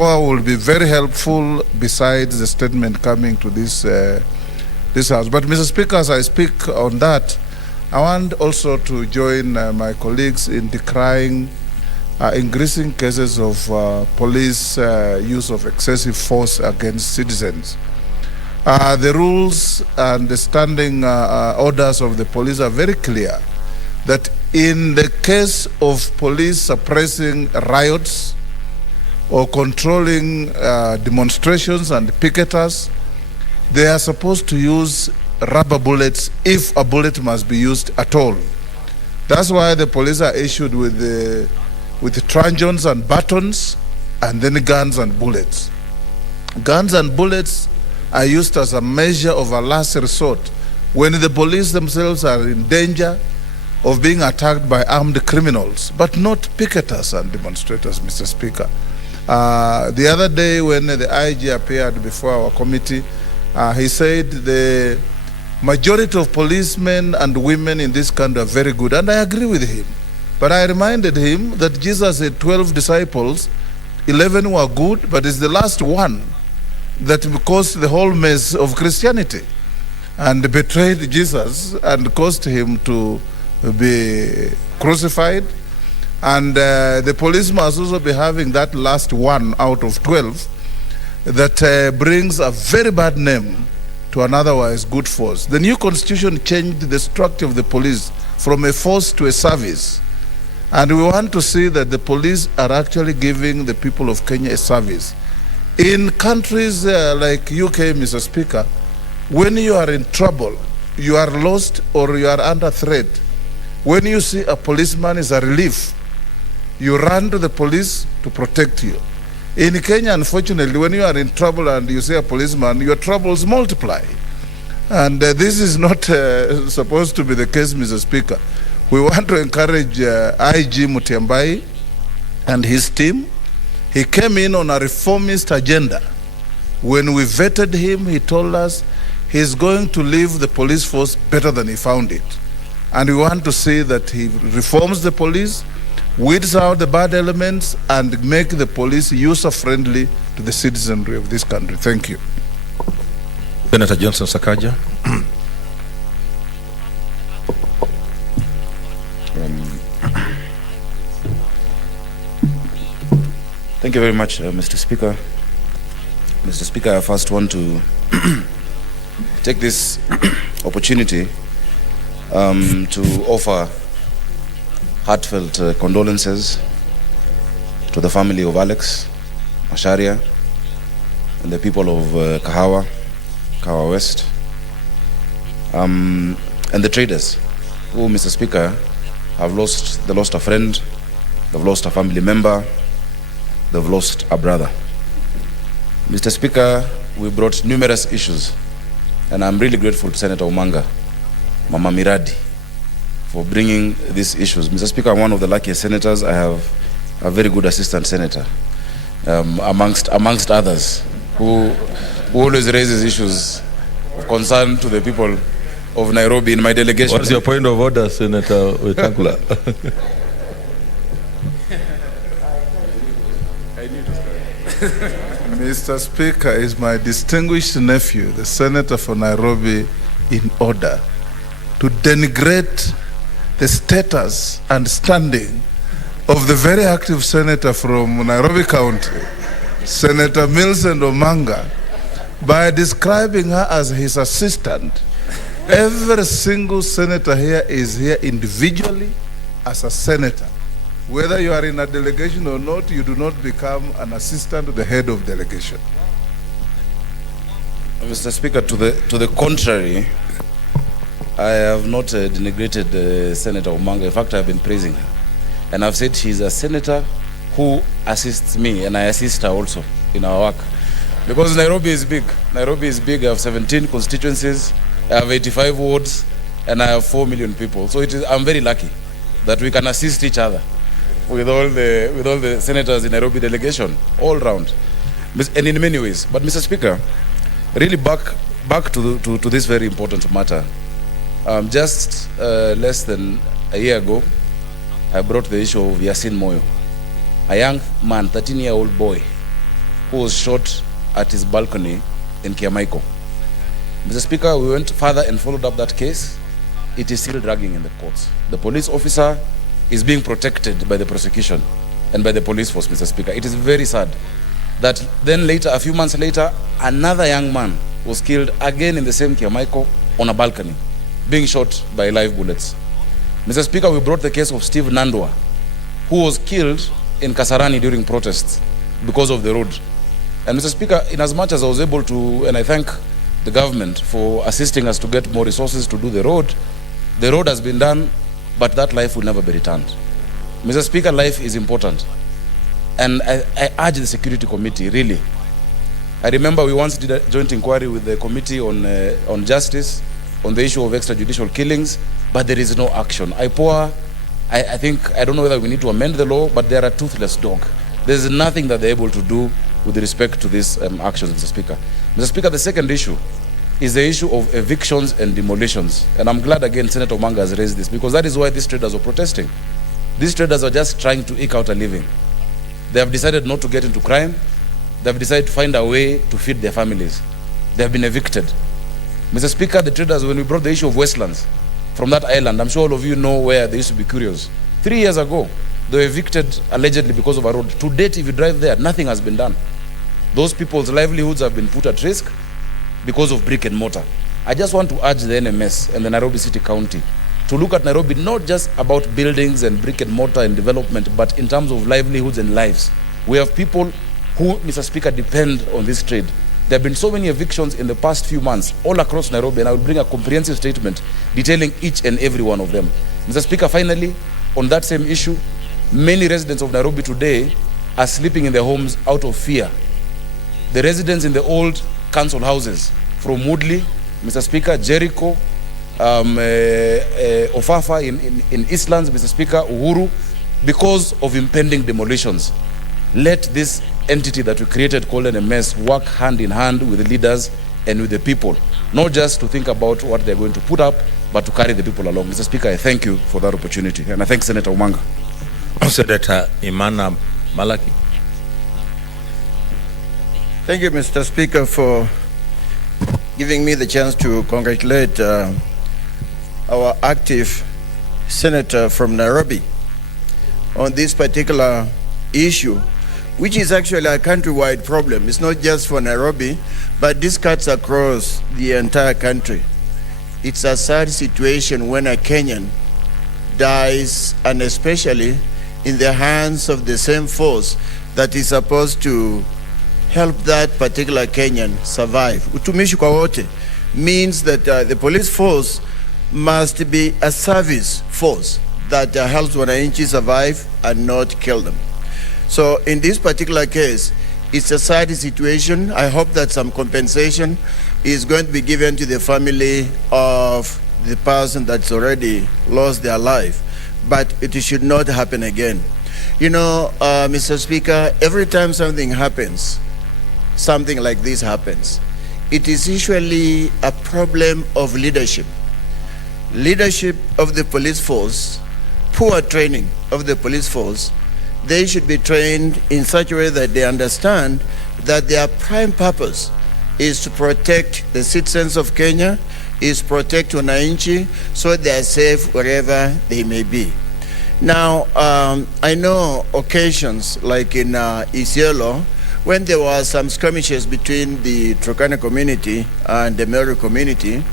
will be very helpful besides the statement coming to this House. But Mr. Speaker, as I speak on that, I want also to join my colleagues in decrying increasing cases of police use of excessive force against citizens. The rules and the standing orders of the police are very clear that in the case of police suppressing riots or controlling demonstrations and picketers, they are supposed to use rubber bullets if a bullet must be used at all. That's why the police are issued with truncheons and batons, and then guns and bullets. Guns and bullets are used as a measure of a last resort when the police themselves are in danger of being attacked by armed criminals, but not picketers and demonstrators, Mr. Speaker. The other day when the IG appeared before our committee, he said the majority of policemen and women in this country are very good, and I agree with him. But I reminded him that Jesus had 12 disciples, 11 were good, but it's the last one that caused the whole mess of Christianity and betrayed Jesus and caused him to be crucified. And the police must also be having that last one out of 12 that brings a very bad name to an otherwise good force. The new constitution changed the structure of the police from a force to a service. And we want to see that the police are actually giving the people of Kenya a service. In countries like UK, Mr. Speaker, when you are in trouble, you are lost or you are under threat, when you see a policeman is a relief, you run to the police to protect you. In Kenya, unfortunately, when you are in trouble and you see a policeman, your troubles multiply. And this is not supposed to be the case, Mr. Speaker. We want to encourage IG Mutiambai and his team. He came in on a reformist agenda. When we vetted him, he told us he's going to leave the police force better than he found it. And we want to see that he reforms the police, weeds out the bad elements, and make the police user-friendly to the citizenry of this country. Thank you. Senator Johnson Sakaja. Thank you very much, Mr. Speaker. Mr. Speaker, I first want to take this opportunity to offer heartfelt condolences to the family of Alex Masharia and the people of Kahawa West, and the traders who, Mr. Speaker, have lost a friend, they've lost a family member, they've lost a brother. Mr. Speaker, we brought numerous issues, and I'm really grateful to Senator Umanga, Mama Miradi, for bringing these issues. Mr. Speaker, I'm one of the luckiest senators. I have a very good assistant senator, amongst others, who always raises issues of concern to the people of Nairobi in my delegation. What's your point of order, Senator Wetangula? Mr. Speaker, is my distinguished nephew, the senator for Nairobi, in order to denigrate the status and standing of the very active senator from Nairobi County, Senator Millicent Omanga, by describing her as his assistant? Every single senator here is here individually as a senator. Whether you are in a delegation or not, you do not become an assistant to the head of delegation. Mr. Speaker, to the contrary, I have not denigrated Senator Omanga. In fact, I've been praising her. And I've said she's a senator who assists me, and I assist her also in our work. Because Nairobi is big. Nairobi is big. I have 17 constituencies, I have 85 wards, and I have 4 million people. So I'm very lucky that we can assist each other with all the senators in Nairobi delegation, all round, and in many ways. But Mr. Speaker, really back to this very important matter. Just less than a year ago, I brought the issue of Yasin Moyo, a young man, 13-year-old boy, who was shot at his balcony in Kiamaiko. Mr. Speaker, we went further and followed up that case. It is still dragging in the courts. The police officer is being protected by the prosecution and by the police force, Mr. Speaker. It is very sad that then later, a few months later, another young man was killed again in the same Kiamaiko on a balcony, being shot by live bullets. Mr. Speaker, we brought the case of Steve Nandwa, who was killed in Kasarani during protests because of the road. And Mr. Speaker, in as much as I was able to, and I thank the government for assisting us to get more resources to do the road has been done, but that life will never be returned. Mr. Speaker, life is important. And I urge the Security Committee, really. I remember we once did a joint inquiry with the Committee on Justice on the issue of extrajudicial killings, but there is no action. I think, I don't know whether we need to amend the law, but they are a toothless dog. There's nothing that they're able to do with respect to these actions, Mr. Speaker. Mr. Speaker, the second issue is the issue of evictions and demolitions. And I'm glad again Senator Omanga has raised this, because that is why these traders are protesting. These traders are just trying to eke out a living. They have decided not to get into crime. They have decided to find a way to feed their families. They have been evicted. Mr. Speaker, the traders, when we brought the issue of Westlands from that island, I'm sure all of you know where they used to be curious. 3 years ago, they were evicted allegedly because of a road. To date, if you drive there, nothing has been done. Those people's livelihoods have been put at risk because of brick and mortar. I just want to urge the NMS and the Nairobi City County to look at Nairobi not just about buildings and brick and mortar and development, but in terms of livelihoods and lives. We have people who, Mr. Speaker, depend on this trade. There have been so many evictions in the past few months all across Nairobi, and I will bring a comprehensive statement detailing each and every one of them. Mr. Speaker, finally, on that same issue, many residents of Nairobi today are sleeping in their homes out of fear. The residents in the old council houses from Woodley, Mr. Speaker, Jericho, Ofafa in Eastlands, Mr. Speaker, Uhuru, because of impending demolitions. Let this entity that we created called NMS work hand in hand with the leaders and with the people, not just to think about what they're going to put up, but to carry the people along. Mr. Speaker, I thank you for that opportunity, and I thank Senator Omanga. Senator Imana Malaki. Thank you, Mr. Speaker, for giving me the chance to congratulate our active senator from Nairobi on this particular issue, which is actually a countrywide problem. It's not just for Nairobi, but this cuts across the entire country. It's a sad situation when a Kenyan dies, and especially in the hands of the same force that is supposed to help that particular Kenyan survive. Utumishi kwa wote means that the police force must be a service force that helps wananchi survive and not kill them. So in this particular case, it's a sad situation. I hope that some compensation is going to be given to the family of the person that's already lost their life, but it should not happen again. You know, Mr. Speaker, every time something happens, something like this happens, it is usually a problem of leadership. Leadership of the police force, poor training of the police force. They should be trained in such a way that they understand that their prime purpose is to protect the citizens of Kenya, is protect wananchi so they are safe wherever they may be. Now, I know occasions like in Isiolo, when there were some skirmishes between the Turkana community and the Meru community,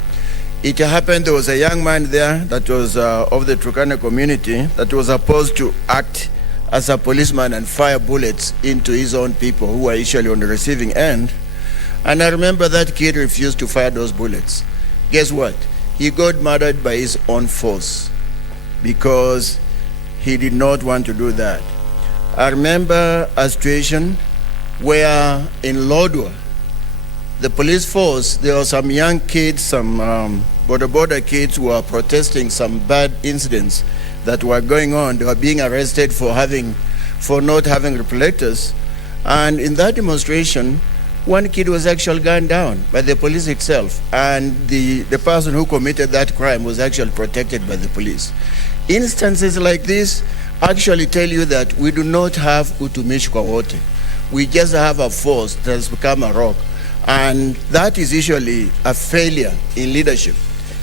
it happened there was a young man there that was of the Turkana community that was supposed to act as a policeman and fire bullets into his own people who were usually on the receiving end. And I remember that kid refused to fire those bullets. Guess what? He got murdered by his own force because he did not want to do that. I remember a situation where in Lodwar, the police force, there were some young kids, some border kids who were protesting some bad incidents that were going on. They were being arrested for not having reflectors. And in that demonstration, one kid was actually gunned down by the police itself. And the person who committed that crime was actually protected by the police. Instances like this actually tell you that we do not have utumishi kwa wote. we just have a force that has become a rock. And that is usually a failure in leadership.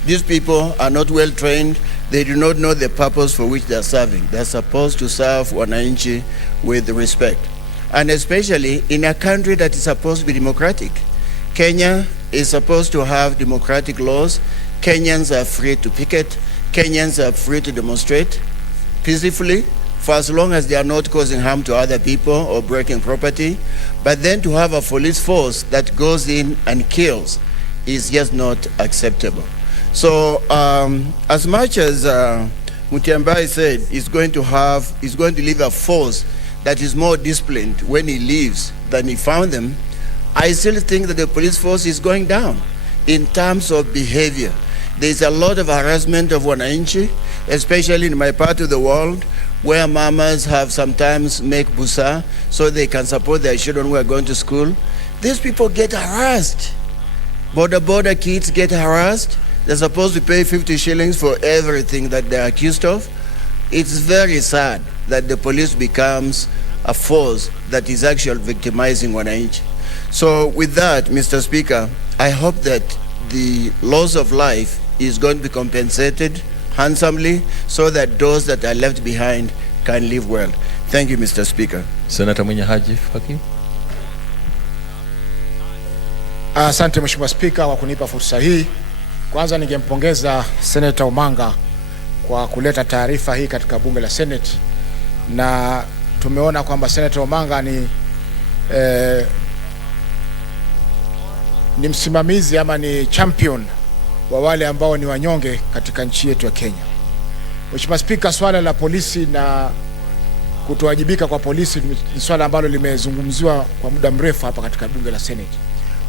These people are not well trained. They do not know the purpose for which they are serving. They're supposed to serve wananchi with respect. And especially in a country that is supposed to be democratic. Kenya is supposed to have democratic laws. Kenyans are free to picket. Kenyans are free to demonstrate peacefully for as long as they are not causing harm to other people or breaking property. But then to have a police force that goes in and kills is just not acceptable. So as much as Mutiambai said he's going to leave a force that is more disciplined when he leaves than he found them, I still think that the police force is going down in terms of behavior. There's a lot of harassment of wananchi, especially in my part of the world, where mamas have sometimes make busa so they can support their children who are going to school. These people get harassed. Border kids get harassed. They're supposed to pay 50 shillings for everything that they're accused of. It's very sad that the police becomes a force that is actually victimizing wananchi. So with that, Mr. Speaker, I hope that the loss of life is going to be compensated handsomely so that those that are left behind can live well. Thank you, Mr. Speaker. Senator Mwenye Haji Faki. Asante Mheshimiwa Speaker kwa kunipa fursa hii. Kwanza ningempongeza Senator Omanga kwa kuleta taarifa hii katika bunge la Senate, na tumeona kwamba Senator Omanga ni msimamizi ama ni champion wa wale ambao ni wanyonge katika nchi yetu ya Kenya. Mheshimiwa Speaker, swala la polisi na kutowajibika kwa polisi ni swala ambalo limezungumziwa kwa muda mrefu hapa katika bunge la Senate.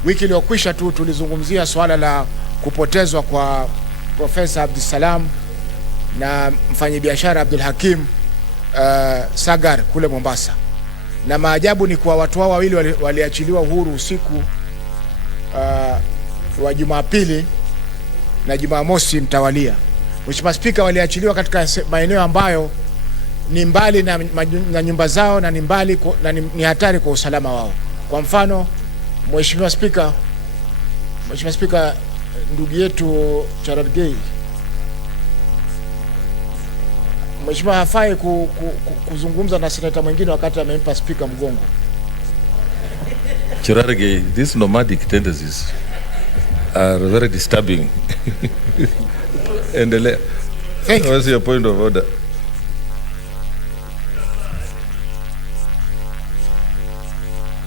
Wiki iliyokwisha tu tulizungumzia swala la kupotezwa kwa Profesa Abdisalam na mfanyabiashara Abdul Hakim Sagar kule Mombasa. Na maajabu ni kwa watu hao wawili waliachiliwa uhuru usiku wa Jumapili na Jumamosi mtawalia. Mheshimiwa Speaker, waliachiliwa katika maeneo ambayo ni mbali na nyumba zao na ni mbali na ni hatari kwa usalama wao. Kwa mfano, Mheshimiwa Speaker, ndugu yetu Charargei, Mheshimiwa hafai kuzungumza na seneta mwingine wakati amempa speaker mgongo. Charargei, these nomadic tendencies are very disturbing. Endelea. Thank you. What's your point of order?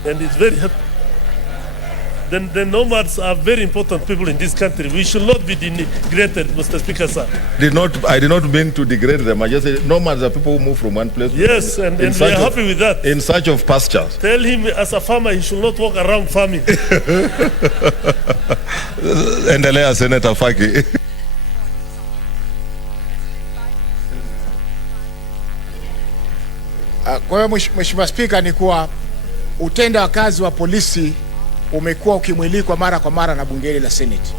And it's very then the nomads are very important people in this country. We should not be denigrated, Mr. Speaker, sir. I did not mean to degrade them. I just said nomads are people who move from one place to another. Yes, and we are happy with that. In search of pastures. Tell him as a farmer he should not walk around farming. Endelea, Senator Faki. Kwa hiyo Mheshimiwa Speaker, ni kuwa utenda wa kazi wa polisi umekuwa ukimwilikwa mara kwa mara na bunge la Senate,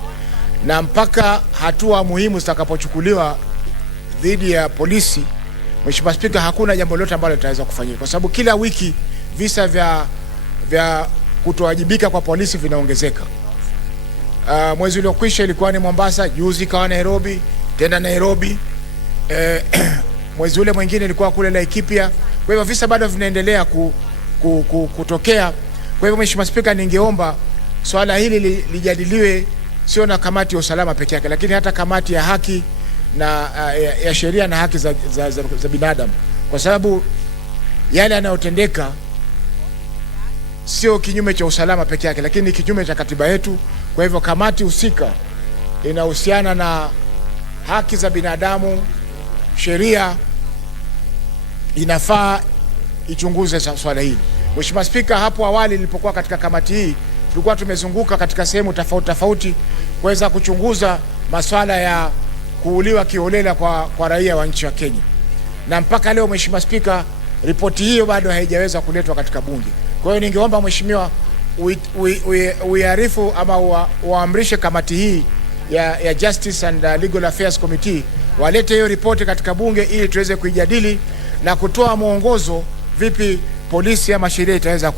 na mpaka hatua muhimu zitakapochukuliwa dhidi ya polisi, Mheshimiwa Speaker, hakuna jambo lolote ambalo litaweza kufanyika, kwa sababu kila wiki visa vya kutowajibika kwa polisi vinaongezeka. Mwezi uliokwisha ilikuwa ni Mombasa, juzi kawa Nairobi, tena Nairobi, mwezi ule mwingine ilikuwa kule Laikipia. Kwa hivyo visa bado vinaendelea kutokea. Kwa hivyo Mheshimiwa Speaker, ningeomba swala hili lijadiliwe sio na kamati ya usalama peke yake, lakini hata kamati ya haki na ya sheria na haki za binadamu, kwa sababu yale yanayotendeka sio kinyume cha usalama peke yake, lakini kinyume cha katiba yetu. Kwa hivyo kamati husika inahusiana na haki za binadamu, sheria, inafaa ichunguze swala hili. Mheshimiwa Speaker, hapo awali nilipokuwa katika kamati hii tulikuwa tumezunguka katika sehemu tofauti kuweza kuchunguza masuala ya kuuliwa kiholela kwa raia wa nchi ya Kenya. Na mpaka leo Mheshimiwa Speaker, ripoti hiyo bado haijaweza kuletwa katika bunge. Kwa hiyo ningeomba Mheshimiwa uiarifu ama uamrishe kamati hii ya Justice and Legal Affairs Committee walete hiyo ripoti katika bunge ili tuweze kuijadili na kutoa mwongozo vipi polisi ama sheria itaweza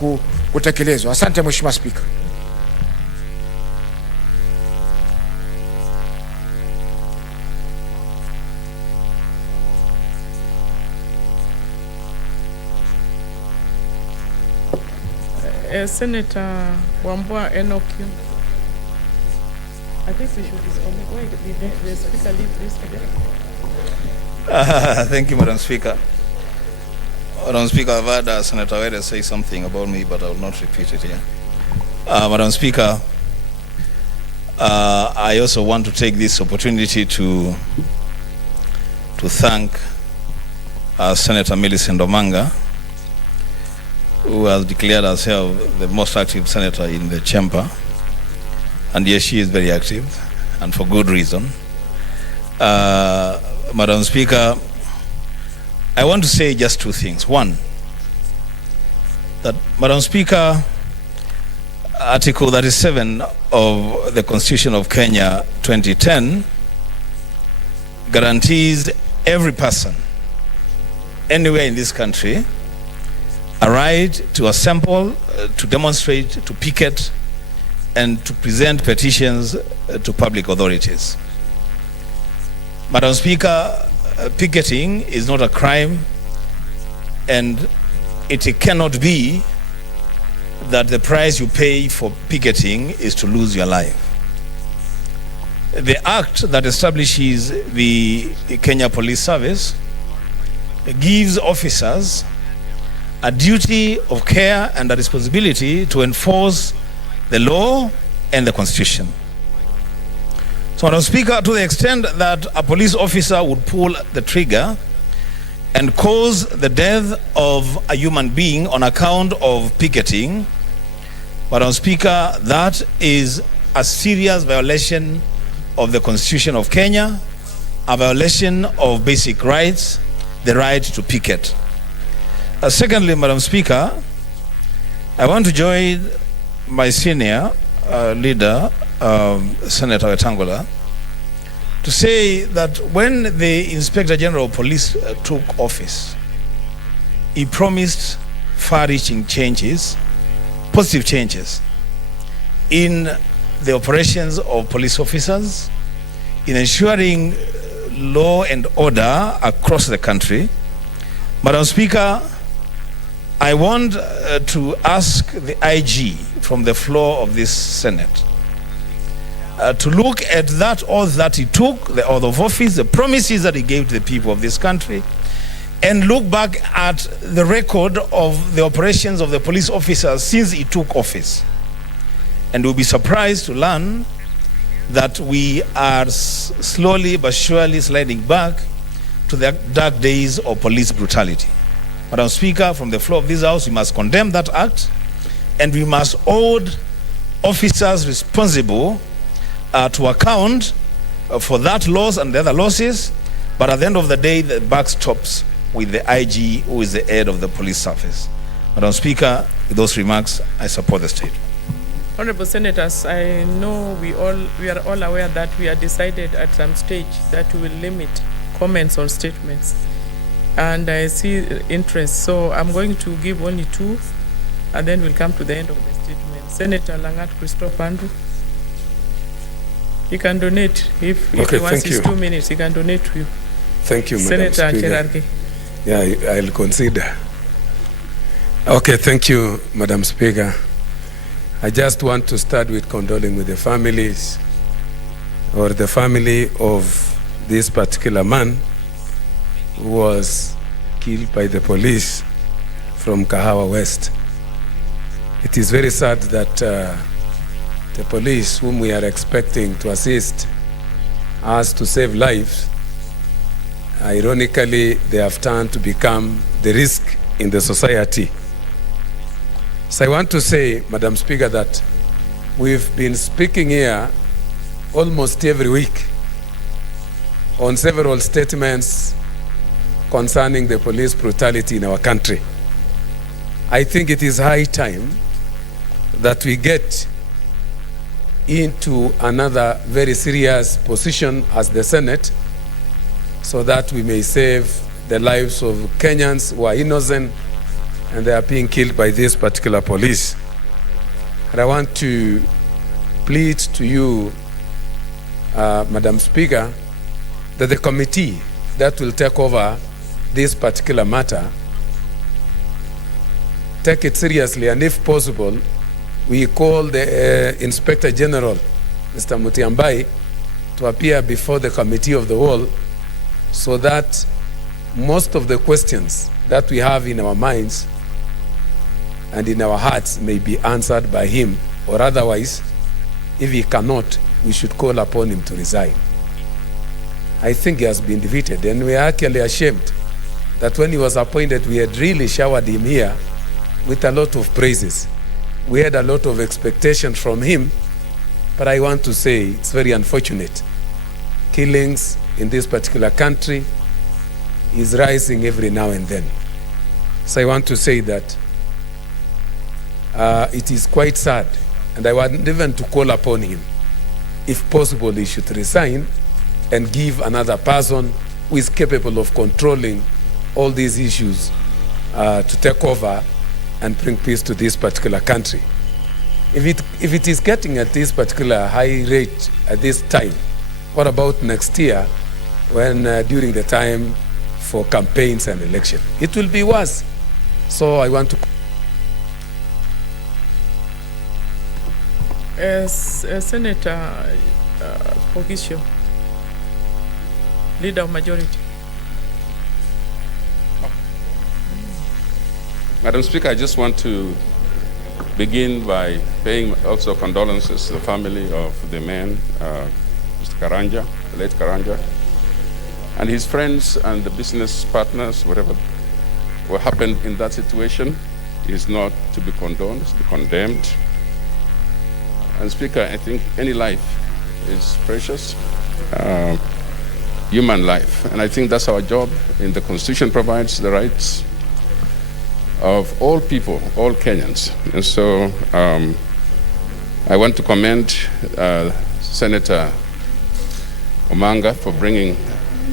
kutekelezwa. Asante Mheshimiwa Spika. Senator Wambua Enoch. I think we should disconnect. Why did the speaker leave this again? Thank you, Madam Speaker. Madam Speaker, I've heard Senator Were say something about me, but I will not repeat it here. Madam Speaker, I also want to take this opportunity to thank Senator Millicent Omanga, who has declared herself the most active senator in the chamber. And yes, she is very active, and for good reason. Madam Speaker, I want to say just two things. One, that, Madam Speaker, Article 37 of the Constitution of Kenya 2010 guarantees every person anywhere in this country a right to assemble, to demonstrate, to picket, and to present petitions to public authorities. Madam Speaker, picketing is not a crime, and it cannot be that the price you pay for picketing is to lose your life. The act that establishes the Kenya Police Service gives officers a duty of care and a responsibility to enforce the law and the Constitution. So, Madam Speaker, to the extent that a police officer would pull the trigger and cause the death of a human being on account of picketing, Madam Speaker, that is a serious violation of the Constitution of Kenya, a violation of basic rights, the right to picket. Secondly, Madam Speaker, I want to join my senior leader, Senator Wetangula, to say that when the Inspector General of Police took office, he promised far-reaching changes, positive changes in the operations of police officers, in ensuring law and order across the country. Madam Speaker, I want to ask the IG from the floor of this Senate to look at that oath that he took, the oath of office, the promises that he gave to the people of this country, and look back at the record of the operations of the police officers since he took office. And we'll be surprised to learn that we are slowly but surely sliding back to the dark days of police brutality. Madam Speaker, from the floor of this House, we must condemn that act, and we must hold officers responsible to account for that loss and the other losses. But at the end of the day, the buck stops with the IG, who is the head of the police service. Madam Speaker, with those remarks, I support the statement. Honorable Senators, I know we are all aware that we have decided at some stage that we will limit comments on statements. And I see interest, so I'm going to give only two, and then we'll come to the end of the statement. Senator Langat Christophe Andrew. He can donate if he wants his 2 minutes. He can donate to you. Thank you, Madam Senator Speaker. Cherargei. Yeah, I'll consider. Okay, thank you, Madam Speaker. I just want to start with condoling with the families or the family of this particular man who was killed by the police from Kahawa West. It is very sad that the police, whom we are expecting to assist us to save lives, ironically, they have turned to become the risk in the society. So I want to say, Madam Speaker, that we've been speaking here almost every week on several statements concerning the police brutality in our country. I think it is high time that we get into another very serious position as the Senate so that we may save the lives of Kenyans who are innocent and they are being killed by this particular police. And I want to plead to you, Madam Speaker, that the committee that will take over this particular matter take it seriously, and if possible, we call the Inspector General, Mr. Mutiambai, to appear before the Committee of the Whole so that most of the questions that we have in our minds and in our hearts may be answered by him, or otherwise, if he cannot, we should call upon him to resign. I think he has been defeated, and we are actually ashamed that when he was appointed, we had really showered him here with a lot of praises. We had a lot of expectation from him, but I want to say it's very unfortunate. Killings in this particular country is rising every now and then. So I want to say that it is quite sad, and I want even to call upon him, if possible, he should resign and give another person who is capable of controlling all these issues to take over and bring peace to this particular country. If it is getting at this particular high rate at this time, what about next year when during the time for campaigns and election? It will be worse. So I want to... Senator Pogisho, Leader of Majority. Madam Speaker, I just want to begin by paying also condolences to the family of the man, Mr. Karanja, the late Karanja, and his friends and the business partners. Whatever what happened in that situation is not to be condoned, it's to be condemned. And Speaker, I think any life is precious, human life, and I think that's our job. And the Constitution provides the rights of all people, all Kenyans. And so I want to commend Senator Omanga for bringing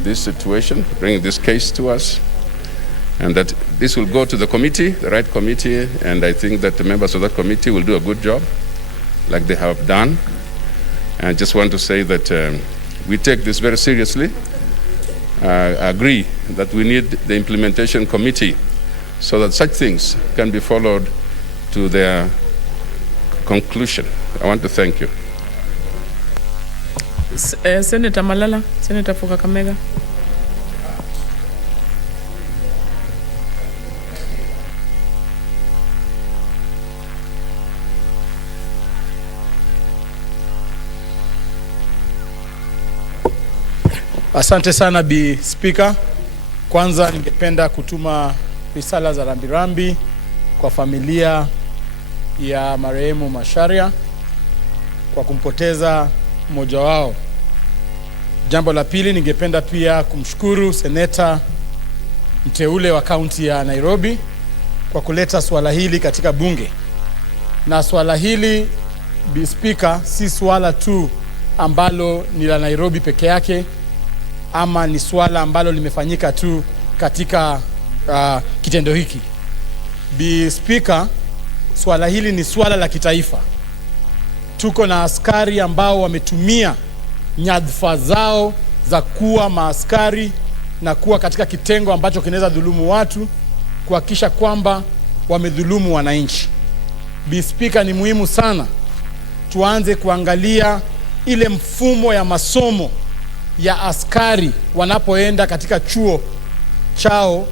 this situation, bringing this case to us, and that this will go to the committee, the right committee, and I think that the members of that committee will do a good job, like they have done. And I just want to say that we take this very seriously. I agree that we need the implementation committee so that such things can be followed to their conclusion. I want to thank you. Senator Malala, Senator for Kakamega. Asante sana Bi Speaker. Kwanza ningependa kutuma risala za rambirambi kwa familia ya marehemu Macharia kwa kumpoteza mmoja wao. Jambo la pili, ningependa pia kumshukuru seneta mteule wa kaunti ya Nairobi kwa kuleta swala hili katika bunge. Na swala hili, Bi Speaker, si swala tu ambalo ni la Nairobi peke yake, ama ni swala ambalo limefanyika tu katika kitendo hiki. Bi Speaker, swala hili ni swala la kitaifa. Tuko na askari ambao wametumia nyadhifa zao za kuwa maaskari na kuwa katika kitengo ambacho kinaweza dhulumu watu, kuhakikisha kwamba wamedhulumu wananchi. Bi Speaker, ni muhimu sana tuanze kuangalia ile mfumo ya masomo ya askari wanapoenda katika chuo chao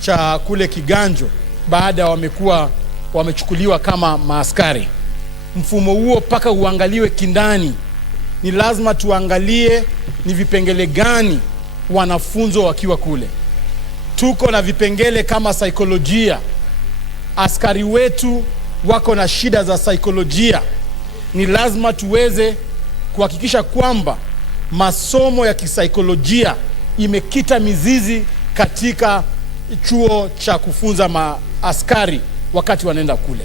cha kule Kiganjo baada wamekuwa wamechukuliwa kama maaskari. Mfumo huo paka uangaliwe kindani. Ni lazima tuangalie ni vipengele gani wanafunzo wakiwa kule. Tuko na vipengele kama saikolojia. Askari wetu wako na shida za saikolojia. Ni lazima tuweze kuhakikisha kwamba masomo ya kisaikolojia imekita mizizi katika chuo cha kufunza maaskari wakati wanaenda kule.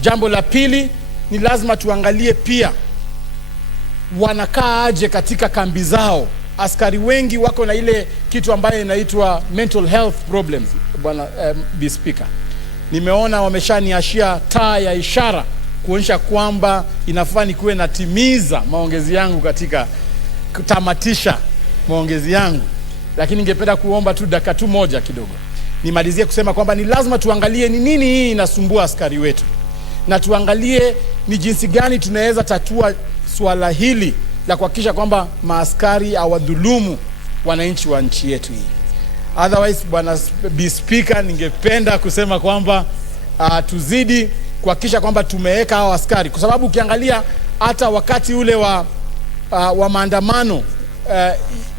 Jambo la pili, ni lazima tuangalie pia wanakaa aje katika kambi zao. Askari wengi wako na ile kitu ambayo inaitwa mental health problems, bwana Bi Speaker. nimeona wameshaniashia taa ya ishara kuonyesha kwamba inafaa nikuwe natimiza maongezi yangu katika kutamatisha maongezi yangu, lakini ningependa kuomba tu dakika tu moja kidogo nimalizie kusema kwamba ni lazima tuangalie ni nini hii inasumbua askari wetu, na tuangalie ni jinsi gani tunaweza tatua swala hili la kuhakikisha kwamba maaskari hawadhulumu wananchi wa nchi yetu hii. Otherwise, Bwana Speaker, ningependa kusema kwamba tuzidi kuhakikisha kwamba tumeweka hao askari, kwa sababu ukiangalia hata wakati ule wa maandamano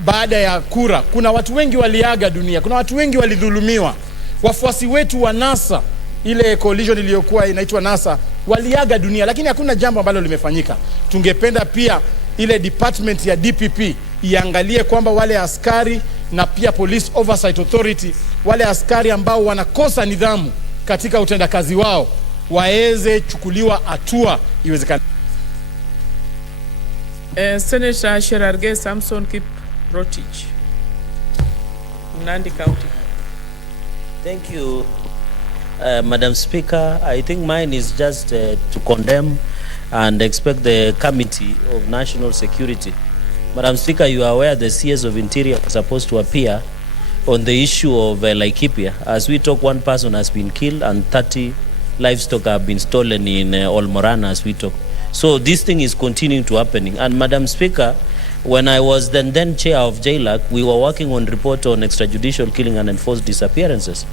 baada ya kura, kuna watu wengi waliaga dunia, kuna watu wengi walidhulumiwa. Wafuasi wetu wa NASA, ile coalition iliyokuwa inaitwa NASA, waliaga dunia, lakini hakuna jambo ambalo limefanyika. Tungependa pia ile department ya DPP iangalie kwamba wale askari na pia Police Oversight Authority, wale askari ambao wanakosa nidhamu katika utendakazi wao waweze chukuliwa hatua iwezekana. Senator Sherargei Samson Kiprotich, Nandi County. Thank you, Madam Speaker. I think mine is just to condemn and expect the Committee of National Security. Madam Speaker, you are aware the CS of Interior was supposed to appear on the issue of Laikipia. As we talk, one person has been killed and 30 livestock have been stolen in Olmorana as we talk. So this thing is continuing to happening. And Madam Speaker, when I was then chair of JLAC, we were working on report on extrajudicial killing and enforced disappearances.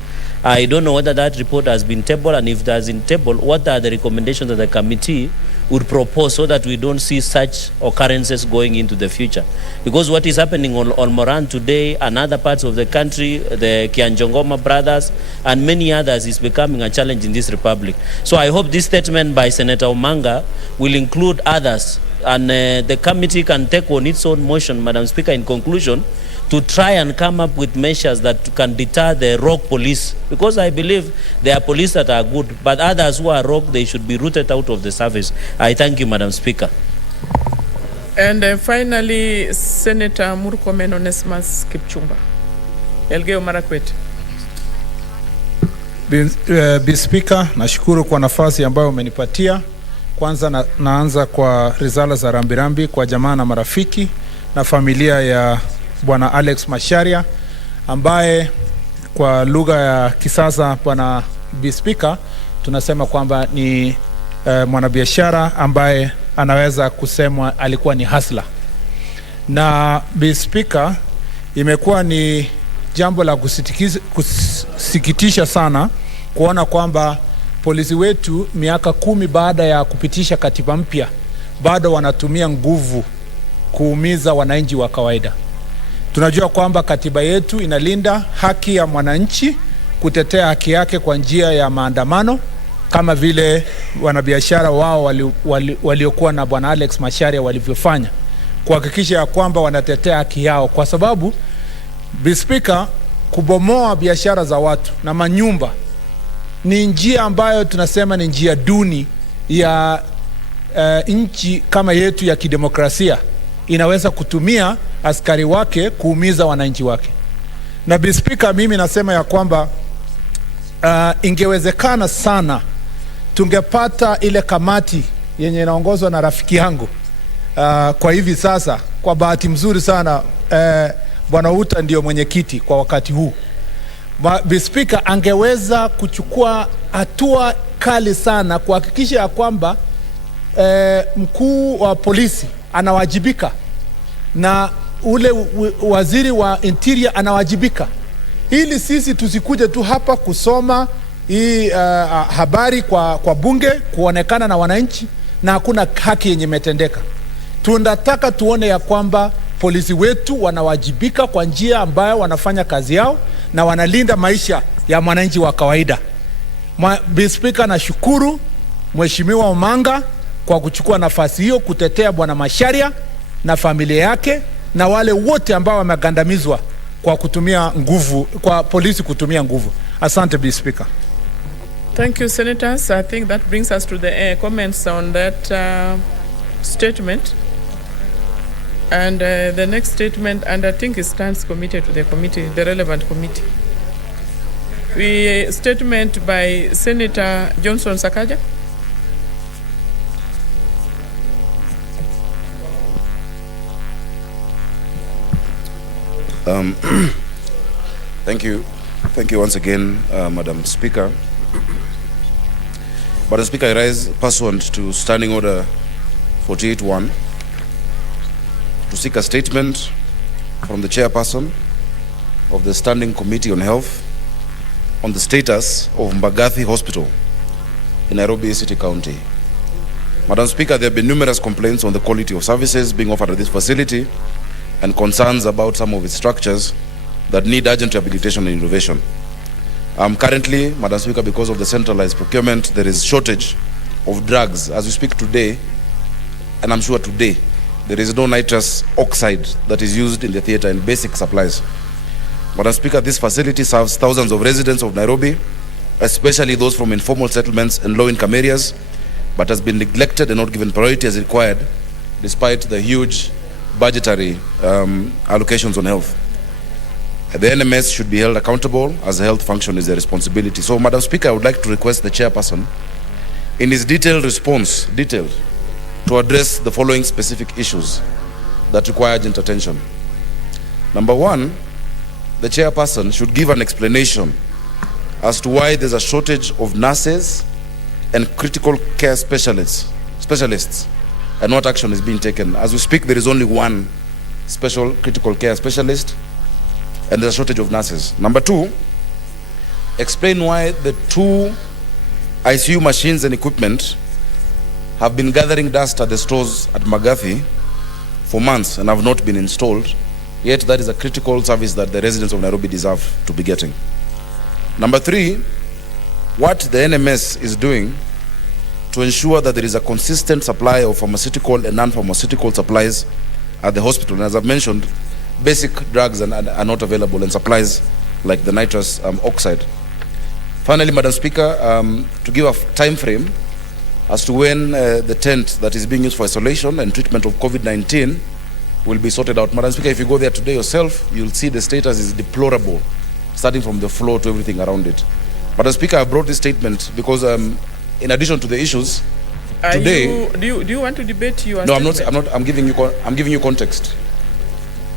I don't know whether that report has been tabled, and if that's in table, what are the recommendations that the committee would propose so that we don't see such occurrences going into the future? Because what is happening on Moran today and other parts of the country, the Kianjongoma brothers and many others, is becoming a challenge in this republic. So I hope this statement by Senator Omanga will include others, and the committee can take on its own motion, Madam Speaker, in conclusion, to try and come up with measures that can deter the rogue police, because I believe there are police that are good, but others who are rogue, they should be rooted out of the service. I thank you, Madam Speaker. And finally, Senator Murkomen Onesmus Kipchumba, Elgeyo Marakwet. Bi Speaker, nashukuru kwa nafasi ambayo umenipatia. Kwanza naanza kwa risala za rambirambi kwa jamaa na marafiki na familia ya Bwana Alex Macharia, ambaye kwa lugha ya kisasa, Bwana Bi Speaker, tunasema kwamba ni mwanabiashara ambaye anaweza kusemwa alikuwa ni hustler. Na Bi Speaker, imekuwa ni jambo la kusikitisha sana kuona kwamba polisi wetu miaka 10 baada ya kupitisha katiba mpya bado wanatumia nguvu kuumiza wananchi wa kawaida. Tunajua kwamba katiba yetu inalinda haki ya mwananchi kutetea haki yake kwa njia ya maandamano, kama vile wanabiashara wao waliokuwa na Bwana Alex Macharia walivyofanya, kuhakikisha ya kwamba wanatetea haki yao, kwa sababu Bi Speaker, kubomoa biashara za watu na manyumba ni njia ambayo tunasema ni njia duni ya nchi kama yetu ya kidemokrasia inaweza kutumia askari wake kuumiza wananchi wake. Na Bi Speaker, mimi nasema ya kwamba ingewezekana sana tungepata ile kamati yenye inaongozwa na rafiki yangu kwa hivi sasa. Kwa bahati mzuri sana Bwana Uta ndio mwenyekiti kwa wakati huu. Bi Speaker, angeweza kuchukua hatua kali sana kuhakikisha ya kwamba mkuu wa polisi anawajibika na ule waziri wa Interior anawajibika, ili sisi tusikuje tu hapa kusoma hii habari kwa bunge, kuonekana na wananchi na hakuna haki yenye imetendeka. Tunataka tuone ya kwamba polisi wetu wanawajibika kwa njia ambayo wanafanya kazi yao na wanalinda maisha ya mwananchi wa kawaida. Bi Speaker, nashukuru Mheshimiwa Omanga kwa kuchukua nafasi hiyo kutetea Bwana Macharia na familia yake na wale wote ambao wamegandamizwa kwa kutumia nguvu, kwa polisi kutumia nguvu. Asante Bi Speaker. Thank you, Senators. I think that brings us to the comments on that statement. And the next statement, and I think it stands committed to the committee, the relevant committee. Statement by Senator Johnson Sakaja. Thank you once again, Madam Speaker. Madam Speaker, I rise pursuant to Standing Order 48-1 to seek a statement from the chairperson of the Standing Committee on Health on the status of Mbagathi Hospital in Nairobi City County. Madam Speaker, there have been numerous complaints on the quality of services being offered at this facility and concerns about some of its structures that need urgent rehabilitation and innovation. Currently, Madam Speaker, because of the centralized procurement, there is shortage of drugs. As we speak today, and I'm sure today, there is no nitrous oxide that is used in the theater and basic supplies. Madam Speaker, this facility serves thousands of residents of Nairobi, especially those from informal settlements and low-income areas, but has been neglected and not given priority as required, despite the huge budgetary allocations on health. The NMS should be held accountable as a health function is their responsibility. So, Madam Speaker, I would like to request the chairperson, in his detailed response, to address the following specific issues that require urgent attention. Number one, the chairperson should give an explanation as to why there's a shortage of nurses and critical care specialists, and what action is being taken. As we speak, there is only one special critical care specialist, and there's a shortage of nurses. Number two, explain why the 2 ICU machines and equipment have been gathering dust at the stores at Mbagathi for months and have not been installed, yet that is a critical service that the residents of Nairobi deserve to be getting. Number three, what the NMS is doing to ensure that there is a consistent supply of pharmaceutical and non-pharmaceutical supplies at the hospital. And as I've mentioned, basic drugs are not available, and supplies like the nitrous oxide. Finally, Madam Speaker, to give a time frame as to when the tent that is being used for isolation and treatment of COVID-19 will be sorted out. Madam Speaker, if you go there today yourself, you'll see the status is deplorable, starting from the floor to everything around it. Madam Speaker, I brought this statement because in addition to the issues, today... Do you want to debate your No, statement? I'm giving you context.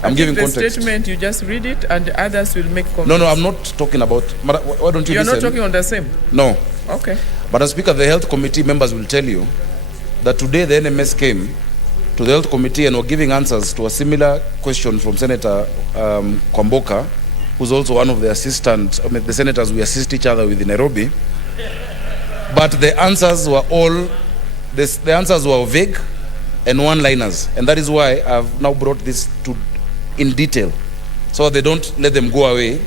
I'm giving the context. Statement, you just read it and others will make comments. No, I'm not talking about... Why don't you You're listen? not talking on the same? No. Okay. Madam Speaker, the health committee members will tell you that today the NMS came to the health committee and were giving answers to a similar question from Senator Kwamboka, who's also one of the assistants, the senators we assist each other with in Nairobi. But the answers were the answers were vague and one-liners. And that is why I've now brought this in detail, so they don't let them go away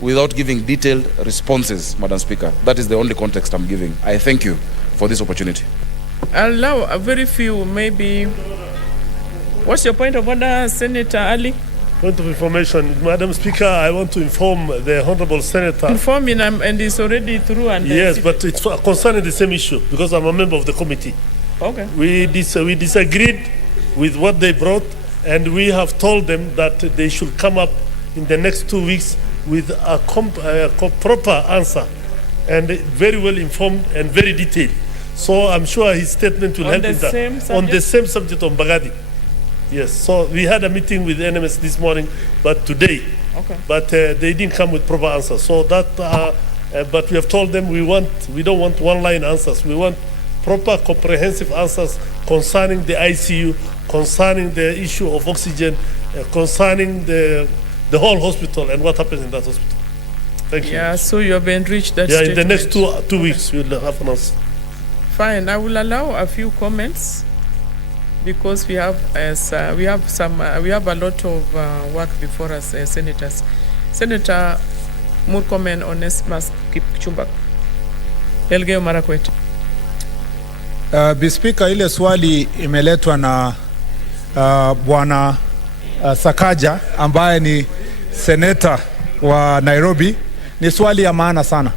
without giving detailed responses, Madam Speaker. That is the only context I'm giving. I thank you for this opportunity. I'll allow a very few, maybe. What's your point of order, Senator Ali? Point of information, Madam Speaker, I want to inform the Honourable Senator. Inform him, and it's already through. And yes, but it's concerning the same issue because I'm a member of the committee. Okay. We disagreed with what they brought, and we have told them that they should come up in the next 2 weeks with a proper answer and very well informed and very detailed. So I'm sure his statement will help in that. On the same subject of Mbagathi. Yes, so we had a meeting with NMS this morning, but today. Okay. But they didn't come with proper answers. So that, but we have told them we don't want one-line answers. We want proper comprehensive answers concerning the ICU, concerning the issue of oxygen, concerning the whole hospital and what happens in that hospital. Thank you. Yeah, so you have enriched that Yeah, statement. in the next two weeks we'll have an answer. Fine, I will allow a few comments because we have a lot of work before us, senators. Senator Murkomen Onesmus Kipchumba. Elgeyo Marakwet. Bispika, ile swali imeletwa na Bwana Sakaja ambaye ni seneta wa Nairobi, ni swali ya maana sana.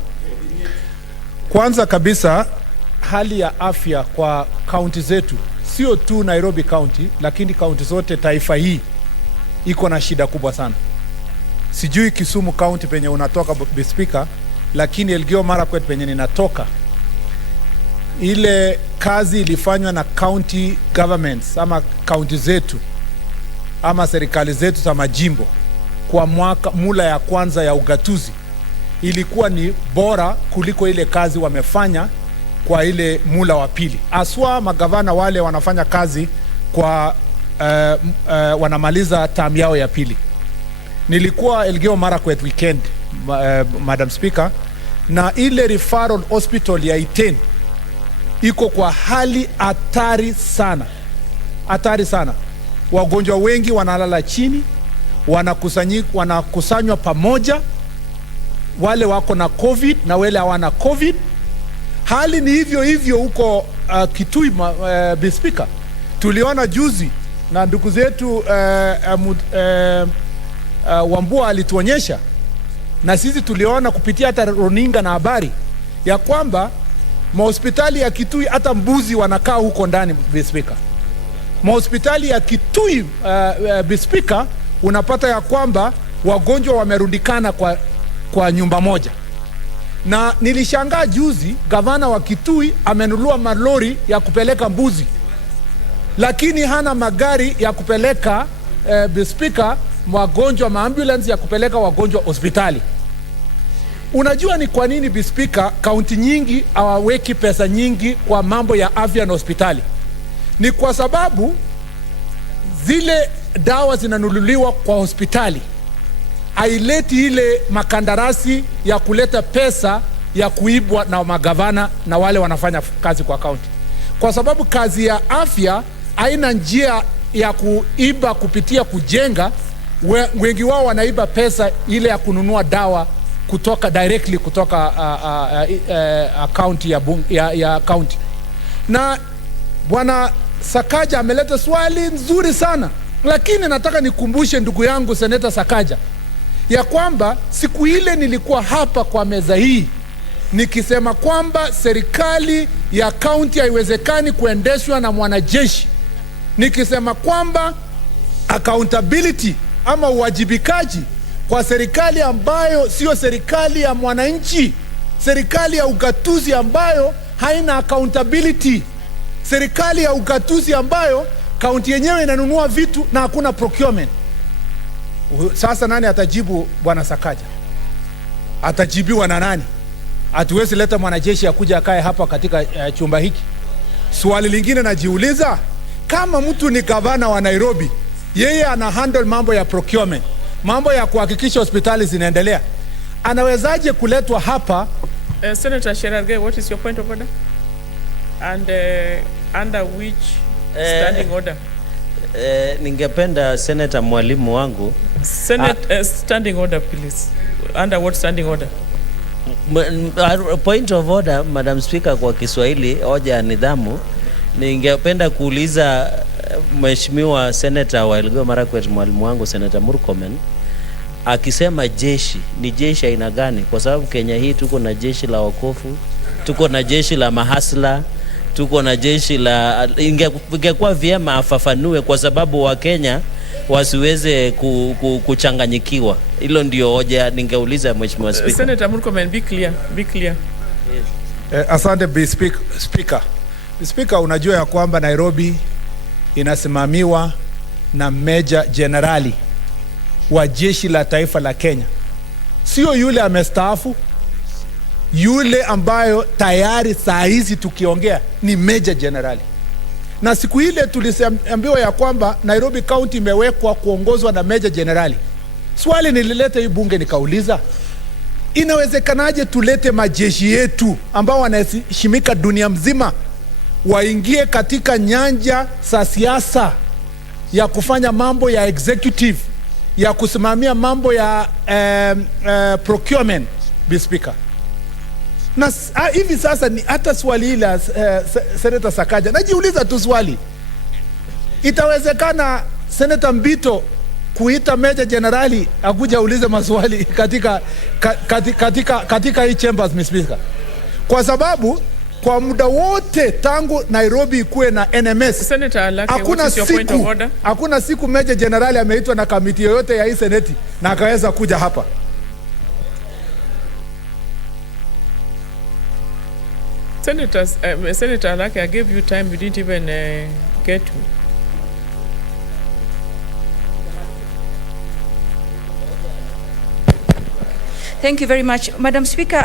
Kwanza kabisa, hali ya afya kwa kaunti zetu, sio tu Nairobi County, lakini kaunti zote taifa hii iko na shida kubwa sana. Sijui Kisumu County penye unatoka Bispika, lakini Elgeyo Marakwet penye ninatoka, ile kazi ilifanywa na county governments ama county zetu ama serikali zetu za majimbo kwa mula ya kwanza ya ugatuzi ilikuwa ni bora kuliko ile kazi wamefanya kwa ile mula wa pili. Aswa magavana wale wanafanya kazi kwa wanamaliza term yao ya pili. Nilikuwa Elgeyo Marakwet weekend, Madam Speaker, na ile referral hospital ya Iten iko kwa hali hatari sana. Hatari sana. Wagonjwa wengi wanalala chini, wanakusanywa pamoja, wale wako na COVID na wale hawana COVID. Hali ni hivyo hivyo huko Kitui, Speaker. Tuliona juzi na ndugu zetu Wambua alituonyesha, na sisi tuliona kupitia hata runinga na habari ya kwamba mahospitali ya Kitui hata mbuzi wanakaa huko ndani, Speaker. Mahospitali ya Kitui, Speaker, unapata ya kwamba wagonjwa wamerundikana kwa nyumba moja. Na nilishangaa juzi gavana wa Kitui amenunua malori ya kupeleka mbuzi, lakini hana magari ya kupeleka Speaker, wagonjwa, maambulance ya kupeleka wagonjwa hospitali. Unajua ni kwa nini, Speaker, kaunti nyingi hawaweki pesa nyingi kwa mambo ya afya na hospitali? Ni kwa sababu zile dawa zinanunuliwa kwa hospitali haileti ile makandarasi ya kuleta pesa ya kuibwa na magavana na wale wanafanya kazi kwa kaunti. Kwa sababu kazi ya afya haina njia ya kuiba kupitia kujenga. Wengi wao wanaiba pesa ile ya kununua dawa kutoka directly kutoka account ya county. Na Bwana Sakaja ameleta swali nzuri sana, lakini nataka nikumbushe ndugu yangu Seneta Sakaja ya kwamba siku ile nilikuwa hapa kwa meza hii nikisema kwamba serikali ya county haiwezekani kuendeshwa na mwanajeshi, nikisema kwamba accountability ama uwajibikaji kwa serikali ambayo sio serikali ya mwananchi, serikali ya ugatuzi ambayo haina accountability, serikali ya ugatuzi ambayo kaunti yenyewe inanunua vitu na hakuna procurement. Sasa nani atajibu Bwana Sakaja? Atajibiwa na nani? Hatuwezi leta mwanajeshi akuja akae hapa katika chumba hiki. Swali lingine najiuliza, kama mtu ni gavana wa Nairobi, yeye ana handle mambo ya procurement, mambo ya kuhakikisha hospitali zinaendelea, anawezaje kuletwa hapa? Senator Cherargei, what is your point of order? And under which standing order? Ningependa Senator mwalimu wangu. Senate standing order, please. Under what standing order? Point of order, Madam Speaker, kwa Kiswahili, hoja ya nidhamu. Ningependa kuuliza Mheshimiwa Senator wa Elgeyo Marakwet, mwalimu wangu Senator Murkomen, akisema jeshi, ni jeshi aina gani? Kwa sababu Kenya hii tuko na jeshi la wakofu, tuko na jeshi la mahasla, tuko na jeshi la... Ingekuwa vyema afafanue kwa sababu wa Kenya wasiweze kuchanganyikiwa. Hilo ndio hoja ningeuliza Mheshimiwa Speaker. Senator Murkomen, be clear, be clear. Yes. Asante Speaker. Speaker, unajua ya kwamba Nairobi inasimamiwa na Meja Generali wa jeshi la taifa la Kenya. Sio yule amestaafu, yule ambayo tayari saa hizi tukiongea ni Meja Generali. Na siku ile tuliambiwa ya kwamba Nairobi County imewekwa kuongozwa na Meja Generali. Swali nilileta hii bunge nikauliza, inawezekanaje tulete majeshi yetu ambao wanaheshimika dunia mzima waingie katika nyanja za siasa ya kufanya mambo ya executive, ya kusimamia mambo ya procurement, Speaker? Na hivi sasa ni hata swali hili Senator Sakaja, najiuliza tu swali, itawezekana Senator Mbito kuita Meja Generali akuja ulize maswali katika hii chambers, Mr. Speaker? Kwa sababu kwa muda wote tangu Nairobi ikuwe na NMS, Senator Alake, what is your point of order? Hakuna siku Meja Generali ameitwa na kamiti yoyote ya hii seneti na akaweza kuja hapa. Senators, Senator Alake, I gave you time, you didn't even get to. Thank you very much. Madam Speaker,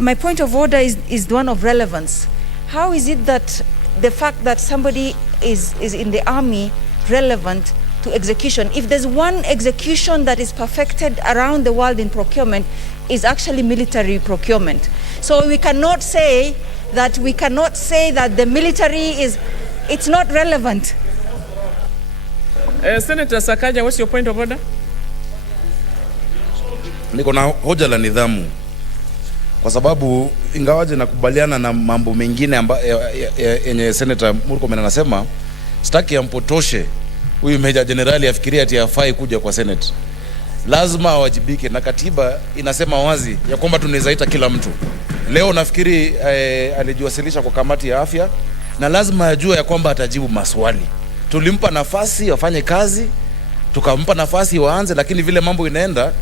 my point of order is one of relevance. How is it that the fact that somebody is in the army relevant to execution? If there's one execution that is perfected around the world in procurement, is actually military procurement. So we cannot say that the military it's not relevant. Senator Sakaja, what's your point of order? Niko na hoja la nidhamu, kwa sababu ingawaje nakubaliana na mambo mengine yenye Senator Murkomen anasema, sitaki ampotoshe huyu Meja Generali afikiria ati hafai kuja kwa Senate. Lazima awajibike, na katiba inasema wazi ya kwamba tunaweza ita kila mtu. Leo nafikiri alijiwasilisha kwa kamati ya afya, na lazima ajue ya kwamba atajibu maswali. Tulimpa nafasi afanye kazi, tukampa nafasi waanze, lakini vile mambo inaenda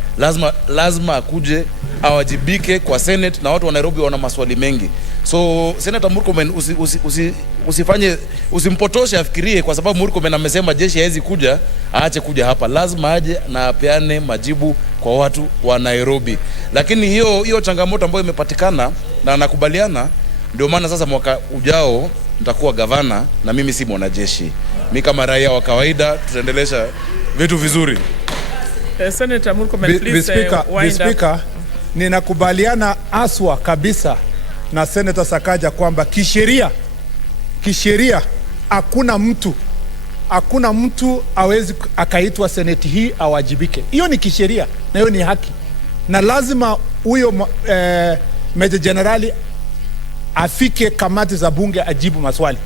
lazima akuje awajibike kwa Senate, na watu wa Nairobi wana maswali mengi. So Senator Murkomen usimpotoshe afikirie kwa sababu Murkomen amesema jeshi haiwezi kuja, aache kuja hapa. Lazima aje na apeane majibu kwa watu wa Nairobi. Lakini hiyo changamoto ambayo imepatikana, na nakubaliana, ndio maana sasa mwaka ujao nitakuwa gavana na mimi si mwanajeshi. Mimi kama raia wa kawaida tutaendelesha vitu vizuri. Senator Murkomen, please wind up. Ninakubaliana aswa kabisa na Senator Sakaja kwamba kisheria hakuna mtu awezi akaitwa seneti hii awajibike. Hiyo ni kisheria na hiyo ni haki, na lazima huyo Meja Generali afike kamati za bunge ajibu maswali.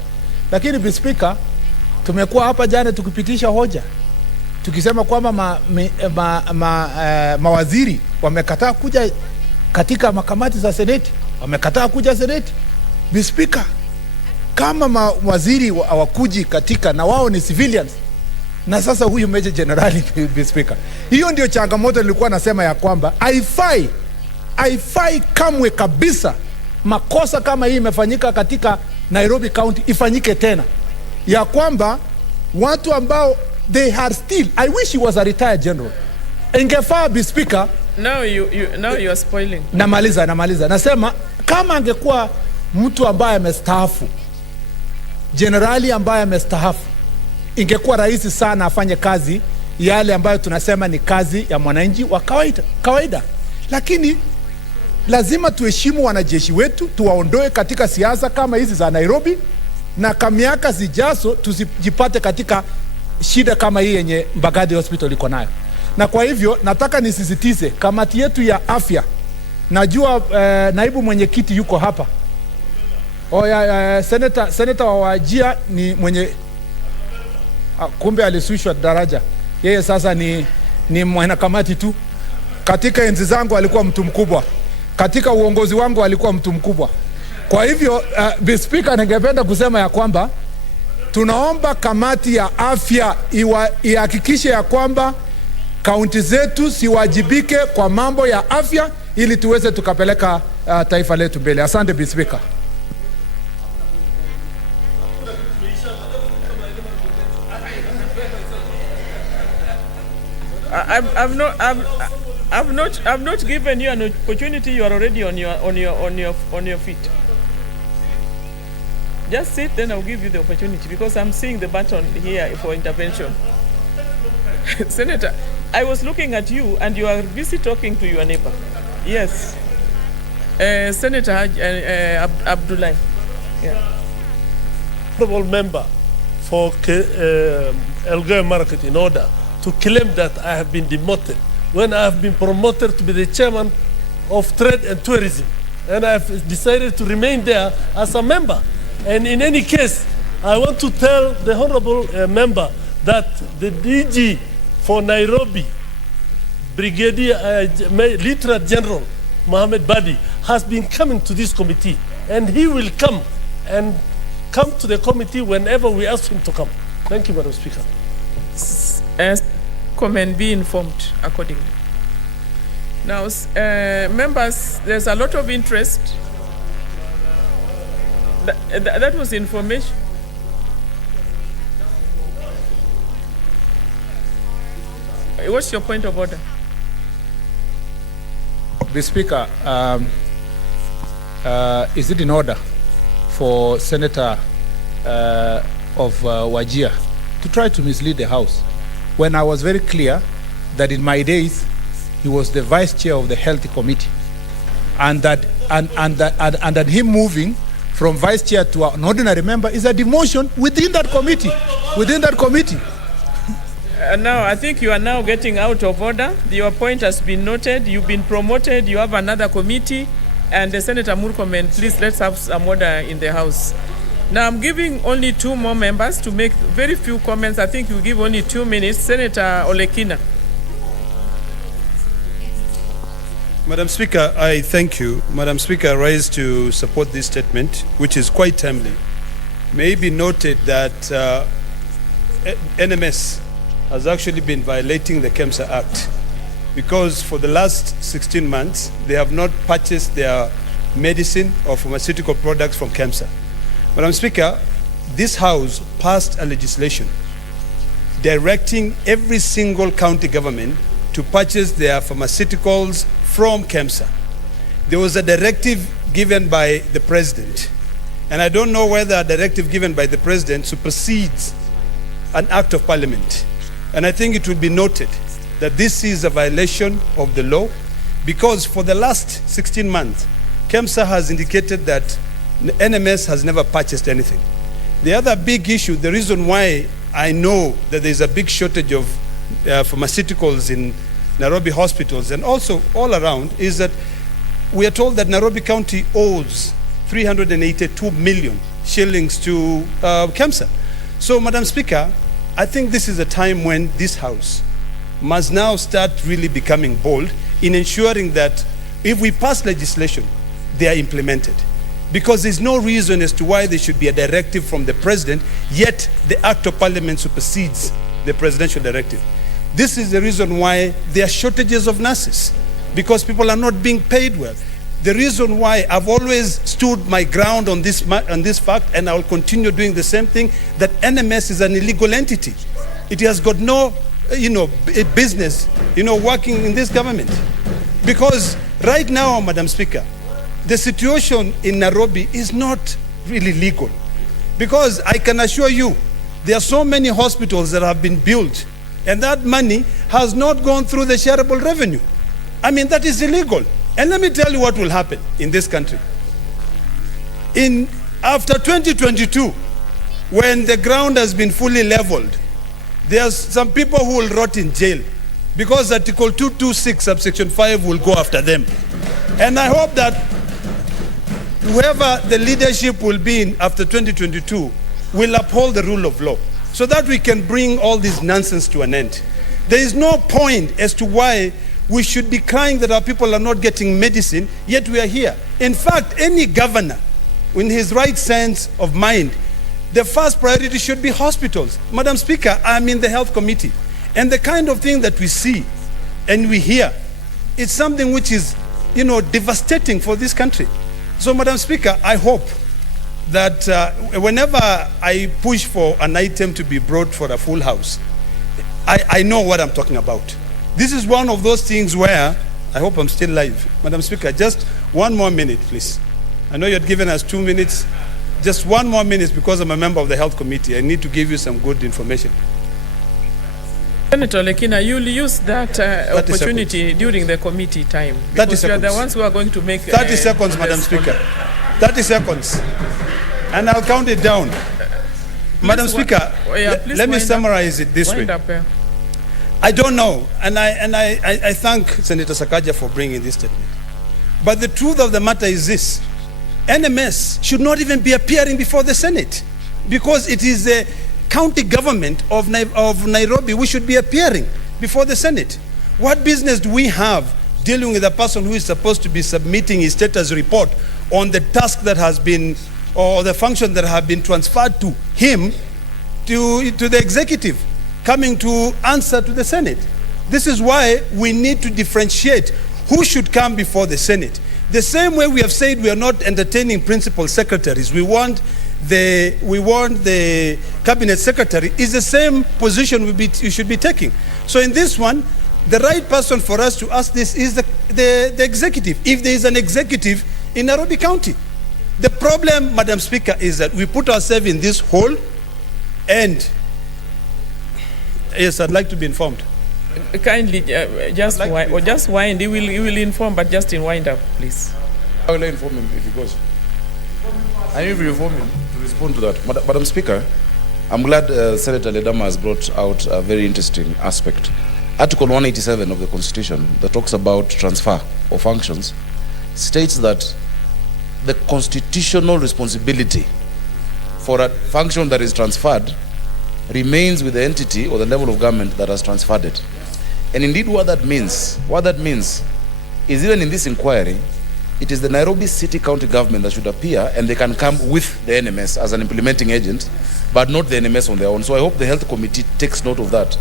Lakini Mr. Speaker, tumekuwa hapa jana tukipitisha hoja tukisema kwamba mawaziri wamekataa kuja katika makamati za seneti, wamekataa kuja seneti. Mr. Speaker, kama mawaziri hawakuji katika, na wao ni civilians, na sasa huyu Meja Generali, Mr. Speaker, hiyo ndio changamoto nilikuwa nasema ya kwamba haifai kamwe kabisa makosa kama hii imefanyika katika Nairobi County ifanyike tena, ya kwamba watu ambao they are still, I wish he was a retired general. Ingefaa, Mr. Speaker. Now you are spoiling. Namaliza. Nasema kama angekuwa mtu ambaye amestaafu, generali ambaye amestaafu, ingekuwa rahisi sana afanye kazi yale ambayo tunasema ni kazi ya mwananchi wa kawaida. Lakini lazima tuheshimu wanajeshi wetu, tuwaondoe katika siasa kama hizi za Nairobi, na kwa miaka zijazo tusijipate katika shida kama hii yenye Mbagathi Hospital iko nayo. Na kwa hivyo nataka nisisitize kamati yetu ya afya, najua naibu mwenyekiti yuko hapa. Senator wa Wajia ni mwenye kumbe alisushwa daraja. Yeye sasa ni mwana kamati tu. Katika enzi zangu alikuwa mtu mkubwa, katika uongozi wangu alikuwa mtu mkubwa. Kwa hivyo Mr. Speaker, ningependa kusema ya kwamba tunaomba kamati ya afya ihakikishe ya kwamba kaunti zetu siwajibike kwa mambo ya afya, ili tuweze tukapeleka taifa letu mbele. Asante Mr. Speaker. I've not given you an opportunity. You are already on your feet. Just sit, then I'll give you the opportunity, because I'm seeing the button here for intervention. Senator, I was looking at you and you are busy talking to your neighbor. Yes. Senator Abdullahi. Yeah. Honorable member for Elgeyo Marakwet, in order to claim that I have been demoted when I have been promoted to be the chairman of Trade and Tourism, and I have decided to remain there as a member. And in any case, I want to tell the honorable member that the DG for Nairobi, Brigadier Lieutenant General Mohammed Badi, has been coming to this committee, and he will come to the committee whenever we ask him to come. Thank you, Madam Speaker. Come and be informed accordingly. Now, members, there's a lot of interest. That was information. What's your point of order? The Speaker, is it in order for Senator of Wajir to try to mislead the House when I was very clear that in my days he was the vice chair of the Health Committee, and that him moving from vice chair to an ordinary member is a demotion within that committee. Now, I think you are now getting out of order. Your point has been noted. You've been promoted. You have another committee. And Senator Murkomen, please let's have some order in the House. Now, I'm giving only 2 more members to make very few comments. I think you give only 2 minutes. Senator Olekina. Madam Speaker, I thank you. Madam Speaker, I rise to support this statement, which is quite timely. May it be noted that NMS has actually been violating the KEMSA Act, because for the last 16 months, they have not purchased their medicine or pharmaceutical products from KEMSA. Madam Speaker, this House passed a legislation directing every single county government to purchase their pharmaceuticals from KEMSA. There was a directive given by the President, and I don't know whether a directive given by the President supersedes an act of Parliament. And I think it will be noted that this is a violation of the law, because for the last 16 months, KEMSA has indicated that NMS has never purchased anything. The other big issue, the reason why I know that there's a big shortage of pharmaceuticals in Nairobi hospitals and also all around, is that we are told that Nairobi County owes 382 million shillings to KEMSA. So, Madam Speaker, I think this is a time when this House must now start really becoming bold in ensuring that if we pass legislation, they are implemented. Because there's no reason as to why there should be a directive from the President, yet the Act of Parliament supersedes the presidential directive. This is the reason why there are shortages of nurses, because people are not being paid well. The reason why I've always stood my ground on this fact, and I will continue doing the same thing, that NMS is an illegal entity. It has got no, business, working in this government. Because right now, Madam Speaker, the situation in Nairobi is not really legal. Because I can assure you, there are so many hospitals that have been built, and that money has not gone through the shareable revenue. I mean, that is illegal. And let me tell you what will happen in this country. After 2022, when the ground has been fully leveled, there's some people who will rot in jail because Article 226, subsection 5 will go after them. And I hope that whoever the leadership will be in after 2022 will uphold the rule of law so that we can bring all this nonsense to an end. There is no point as to why we should be crying that our people are not getting medicine, yet we are here. In fact, any governor, in his right sense of mind, the first priority should be hospitals. Madam Speaker, I'm in the Health Committee, and the kind of thing that we see and we hear, it's something which is, devastating for this country. So, Madam Speaker, I hope that whenever I push for an item to be brought for a full House, I know what I'm talking about. This is one of those things where, I hope I'm still live. Madam Speaker, just 1 more minute, please. I know you've given us 2 minutes. Just 1 more minute, because I'm a member of the Health Committee. I need to give you some good information. Senator Lekina, you'll use that opportunity during the committee time. Because you are the ones who are going to make... 30 seconds, Madam Speaker. 30 seconds. And I'll count it down. Madam Speaker, let me summarize it this way. I don't know, and I thank Senator Sakaja for bringing this statement. But the truth of the matter is this: NMS should not even be appearing before the Senate, because it is the county government of Nairobi who should be appearing before the Senate. What business do we have dealing with a person who is supposed to be submitting his status report on the task that has been, or the function that have been transferred to him, to the executive, coming to answer to the Senate? This is why we need to differentiate who should come before the Senate. The same way we have said we are not entertaining principal secretaries. We want the cabinet secretary is the same position you should be taking. So in this one, the right person for us to ask this is the executive. If there is an executive in Nairobi County. The problem, Madam Speaker, is that we put ourselves in this hole, and yes, I'd like to be informed. Kindly, just wind. He will inform, but just in wind up, please. I will inform him if he goes. I will inform him to respond to that. Madam Speaker, I'm glad Senator Ledama has brought out a very interesting aspect. Article 187 of the Constitution that talks about transfer of functions states that the constitutional responsibility for a function that is transferred remains with the entity or the level of government that has transferred it. And indeed what that means is even in this inquiry, it is the Nairobi City County government that should appear, and they can come with the NMS as an implementing agent, but not the NMS on their own. So I hope the Health Committee takes note of that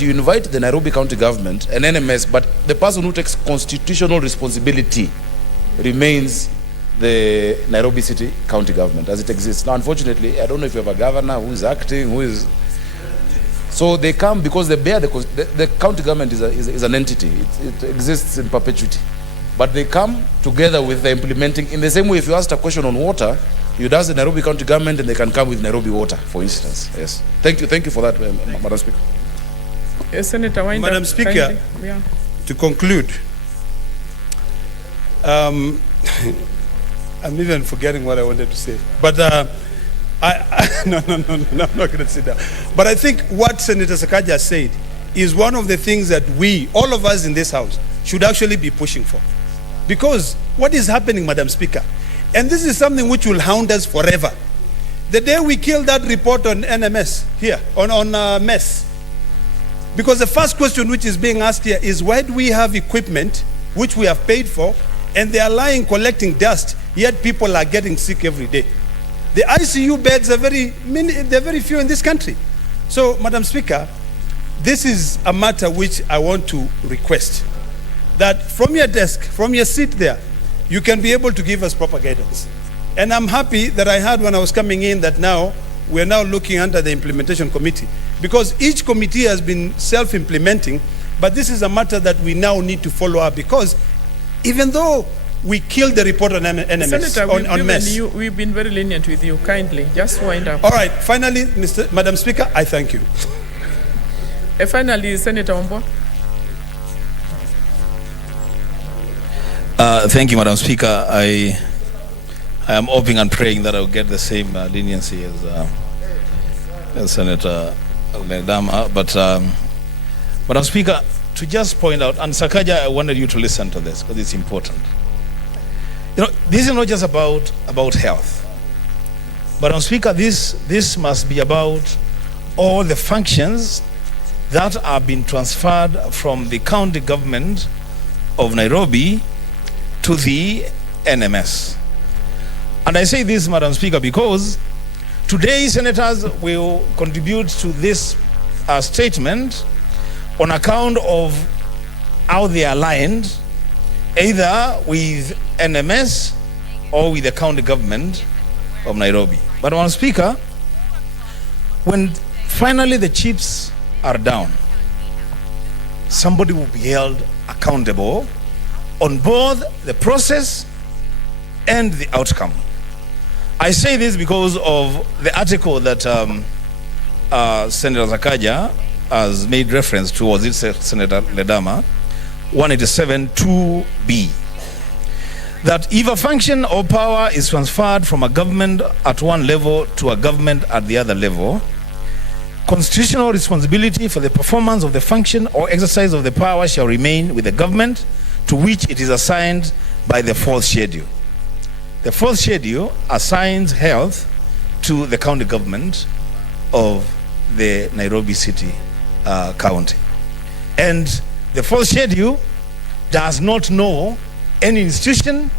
you invite the Nairobi County government and NMS, but the person who takes constitutional responsibility remains the Nairobi City County government as it exists. Now, unfortunately, I don't know if you have a governor who is acting, so they come because they bear the county government is an entity. It exists in perpetuity. But they come together with the implementing, in the same way if you asked a question on water, you'd ask the Nairobi County government and they can come with Nairobi Water, for instance. Yes. Thank you for that, Madam Speaker. Senator Winder, Madam Speaker, yeah. To conclude, I'm even forgetting what I wanted to say. But no, I'm not going to sit down. But I think what Senator Sakaja said is one of the things that we, all of us in this House, should actually be pushing for. Because what is happening, Madam Speaker, and this is something which will hound us forever. The day we killed that report on NMS here, on MES, because the first question which is being asked here is why do we have equipment which we have paid for and they are lying collecting dust, yet people are getting sick every day. The ICU beds are they're very few in this country. So, Madam Speaker, this is a matter which I want to request that from your desk, from your seat there, you can be able to give us proper guidance. And I'm happy that I heard when I was coming in that now we're now looking under the implementation committee, because each committee has been self-implementing, but this is a matter that we now need to follow up, because even though we killed the report on NMS, Senator, on MES. We've been very lenient with you. Kindly, just wind up. All right, finally, Madam Speaker, I thank you. Finally, Senator Ombo. Thank you, Madam Speaker. I am hoping and praying that I'll get the same leniency as Senator Ledama. But, Madam Speaker, to just point out, and Sakaja, I wanted you to listen to this because it's important. You know, this is not just about health. Madam Speaker, this must be about all the functions that are being transferred from the county government of Nairobi to the NMS. And I say this, Madam Speaker, because today senators will contribute to this statement on account of how they are aligned either with NMS or with the county government of Nairobi. But Madam Speaker, when finally the chips are down, somebody will be held accountable on both the process and the outcome. I say this because of the article that Senator Sakaja has made reference to, was it Senator Ledama, 187(2)(b), that if a function or power is transferred from a government at one level to a government at the other level, constitutional responsibility for the performance of the function or exercise of the power shall remain with the government to which it is assigned by the fourth schedule. The fourth schedule assigns health to the county government of the Nairobi City County. And the fourth schedule does not know any institution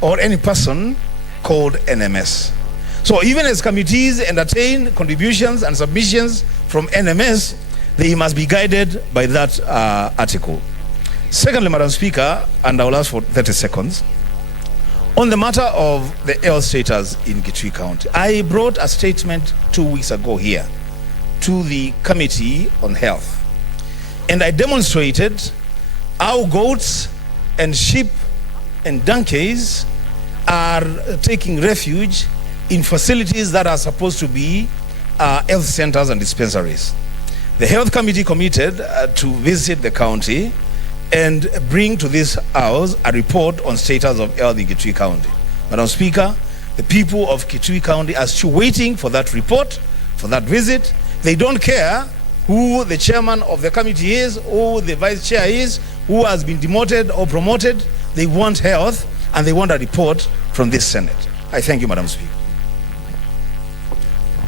or any person called NMS. So even as committees entertain contributions and submissions from NMS, they must be guided by that article. Secondly, Madam Speaker, and I will ask for 30 seconds, on the matter of the health status in Kitui County, I brought a statement 2 weeks ago here to the Committee on Health, and I demonstrated how goats and sheep and donkeys are taking refuge in facilities that are supposed to be health centers and dispensaries. The Health Committee committed to visit the county and bring to this house a report on status of health in Kitui County. Madam Speaker, the people of Kitui County are still waiting for that report, for that visit. They don't care who the chairman of the committee is, who the vice chair is, who has been demoted or promoted. They want health, and they want a report from this Senate. I thank you, Madam Speaker.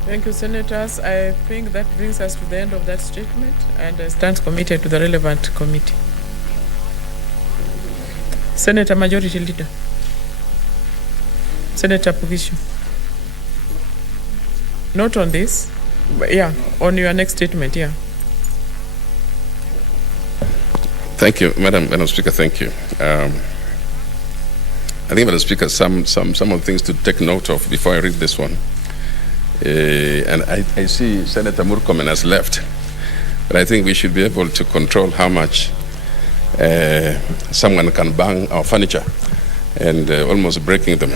Thank you, Senators. I think that brings us to the end of that statement, and I stand committed to the relevant committee. Senator Majority Leader. Senator Pugisho. Not on this, but yeah, on your next statement, yeah. Thank you, Madam Speaker, thank you. I think, Madam Speaker, some of the things to take note of before I read this one. And I see Senator Murkomen has left, but I think we should be able to control how much someone can bang our furniture and almost breaking them.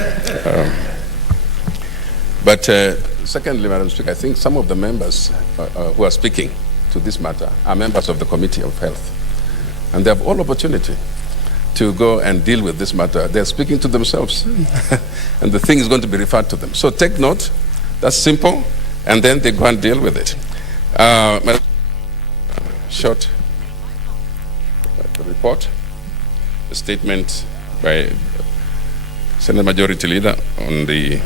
But secondly, Madam Speaker, I think some of the members who are speaking to this matter are members of the Committee of Health, and they have all opportunity to go and deal with this matter. They're speaking to themselves, and the thing is going to be referred to them. So take note, that's simple, and then they go and deal with it. Madam, short report, a statement by Senate Majority Leader on the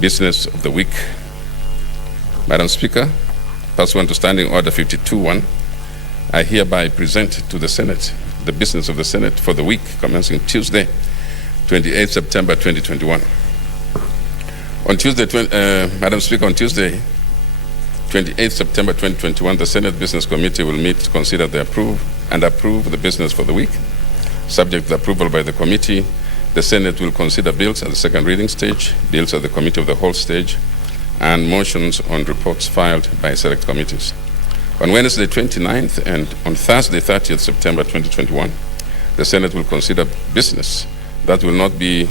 business of the week. Madam Speaker, pursuant to Standing Order 52.1, I hereby present to the Senate the business of the Senate for the week commencing Tuesday, 28 September 2021. On Tuesday, Madam Speaker, on Tuesday, 28 September 2021, the Senate Business Committee will meet to consider approve the business for the week. Subject to approval by the committee, the Senate will consider bills at the second reading stage, bills at the Committee of the Whole stage, and motions on reports filed by select committees. On Wednesday, 29th, and on Thursday, 30th September 2021, the Senate will consider business that will not be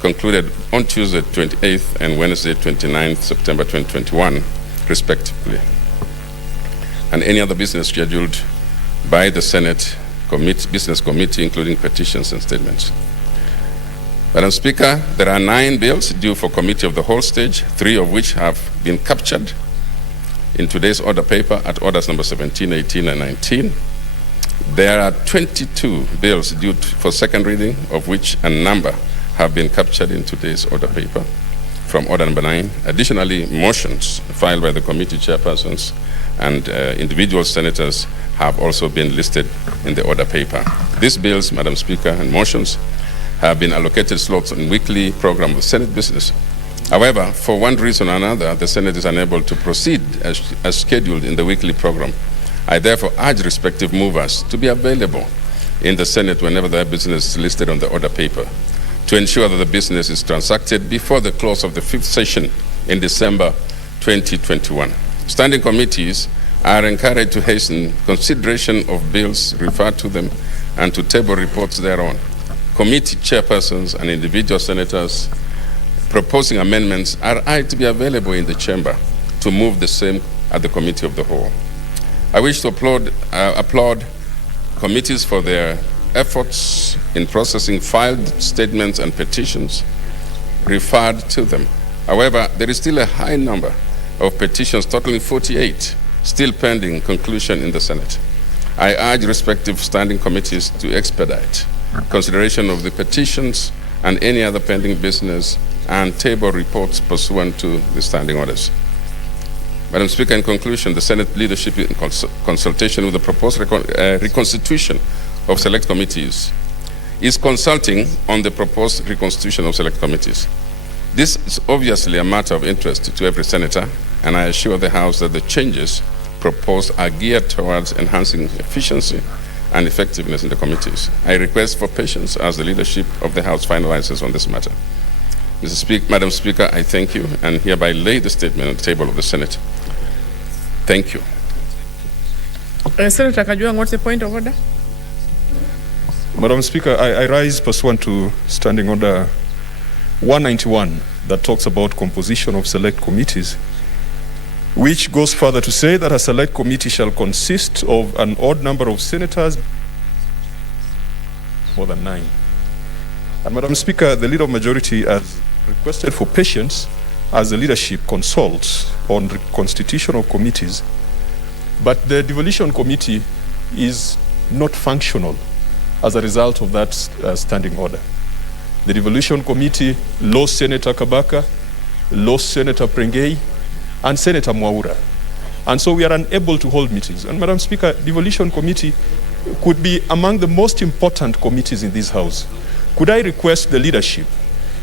concluded on Tuesday, 28th, and Wednesday, 29th September 2021, respectively, and any other business scheduled by the Senate Business Committee, including petitions and statements. Madam Speaker, there are 9 bills due for Committee of the Whole stage, 3 of which have been captured in today's order paper at orders number 17, 18, and 19. There are 22 bills due for second reading, of which a number have been captured in today's order paper from order number 9. Additionally, motions filed by the committee chairpersons and individual senators have also been listed in the order paper. These bills, Madam Speaker, and motions have been allocated slots in weekly program of Senate business. However, for one reason or another, the Senate is unable to proceed as scheduled in the weekly program. I therefore urge respective movers to be available in the Senate whenever their business is listed on the order paper, to ensure that the business is transacted before the close of the 5th session in December 2021. Standing committees are encouraged to hasten consideration of bills, refer to them, and to table reports thereon. Committee chairpersons and individual senators proposing amendments are urged to be available in the chamber to move the same at the Committee of the Whole. I wish to applaud committees for their efforts in processing filed statements and petitions referred to them. However, there is still a high number of petitions, totaling 48, still pending conclusion in the Senate. I urge respective standing committees to expedite consideration of the petitions and any other pending business and table reports pursuant to the standing orders. Madam Speaker, in conclusion, the Senate leadership, in consultation with the proposed reconstitution of select committees, is consulting on the proposed reconstitution of select committees. This is obviously a matter of interest to every senator, and I assure the House that the changes proposed are geared towards enhancing efficiency and effectiveness in the committees. I request for patience as the leadership of the House finalizes on this matter. Madam Speaker, I thank you and hereby lay the statement on the table of the Senate. Thank you. Senator Kajwang, what's the point of order? Madam Speaker, I rise pursuant to Standing Order 191 that talks about composition of select committees, which goes further to say that a select committee shall consist of an odd number of senators, more than 9. And Madam Speaker, the Leader of Majority has requested for patience as the leadership consults on the constitution of committees. But the devolution committee is not functional as a result of that standing order. The devolution committee lost Senator Kabaka, lost Senator Prengei, and Senator Mwaura. And so we are unable to hold meetings. And Madam Speaker, devolution committee could be among the most important committees in this House. Could I request the leadership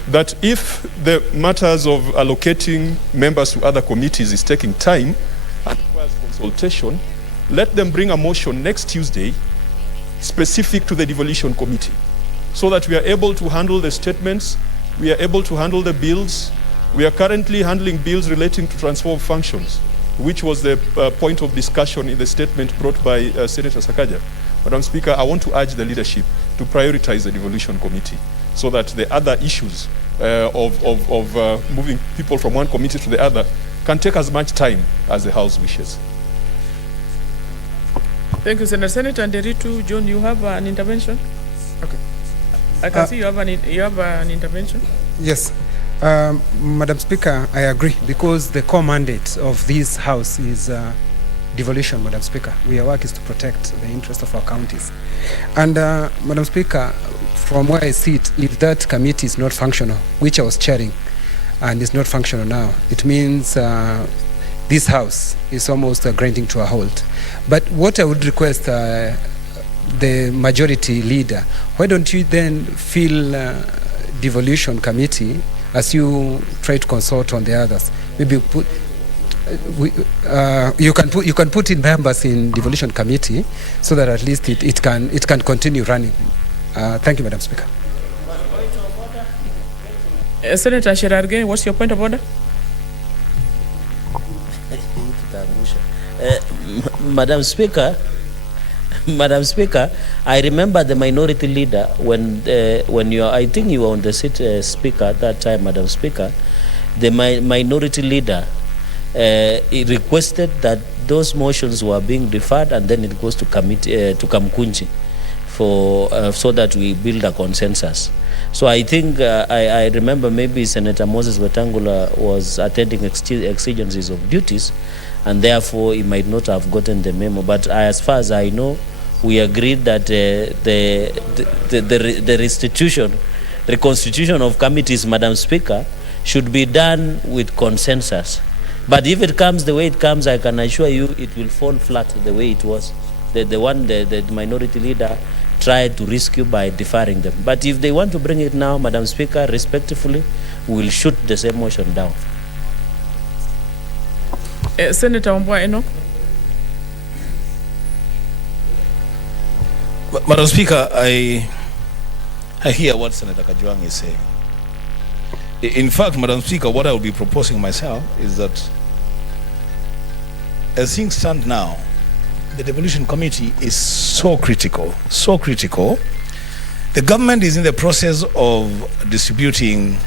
that if the matters of allocating members to other committees is taking time and requires consultation, let them bring a motion next Tuesday specific to the devolution committee, so that we are able to handle the statements, we are able to handle the bills. We are currently handling bills relating to transfer of functions, which was the point of discussion in the statement brought by Senator Sakaja. Madam Speaker, I want to urge the leadership to prioritize the devolution committee so that the other issues of moving people from one committee to the other can take as much time as the House wishes. Thank you, Senator. Senator Nderitu, John, you have an intervention? Okay. I can see you have an intervention. Yes. Madam Speaker, I agree, because the core mandate of this House is devolution, Madam Speaker. Our work is to protect the interest of our counties. And Madam Speaker, from where I sit, if that committee is not functional, which I was chairing, and is not functional now, it means this House is almost grinding to a halt. But what I would request the majority leader, why don't you then fill devolution committee as you try to consult on the others? Maybe put you can put in members in devolution committee so that at least it can continue running. Thank you, Madam Speaker. Senator Sherarge, what's your point of order? Madam Speaker, I remember the minority leader when I think you were on the seat speaker at that time, Madam Speaker. The minority leader he requested that those motions were being deferred and then it goes to committee to Kamkunji for so that we build a consensus. So I think I remember maybe Senator Moses Wetangula was attending exigencies of duties, and therefore he might not have gotten the memo. But as far as I know, we agreed that the reconstitution of committees, Madam Speaker, should be done with consensus. But if it comes the way it comes, I can assure you it will fall flat the way it was. The minority leader tried to rescue by deferring them. But if they want to bring it now, Madam Speaker, respectfully, we will shoot the same motion down. Senator Ombwa Enoch. Madam Speaker, I hear what Senator Kajwang is saying. In fact, Madam Speaker, what I will be proposing myself is that as things stand now, the devolution committee is so critical. The government is in the process of distributing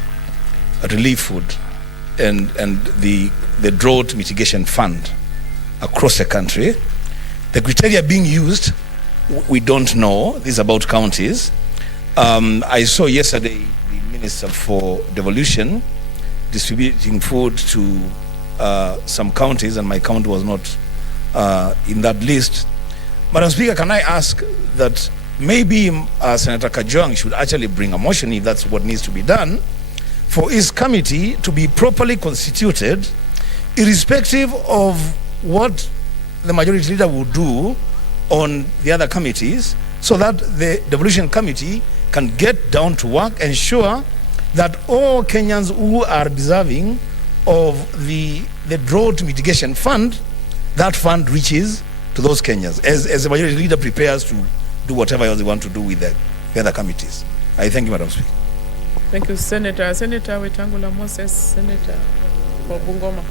relief food and the drought mitigation fund across the country. The criteria being used, we don't know. This is about counties. I saw yesterday the Minister for Devolution distributing food to some counties, and my county was not in that list. Madam Speaker, can I ask that maybe Senator Kajwang should actually bring a motion, if that's what needs to be done, for his committee to be properly constituted, irrespective of what the majority leader will do on the other committees, so that the devolution committee can get down to work, ensure that all Kenyans who are deserving of the drought mitigation fund that fund reaches to those Kenyans as the majority leader prepares to do whatever else they want to do with the other committees. I thank you, Madam Speaker. Thank you, Senator. Senator Wetangula Moses, Senator for Bungoma.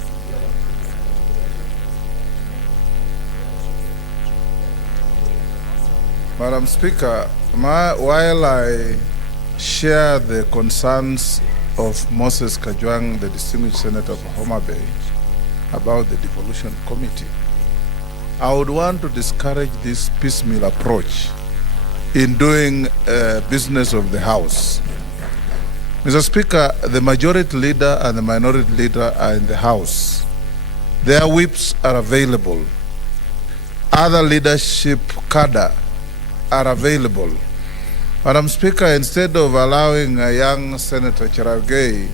Madam Speaker, while I share the concerns of Moses Kajwang, the distinguished senator for Homa Bay, about the devolution committee, I would want to discourage this piecemeal approach in doing business of the House. Mr. Speaker, the majority leader and the minority leader are in the House. Their whips are available. Other leadership cadre are available. Madam Speaker, instead of allowing a young Senator Cherargei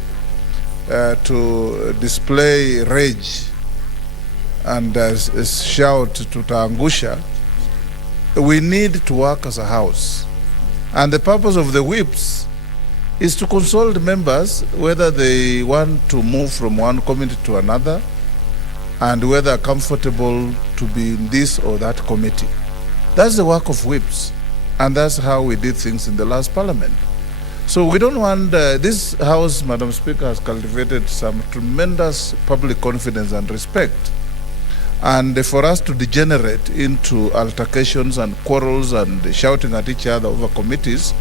to display rage and shout to Taangusha, we need to work as a House. And the purpose of the whips is to consult members whether they want to move from one committee to another and whether comfortable to be in this or that committee. That's the work of whips, and that's how we did things in the last parliament. So we don't want, this House, Madam Speaker, has cultivated some tremendous public confidence and respect. And for us to degenerate into altercations and quarrels and shouting at each other over committees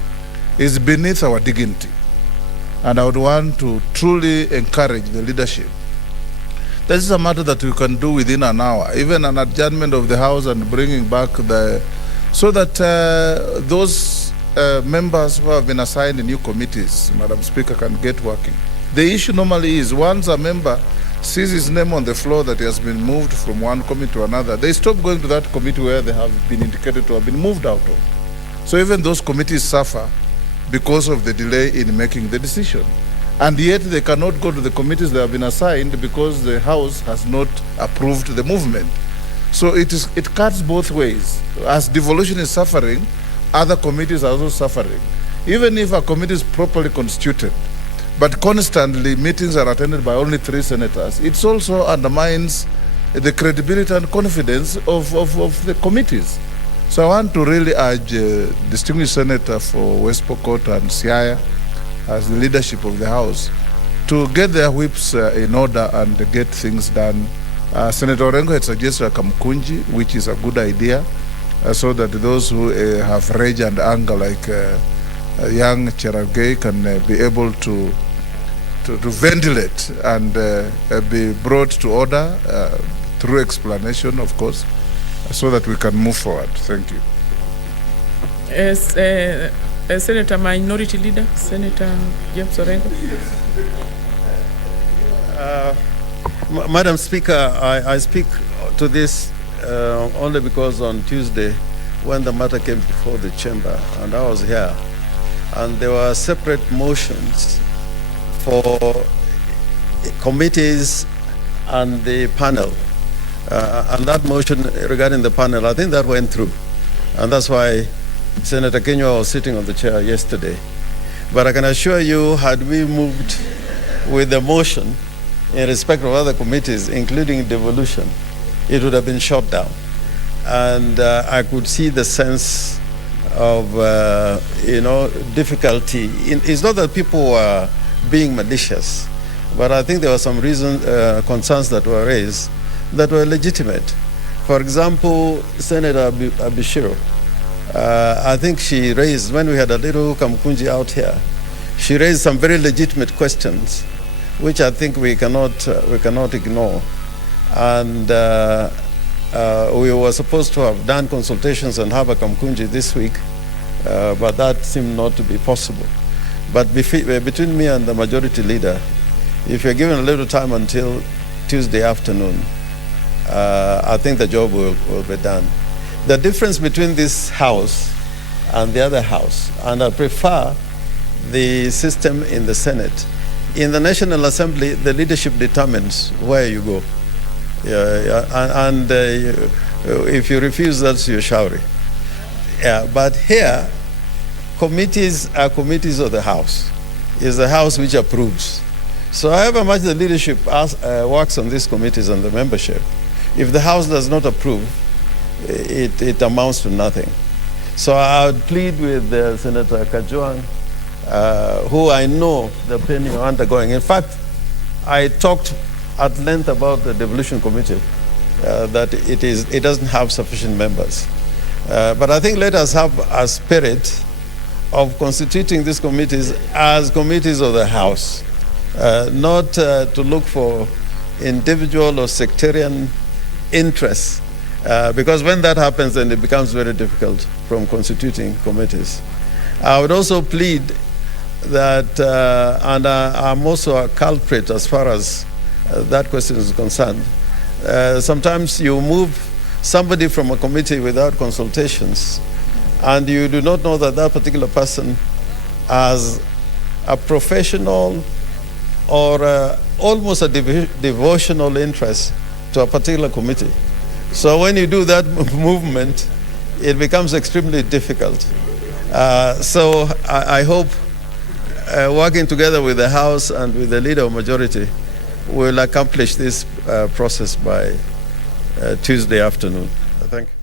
is beneath our dignity. And I would want to truly encourage the leadership. This is a matter that we can do within an hour, even an adjournment of the House and bringing back the, so that those members who have been assigned in new committees, Madam Speaker, can get working. The issue normally is once a member sees his name on the floor that he has been moved from one committee to another, they stop going to that committee where they have been indicated to have been moved out of. So even those committees suffer because of the delay in making the decision. And yet they cannot go to the committees they have been assigned because the House has not approved the movement. So it cuts both ways. As devolution is suffering, other committees are also suffering. Even if a committee is properly constituted, but constantly meetings are attended by only 3 senators, it also undermines the credibility and confidence of the committees. So I want to really urge distinguished Senator for West Pokot and Siaya, as the leadership of the House, to get their whips in order and get things done. Senator Orengo had suggested a Kamkunji, which is a good idea, so that those who have rage and anger like young Cherargei can be able to ventilate and be brought to order through explanation, of course, so that we can move forward. Thank you. Yes, Senator Minority Leader, Senator James Orengo. Madam Speaker, I speak to this only because on Tuesday, when the matter came before the chamber, and I was here, and there were separate motions for committees and the panel. And that motion regarding the panel, I think that went through. And that's why Senator Kenya was sitting on the chair yesterday. But I can assure you, had we moved with the motion in respect of other committees, including devolution, it would have been shot down. And I could see the sense of, difficulty. It's not that people were being malicious, but I think there were some concerns that were raised that were legitimate. For example, Senator Abishiro, I think she raised, when we had a little Kamkunji out here, she raised some very legitimate questions, which I think we cannot ignore. And we were supposed to have done consultations and have a Kamkunji this week, but that seemed not to be possible. But between me and the majority leader, if you're given a little time until Tuesday afternoon, I think the job will be done. The difference between this House and the other House, and I prefer the system in the Senate. In the National Assembly, the leadership determines where you go. And if you refuse, that's your showry. But here, committees are committees of the House. It's the House which approves. So however much the leadership works on these committees and the membership, if the House does not approve, it amounts to nothing. So I would plead with Senator Kajwang, who I know the pain you're undergoing. In fact, I talked at length about the devolution committee, that it doesn't have sufficient members. But I think let us have a spirit of constituting these committees as committees of the House, not to look for individual or sectarian interests, because when that happens, then it becomes very difficult from constituting committees. I would also plead that, and I'm also a culprit as far as that question is concerned, sometimes you move somebody from a committee without consultations, and you do not know that that particular person has a professional or almost a devotional interest to a particular committee. So when you do that movement, it becomes extremely difficult. So I hope working together with the House and with the leader of majority will accomplish this process by Tuesday afternoon. Thank you.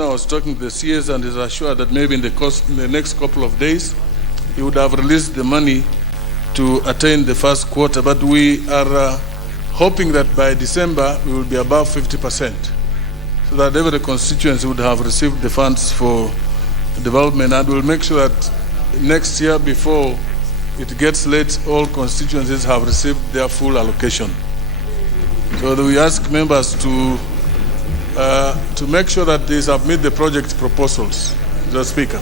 I was talking to the CS and is assured that maybe in the next couple of days he would have released the money to attain the first quarter. But we are hoping that by December we will be above 50%, so that every constituency would have received the funds for development, and we'll make sure that next year, before it gets late, all constituencies have received their full allocation. So we ask members to make sure that they submit the project proposals to the Speaker.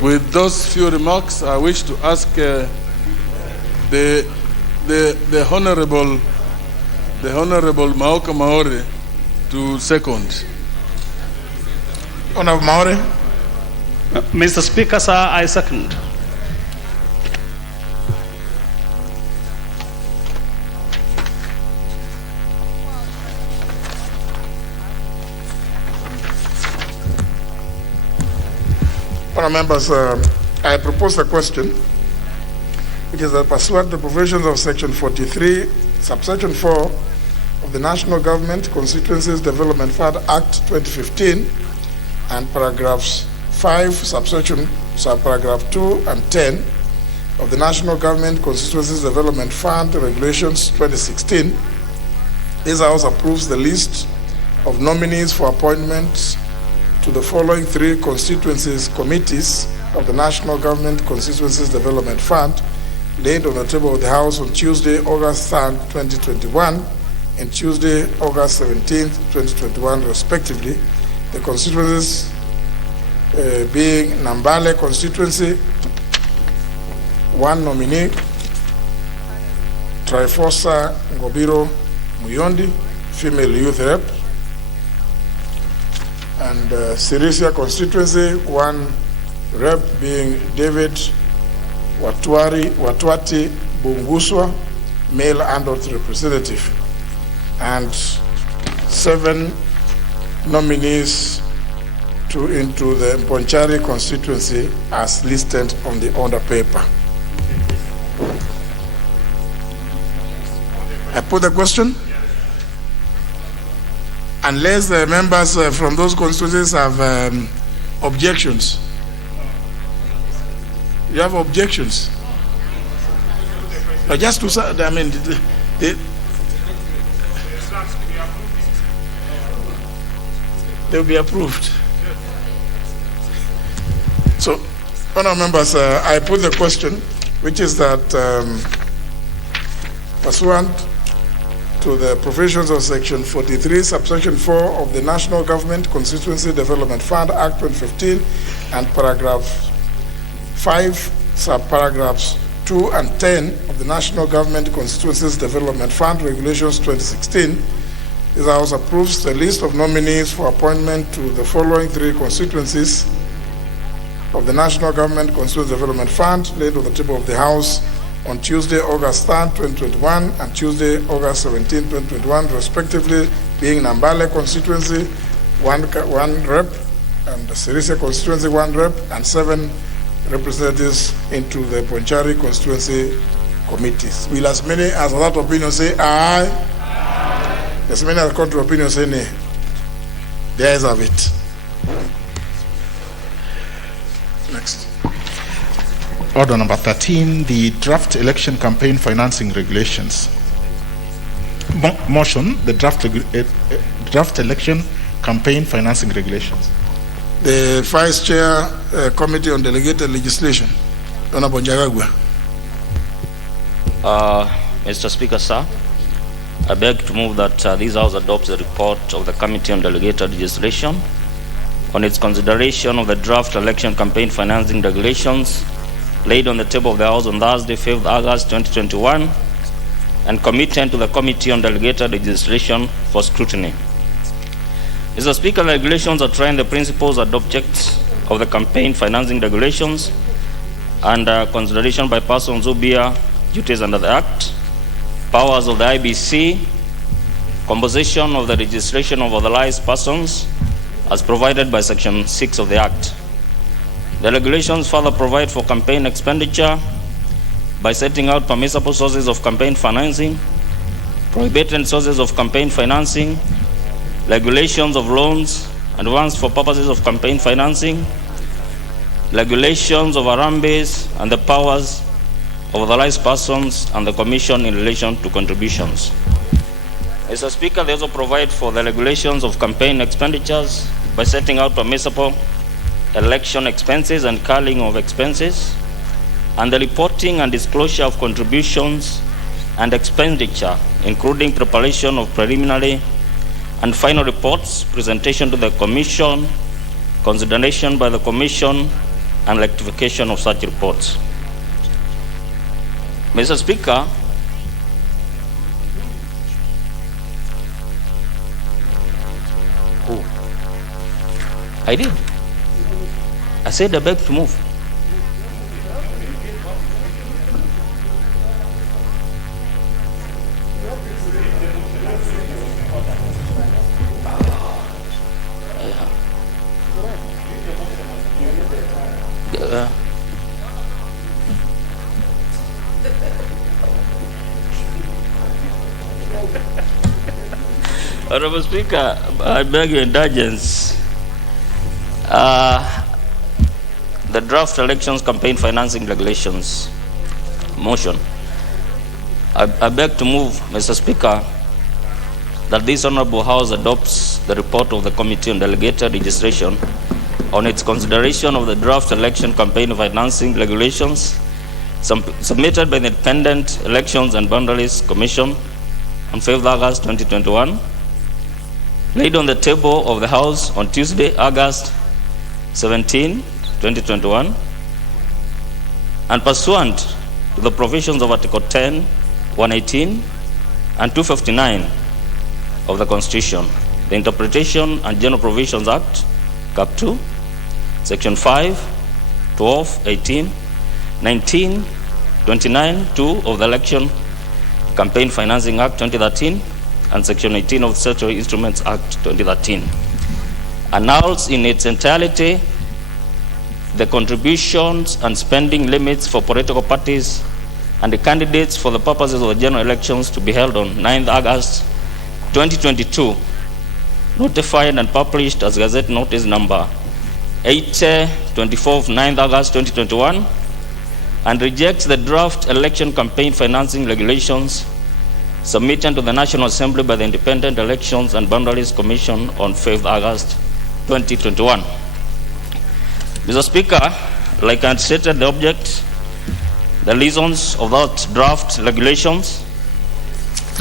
With those few remarks, I wish to ask the Honorable Maoka Maore to second. Honorable Maore. Mr. Speaker, sir, I second. Honourable members, I propose a question, which is that pursuant to the provisions of Section 43, subsection 4 of the National Government Constituencies Development Fund Act 2015, and paragraphs 5, subparagraph 2 and 10 of the National Government Constituencies Development Fund Regulations 2016, this House approves the list of nominees for appointment to the following 3 constituencies committees of the National Government Constituencies Development Fund, laid on the table of the House on Tuesday, August 3rd, 2021, and Tuesday, August 17th, 2021, respectively. The constituencies being Nambale constituency, 1 nominee, Triforsa Ngobiro Muyondi, female youth rep, and Sirisia constituency, 1 rep being David Watwati Bunguswa, male adult representative, and 7 nominees into the Mponchari constituency as listed on the order paper. I put the question. Unless the members from those constituencies have objections. You have objections? Just to, I mean, they'll be approved. So, honourable members, I put the question, which is that pursuant to the provisions of Section 43, subsection 4 of the National Government Constituency Development Fund Act 2015, and paragraph 5, subparagraphs 2 and 10 of the National Government Constituencies Development Fund Regulations 2016, this House approves the list of nominees for appointment to the following 3 constituencies of the National Government Constituency Development Fund laid on the table of the House on Tuesday, August 3rd, 2021 and Tuesday, August 17, 2021, respectively, being Nambale constituency, one rep, and the Sirisia constituency, 1 rep, and 7 representatives into the Ponchari constituency committees. Will as many as that opinion say aye? Aye. As many as contrary opinion say nay. The ayes have it. Next. Order number 13, the draft election campaign financing regulations. Motion, the draft election campaign financing regulations. The Vice Chair, Committee on Delegated Legislation, Honorable Njagagwa. Mr. Speaker, sir, I beg to move that this House adopts the report of the Committee on Delegated Legislation on its consideration of the draft election campaign financing regulations laid on the table of the House on Thursday, 5th August 2021, and committed to the Committee on Delegated Legislation for scrutiny. Mr. Speaker, the regulations outline the principles and objects of the campaign financing regulations and consideration by persons who bear duties under the Act, powers of the IEBC, composition of the registration of authorized persons as provided by Section 6 of the Act. The regulations further provide for campaign expenditure by setting out permissible sources of campaign financing, prohibited sources of campaign financing, regulations of loans advanced for purposes of campaign financing, regulations of Harambes, and the powers of authorized persons and the Commission in relation to contributions. Mr. Speaker, they also provide for the regulations of campaign expenditures by setting out permissible election expenses and culling of expenses, and the reporting and disclosure of contributions and expenditure, including preparation of preliminary and final reports, presentation to the Commission, consideration by the Commission, and rectification of such reports. Mr. Speaker, I did. I said I beg to move. Honorable Speaker, I beg your indulgence. The draft elections campaign financing regulations motion. I beg to move, Mr. Speaker, that this Honorable House adopts the report of the Committee on Delegated Legislation on its consideration of the draft election campaign financing regulations submitted by the Independent Elections and Boundaries Commission on 5th August 2021, laid on the table of the House on Tuesday, August 17, 2021, and pursuant to the provisions of Article 10, 118, and 259 of the Constitution, the Interpretation and General Provisions Act, Cap 2, Section 5, 12, 18, 19, 29, 2 of the Election Campaign Financing Act 2013, and Section 18 of the Statutory Instruments Act 2013, annuls in its entirety the contributions and spending limits for political parties and the candidates for the purposes of the general elections to be held on 9th August 2022, notified and published as Gazette Notice number 80/24 of 9th August 2021, and rejects the draft election campaign financing regulations submitted to the National Assembly by the Independent Elections and Boundaries Commission on 5th August 2021. Mr. Speaker, like I stated the object, the reasons of that draft regulations,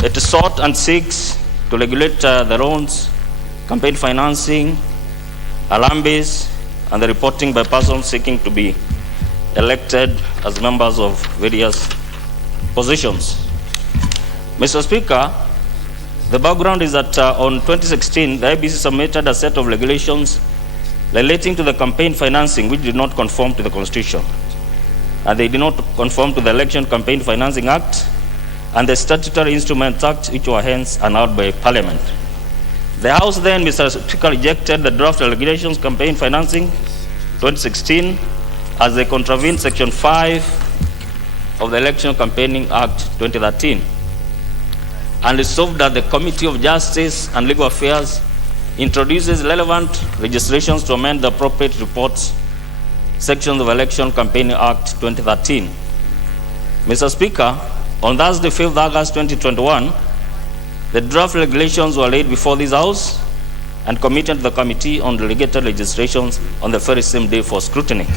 it sought and seeks to regulate the loans, campaign financing, Harambes, and the reporting by persons seeking to be elected as members of various positions. Mr. Speaker, the background is that on 2016, the IEBC submitted a set of regulations relating to the campaign financing which did not conform to the Constitution. And they did not conform to the Election Campaign Financing Act and the Statutory Instruments Act, which were hence allowed by Parliament. The House then, Mr. Speaker, rejected the draft regulations campaign financing 2016 as they contravened Section 5 of the Election Campaigning Act 2013 and resolved that the Committee of Justice and Legal Affairs introduces relevant legislations to amend the appropriate reports sections of Election Campaigning Act 2013. Mr. Speaker, on Thursday, 5th August 2021, the draft regulations were laid before this House and committed to the Committee on Delegated Legislations on the very same day for scrutiny.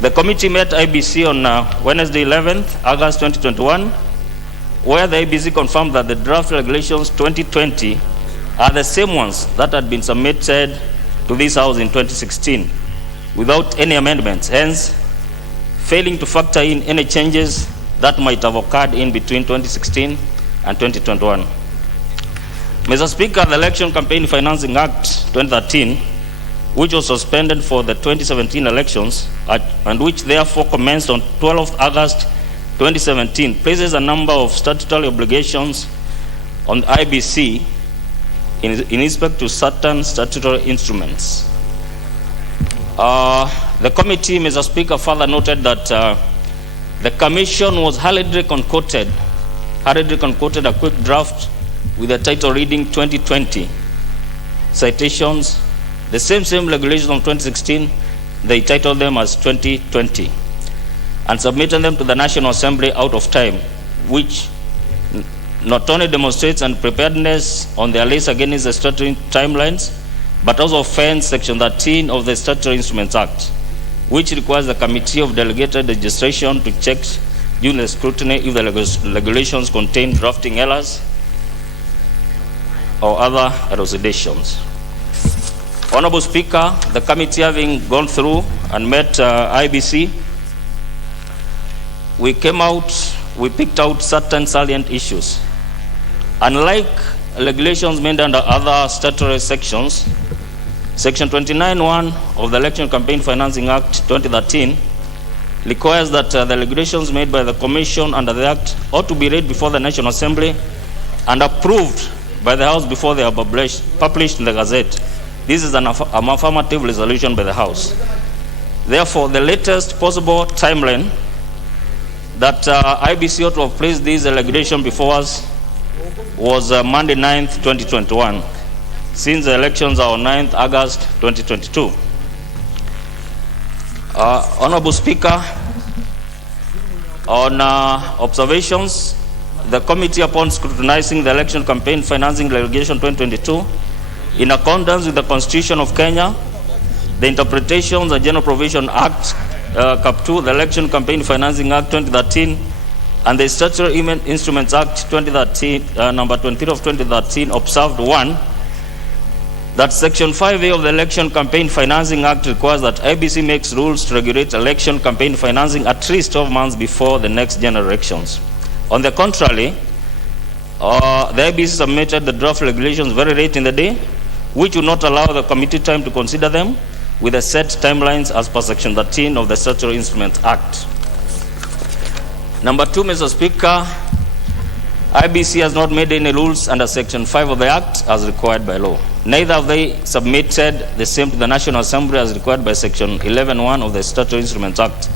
The committee met IEBC on Wednesday, 11th August 2021, where the IEBC confirmed that the draft regulations 2020 are the same ones that had been submitted to this House in 2016 without any amendments, hence failing to factor in any changes that might have occurred in between 2016 and 2021. Mr. Speaker, the Election Campaign Financing Act 2013, which was suspended for the 2017 elections and which therefore commenced on 12th August 2017, places a number of statutory obligations on the IEBC in respect to certain statutory instruments. The committee, Mr. Speaker, further noted that the Commission was hurriedly concocted a quick draft with the title reading 2020 citations. The same regulations of 2016, they titled them as 2020 and submitted them to the National Assembly out of time, which not only demonstrates unpreparedness on their lays against the statutory timelines, but also offends Section 13 of the Statutory Instruments Act, which requires the Committee of Delegated Legislation to check during the scrutiny if the regulations contain drafting errors or other elucidations. Honorable Speaker, the committee having gone through and met IEBC, we picked out certain salient issues. Unlike regulations made under other statutory sections, Section 29(1) of the Election Campaign Financing Act 2013 requires that the regulations made by the Commission under the Act ought to be read before the National Assembly and approved by the House before they are published in the Gazette. This is an affirmative resolution by the House. Therefore, the latest possible timeline that IEBC ought to have placed this regulation before us was Monday 9th, 2021, since the elections are on 9th August 2022. Honorable Speaker, on observations, the committee, upon scrutinizing the Election Campaign Financing Regulation 2022, in accordance with the Constitution of Kenya, the interpretations of General Provision Act, Cap 2, the Election Campaign Financing Act 2013, and the Statutory Instruments Act 2013, number 23 of 2013, observed 1, that Section 5A of the Election Campaign Financing Act requires that IEBC makes rules to regulate election campaign financing at least 12 months before the next general elections. On the contrary, the IEBC submitted the draft regulations very late in the day, which would not allow the committee time to consider them with the set timelines as per Section 13 of the Statutory Instruments Act. Number 2, Mr. Speaker, IEBC has not made any rules under Section 5 of the Act as required by law. Neither have they submitted the same to the National Assembly as required by Section 11(1) of the Statutory Instruments Act,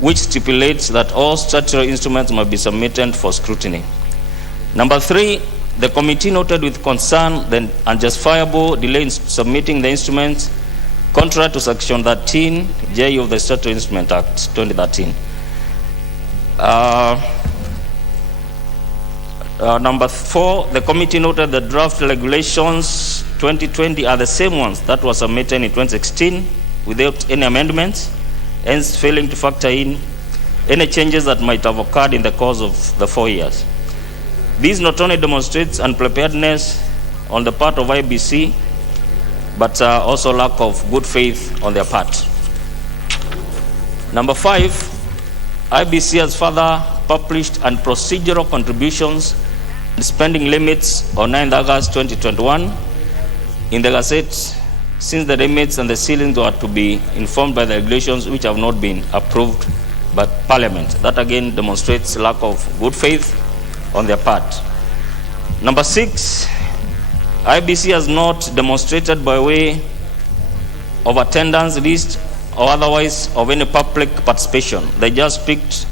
which stipulates that all statutory instruments must be submitted for scrutiny. Number 3, the committee noted with concern the unjustifiable delay in submitting the instruments contrary to Section 13J of the Statutory Instruments Act 2013. Number 4, the committee noted the draft regulations 2020 are the same ones that were submitted in 2016 without any amendments, hence failing to factor in any changes that might have occurred in the course of the 4 years. This not only demonstrates unpreparedness on the part of IEBC, but also lack of good faith on their part. Number 5, IEBC has further published and procedural contributions and spending limits on 9th August 2021 in the Gazette since the limits and the ceilings were to be informed by the regulations which have not been approved by Parliament. That again demonstrates lack of good faith on their part. Number 6, IEBC has not demonstrated by way of attendance list or otherwise of any public participation. They just picked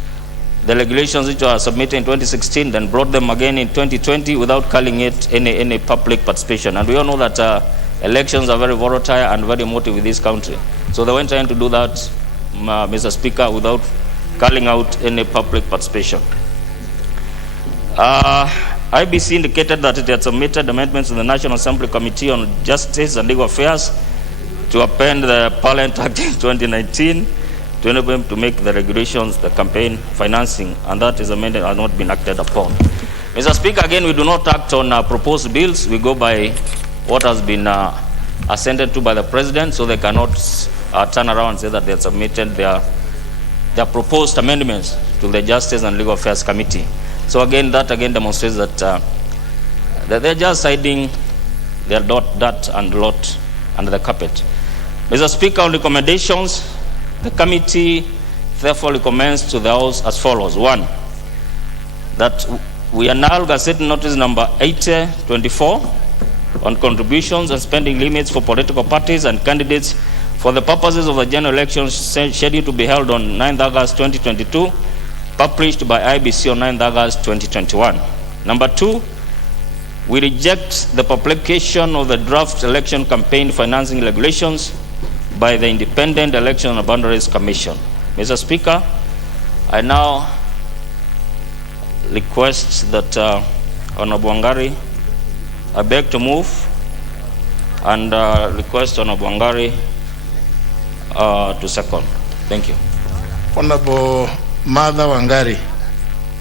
the regulations which were submitted in 2016, then brought them again in 2020 without calling it any public participation. And we all know that elections are very volatile and very emotive in this country. So they went trying to do that, Mr. Speaker, without calling out any public participation. IEBC indicated that it had submitted amendments to the National Assembly Committee on Justice and Legal Affairs to append the Parliament Act in 2019 to enable them to make the regulations, the campaign financing, and that is amended has not been acted upon. Mr. Speaker, again, we do not act on proposed bills. We go by what has been assented to by the President, so they cannot turn around and say that they have submitted their proposed amendments to the Justice and Legal Affairs Committee. So again, that again demonstrates that, that they're just hiding their dirt and lot under the carpet. Mr. Speaker, on recommendations, the committee therefore recommends to the House as follows. 1, that we annul Gazette Notice number 8024 on contributions and spending limits for political parties and candidates for the purposes of the general elections scheduled to be held on 9th August 2022, published by IEBC on 9th August 2021. Number 2, we reject the publication of the draft election campaign financing regulations by the Independent Election and Boundaries Commission. Mr. Speaker, I now request that Honorable Wangari, I beg to move and request Honorable Wangari to second. Thank you. Honorable Mother Wangari,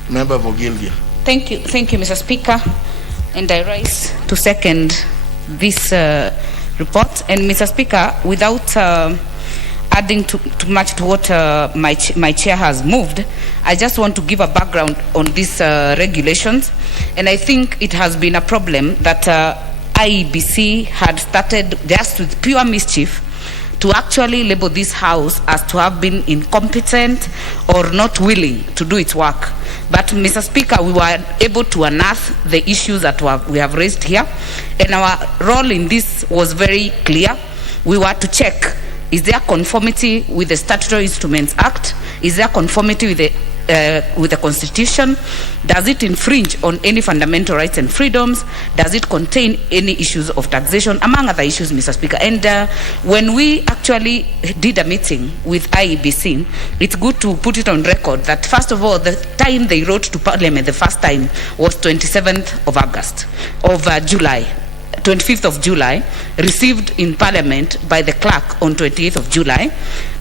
member for Gilgil. Thank you, Mr. Speaker, and I rise to second this report. And Mr. Speaker, without adding too much to what my chair has moved, I just want to give a background on these regulations. And I think it has been a problem that IEBC had started just with pure mischief to actually label this house as to have been incompetent or not willing to do its work. But Mr. Speaker, we were able to unearth the issues that we have raised here, and our role in this was very clear. We were to check, is there conformity with the Statutory Instruments Act? Is there conformity with the Constitution? Does it infringe on any fundamental rights and freedoms? Does it contain any issues of taxation, among other issues, Mr. Speaker? And when we actually did a meeting with IEBC, it's good to put it on record that, first of all, the time they wrote to Parliament the first time was 27th of August, of July. 25th of July, received in Parliament by the clerk on 28th of July.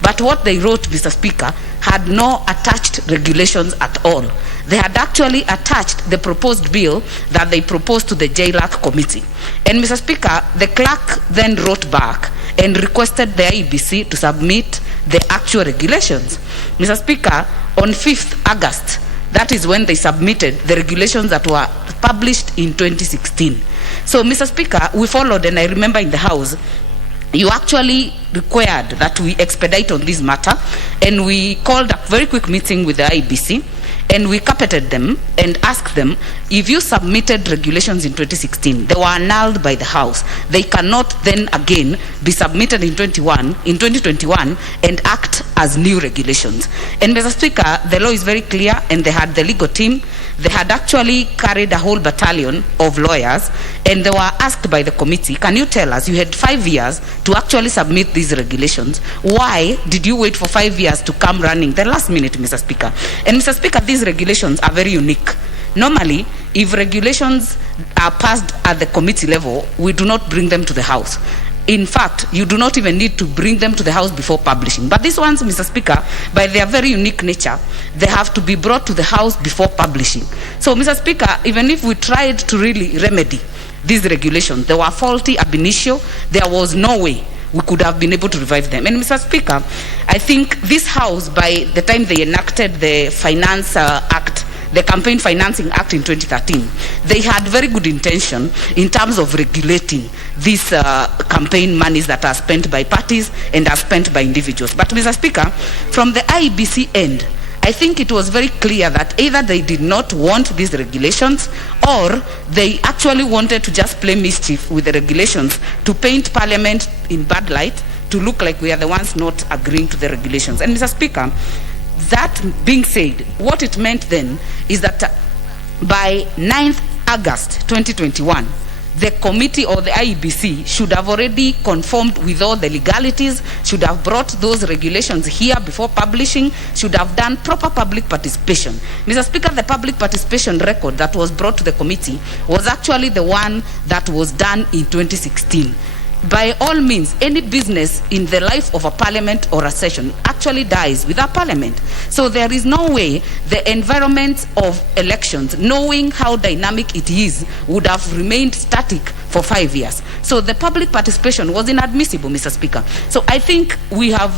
But what they wrote, Mr. Speaker, had no attached regulations at all. They had actually attached the proposed bill that they proposed to the JLAC committee. And Mr. Speaker, the clerk then wrote back and requested the IEBC to submit the actual regulations. Mr. Speaker, on 5th August, that is when they submitted the regulations that were published in 2016. So, Mr. Speaker, we followed, and I remember in the House, you actually required that we expedite on this matter, and we called a very quick meeting with the IEBC, and we carpeted them and asked them, if you submitted regulations in 2016, they were annulled by the House. They cannot then again be submitted in 2021 and act as new regulations. And Mr. Speaker, the law is very clear, and they had the legal team. They had actually carried a whole battalion of lawyers, and they were asked by the committee, can you tell us, you had 5 years to actually submit these regulations. Why did you wait for 5 years to come running the last minute, Mr. Speaker? And Mr. Speaker, these regulations are very unique. Normally, if regulations are passed at the committee level, we do not bring them to the House. In fact, you do not even need to bring them to the House before publishing. But these ones, Mr. Speaker, by their very unique nature, they have to be brought to the House before publishing. So, Mr. Speaker, even if we tried to really remedy these regulations, they were faulty ab initio, there was no way we could have been able to revive them. And Mr. Speaker, I think this House, by the time they enacted the Finance Act the Campaign Financing Act in 2013, they had very good intention in terms of regulating these campaign monies that are spent by parties and are spent by individuals. But Mr. Speaker, from the IEBC end, I think it was very clear that either they did not want these regulations or they actually wanted to just play mischief with the regulations to paint Parliament in bad light, to look like we are the ones not agreeing to the regulations. And Mr. Speaker, that being said, what it meant then is that by 9th August 2021, the committee or the IEBC should have already conformed with all the legalities, should have brought those regulations here before publishing, should have done proper public participation. Mr. Speaker, the public participation record that was brought to the committee was actually the one that was done in 2016. By all means, any business in the life of a parliament or a session actually dies with a parliament. So there is no way the environment of elections, knowing how dynamic it is, would have remained static for 5 years. So the public participation was inadmissible, Mr. Speaker. So I think we have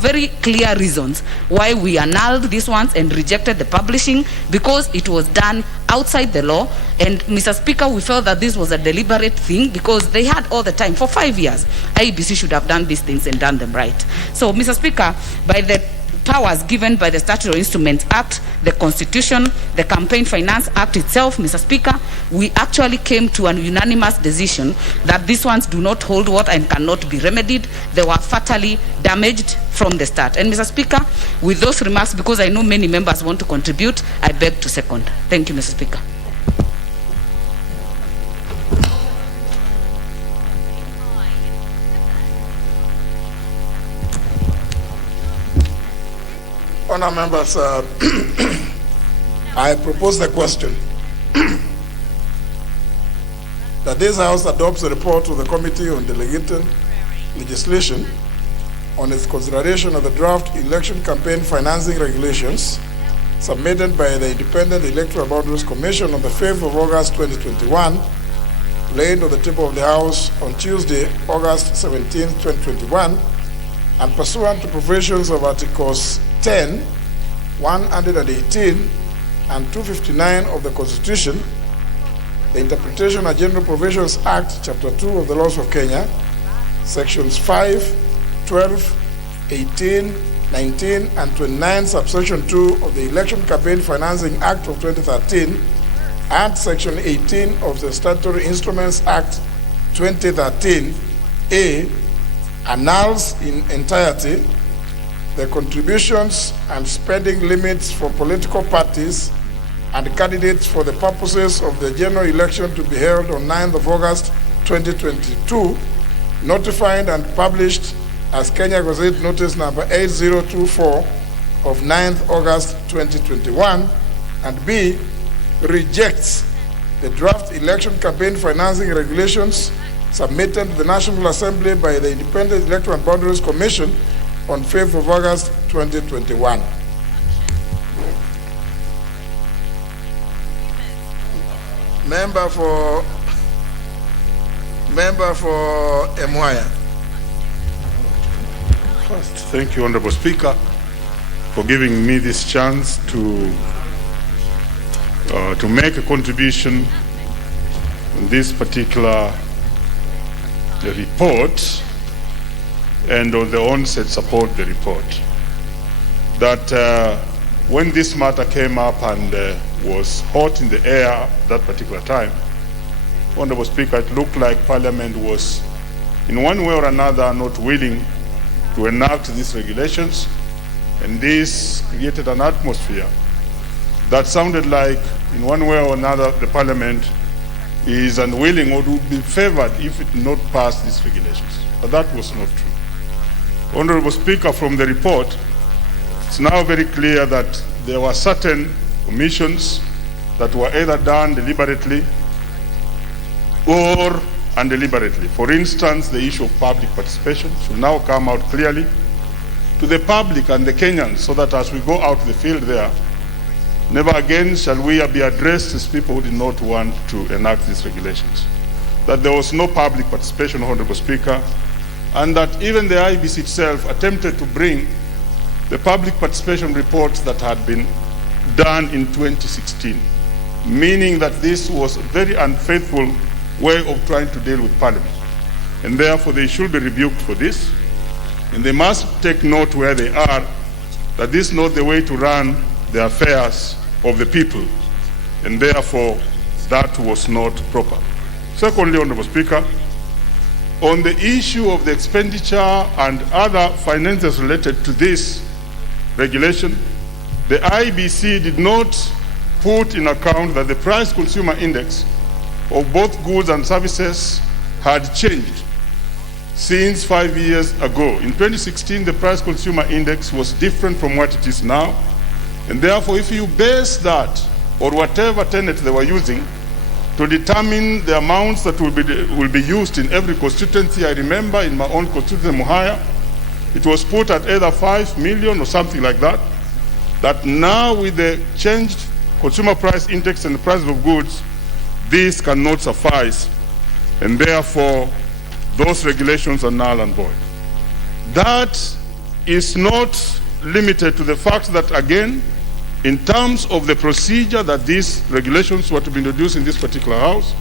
very clear reasons why we annulled these ones and rejected the publishing, because it was done outside the law. And Mr. Speaker, we felt that this was a deliberate thing because they had all the time for 5 years. IEBC should have done these things and done them right. So Mr. Speaker, by the powers given by the Statutory Instruments Act, the Constitution, the Campaign Finance Act itself, Mr. Speaker, we actually came to an unanimous decision that these ones do not hold water and cannot be remedied. They were fatally damaged from the start. And Mr. Speaker, with those remarks, because I know many members want to contribute, I beg to second. Thank you, Mr. Speaker. Honour members, I propose the question that this House adopts a report to the Committee on Delegated Legislation on its consideration of the draft election campaign financing regulations submitted by the Independent Electoral Boundaries Commission on the 5th of August 2021, laid on the table of the House on Tuesday, August 17, 2021, and pursuant to provisions of Articles 10, 118, and 259 of the Constitution, the Interpretation and General Provisions Act, Chapter 2 of the Laws of Kenya, Sections 5, 12, 18, 19, and 29, Subsection 2 of the Election Campaign Financing Act of 2013, and Section 18 of the Statutory Instruments Act 2013A, annuls in entirety the contributions and spending limits for political parties and candidates for the purposes of the general election to be held on 9th of August 2022, notified and published as Kenya Gazette Notice number 8024 of 9th August 2021, and B, rejects the draft election campaign financing regulations submitted to the National Assembly by the Independent Electoral and Boundaries Commission on 5th of August 2021. Member for Emwaya. First, thank you, Honorable Speaker, for giving me this chance to make a contribution on this particular report, and on the onset support the report. That when this matter came up and was hot in the air at that particular time, Honorable Speaker, it looked like Parliament was in one way or another not willing to enact these regulations, and this created an atmosphere that sounded like in one way or another the Parliament is unwilling or would be favored if it did not pass these regulations. But that was not true. Honorable Speaker, from the report, it's now very clear that there were certain omissions that were either done deliberately or undeliberately. For instance, the issue of public participation should now come out clearly to the public and the Kenyans, so that as we go out to the field there, never again shall we be addressed as people who did not want to enact these regulations. That there was no public participation, Honorable Speaker, and that even the IEBC itself attempted to bring the public participation reports that had been done in 2016, meaning that this was a very unfaithful way of trying to deal with Parliament. And therefore they should be rebuked for this. And they must take note where they are, that this is not the way to run the affairs of the people. And therefore that was not proper. Secondly, Honorable Speaker, on the issue of the expenditure and other finances related to this regulation, the IEBC did not put in account that the price consumer index of both goods and services had changed since 5 years ago. In 2016, the price consumer index was different from what it is now. And therefore, if you base that, or whatever tenet they were using, to determine the amounts that will be used in every constituency. I remember in my own constituency, Muhaya, it was put at either 5 million or something like that. That now with the changed consumer price index and the price of goods, this cannot suffice. And therefore, those regulations are null and void. That is not limited to the fact that, again, in terms of the procedure that these regulations were to be introduced in this particular House,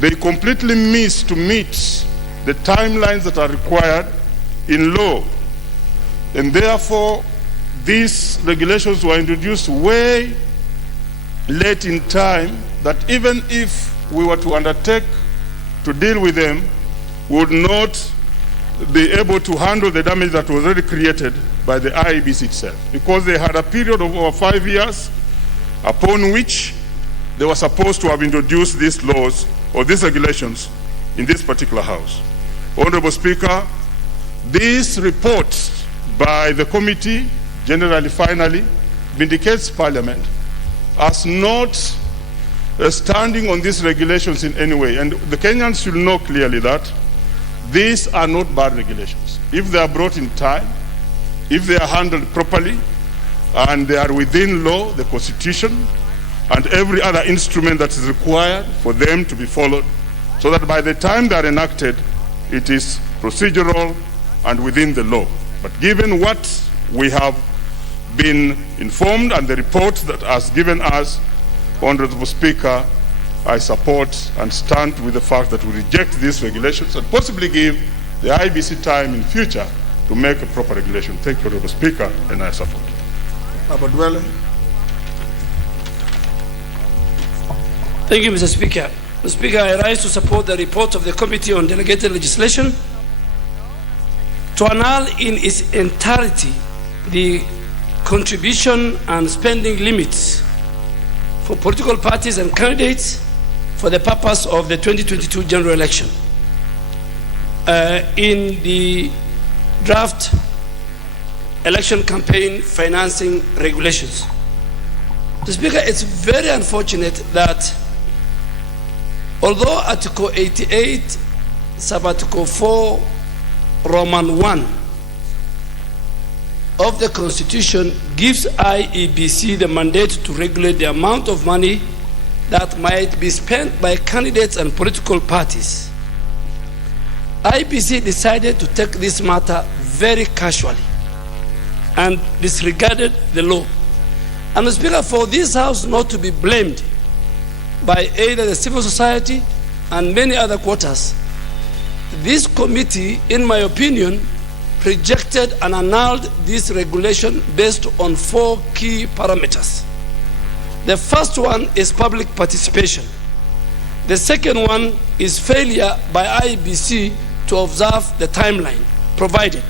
they completely miss to meet the timelines that are required in law. And therefore, these regulations were introduced way late in time, that even if we were to undertake to deal with them, we would not be able to handle the damage that was already created by the IEBC itself, because they had a period of over 5 years upon which they were supposed to have introduced these laws or these regulations in this particular House. Honorable Speaker, this report by the committee, generally finally, vindicates Parliament as not standing on these regulations in any way. And the Kenyans should know clearly that these are not bad regulations. If they are brought in time, if they are handled properly, and they are within law, the Constitution, and every other instrument that is required for them to be followed, so that by the time they are enacted, it is procedural and within the law. But given what we have been informed and the report that has given us, Honorable Speaker, I support and stand with the fact that we reject these regulations and possibly give the IEBC time in future to make a proper regulation. Thank you, Honorable Speaker, and I support. Thank you, Mr. Speaker. Mr. Speaker, I rise to support the report of the Committee on Delegated Legislation to annul in its entirety the contribution and spending limits for political parties and candidates for the purpose of the 2022 general election. In the draft election campaign financing regulations. Mr. Speaker, it's very unfortunate that although Article 88, Sub-Article 4, Roman 1 of the Constitution gives IEBC the mandate to regulate the amount of money that might be spent by candidates and political parties, IEBC decided to take this matter very casually and disregarded the law. And the Speaker, for this House not to be blamed by either the civil society and many other quarters, this committee, in my opinion, rejected and annulled this regulation based on 4 key parameters. The first one is public participation. The second one is failure by IEBC to observe the timeline provided.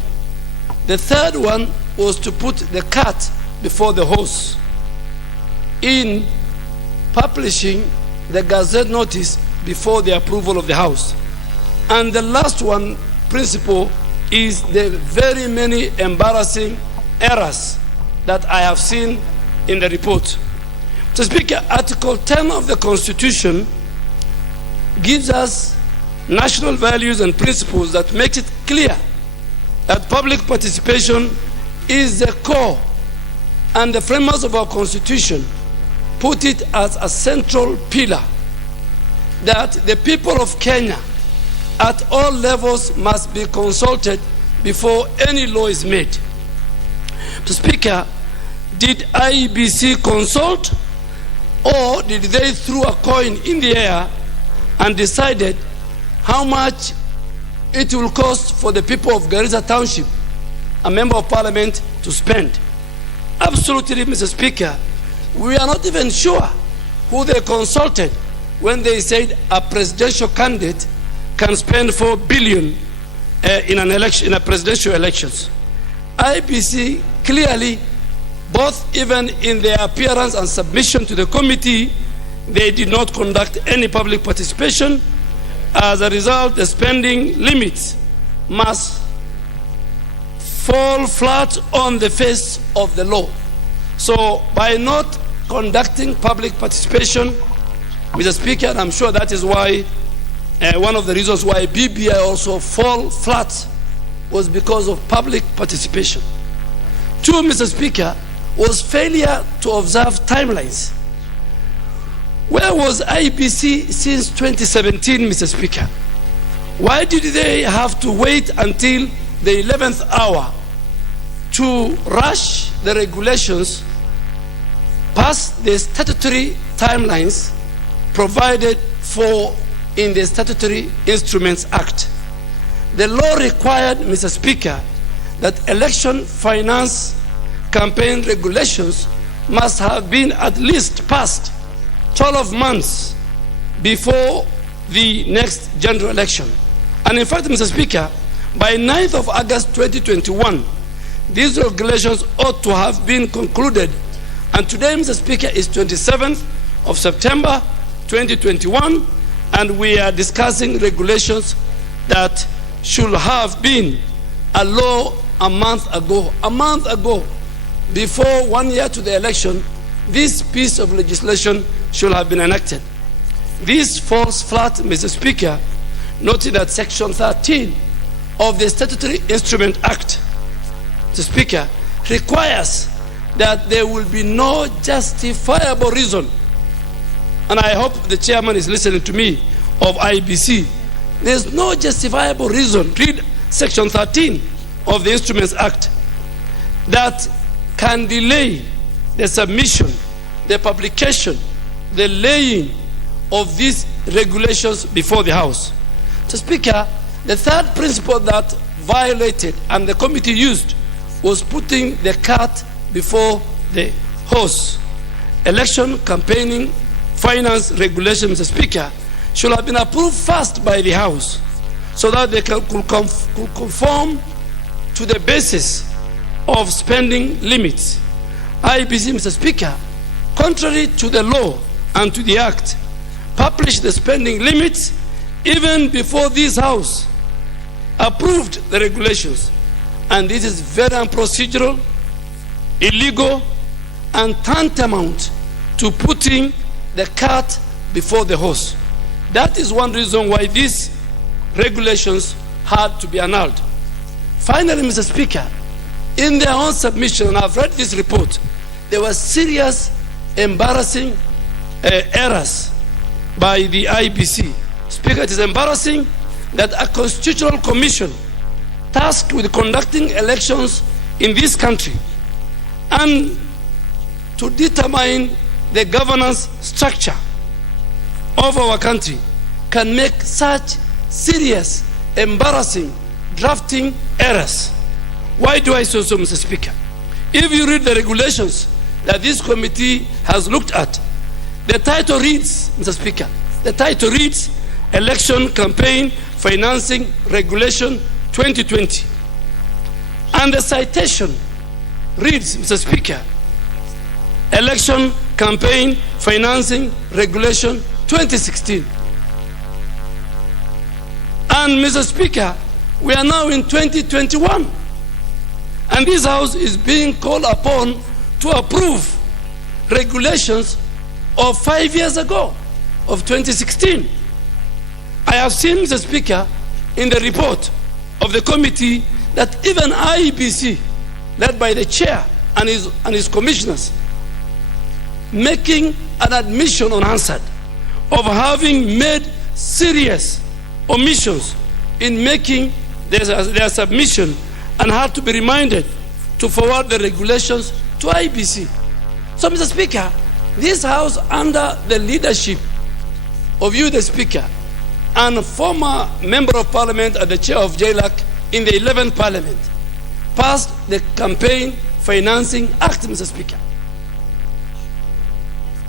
The third one was to put the cart before the horse in publishing the Gazette notice before the approval of the House. And the last one principle is the very many embarrassing errors that I have seen in the report. Mr. Speaker, Article 10 of the Constitution gives us national values and principles that makes it clear that public participation is the core, and the framers of our Constitution put it as a central pillar that the people of Kenya at all levels must be consulted before any law is made. Mr. Speaker, did IEBC consult, or did they throw a coin in the air and decided how much it will cost for the people of Garissa Township, a member of parliament, to spend? Absolutely, Mr. Speaker, we are not even sure who they consulted when they said a presidential candidate can spend 4 billion in an election, in a presidential elections. IEBC clearly, both even in their appearance and submission to the committee, they did not conduct any public participation. As a result, the spending limits must fall flat on the face of the law. So by not conducting public participation, Mr. Speaker, and I'm sure that is why one of the reasons why BBI also fall flat was because of public participation. Two, Mr. Speaker, was failure to observe timelines. Where was IEBC since 2017, Mr. Speaker? Why did they have to wait until the 11th hour to rush the regulations past the statutory timelines provided for in the Statutory Instruments Act? The law required, Mr. Speaker, that election finance campaign regulations must have been at least passed 12 months before the next general election. And in fact, Mr. Speaker, by 9th of August 2021, these regulations ought to have been concluded. And today, Mr. Speaker, is 27th of September 2021, and we are discussing regulations that should have been a law a month ago. A month ago, before 1 year to the election, this piece of legislation should have been enacted. This falls flat, Mr. Speaker, noting that Section 13 of the Statutory Instrument Act, Mr. Speaker, requires that there will be no justifiable reason, and I hope the chairman is listening to me, of IEBC. There's no justifiable reason, read Section 13 of the Instruments Act, that can delay the submission, the publication, the laying of these regulations before the House. Mr. Speaker, the third principle that violated and the committee used was putting the cart before the horse. Election campaigning finance regulation, Mr. Speaker, should have been approved first by the House so that they could conform to the basis of spending limits. IEBC, Mr. Speaker, contrary to the law and to the Act, published the spending limits even before this House approved the regulations. And this is very unprocedural, illegal, and tantamount to putting the cart before the horse. That is one reason why these regulations had to be annulled. Finally, Mr. Speaker, in their own submission, and I've read this report, there were serious, embarrassing errors by the IEBC. Speaker, it is embarrassing that a constitutional commission tasked with conducting elections in this country and to determine the governance structure of our country can make such serious, embarrassing drafting errors. Why do I say so, Mr. Speaker? If you read the regulations that this committee has looked at, the title reads, Mr. Speaker, the title reads Election Campaign Financing Regulation 2020. And the citation reads, Mr. Speaker, Election Campaign Financing Regulation 2016. And Mr. Speaker, we are now in 2021. And this House is being called upon to approve regulations of 5 years ago, of 2016. I have seen, Mr. Speaker, in the report of the committee that even IEBC, led by the chair and his commissioners, making an admission unanswered of having made serious omissions in making their submission and had to be reminded to forward the regulations to IEBC. So, Mr. Speaker, this House, under the leadership of you, the Speaker, and a former Member of Parliament and the Chair of JLAC in the 11th Parliament, passed the Campaign Financing Act, Mr. Speaker,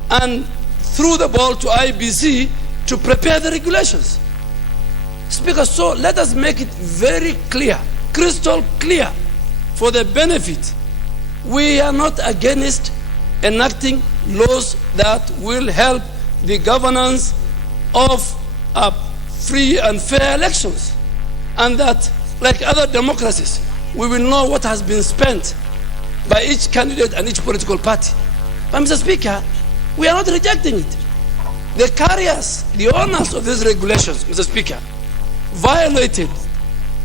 and threw the ball to IEBC to prepare the regulations. Speaker, so let us make it very clear, crystal clear, for the benefit. We are not against enacting laws that will help the governance of free and fair elections, and that, like other democracies, we will know what has been spent by each candidate and each political party. But, Mr. Speaker, we are not rejecting it. The carriers, the owners of these regulations, Mr. Speaker, violated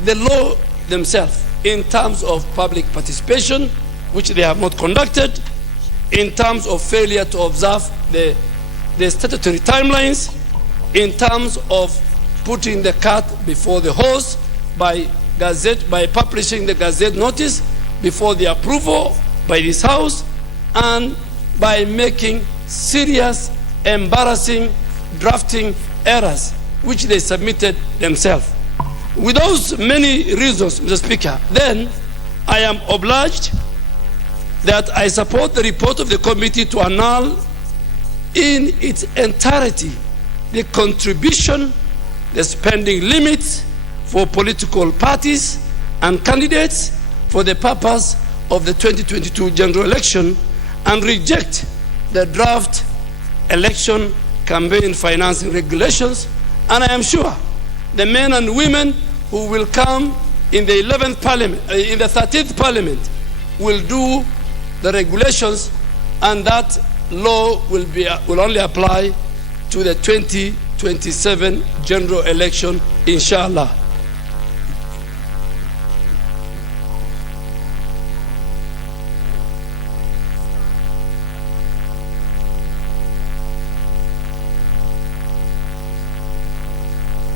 the law themselves in terms of public participation, which they have not conducted, in terms of failure to observe the statutory timelines, in terms of putting the cart before the horse by publishing the Gazette notice before the approval by this House, and by making serious, embarrassing drafting errors which they submitted themselves. With those many reasons, Mr. Speaker, then I am obliged that I support the report of the committee to annul in its entirety the contribution, the spending limits for political parties and candidates for the purpose of the 2022 general election, and reject the draft election campaign financing regulations. And I am sure the men and women who will come in the 11th Parliament, in the 13th Parliament, will do the regulations, and that law will only apply to the 2027 general election, inshallah.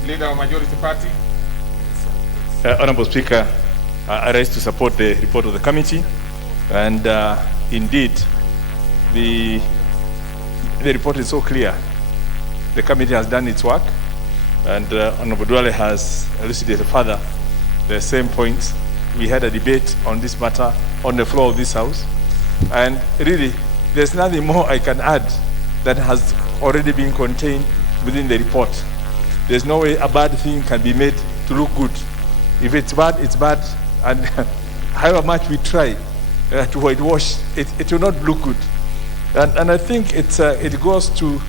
Leader of Majority Party. Honorable Speaker, I rise to support the report of the committee, and indeed, the report is so clear. The committee has done its work, and Honorable Duale has elucidated further the same points. We had a debate on this matter on the floor of this House, and really, there's nothing more I can add that has already been contained within the report. There's no way a bad thing can be made to look good. If it's bad, it's bad, and however much we try to whitewash, it will not look good. And I think it goes to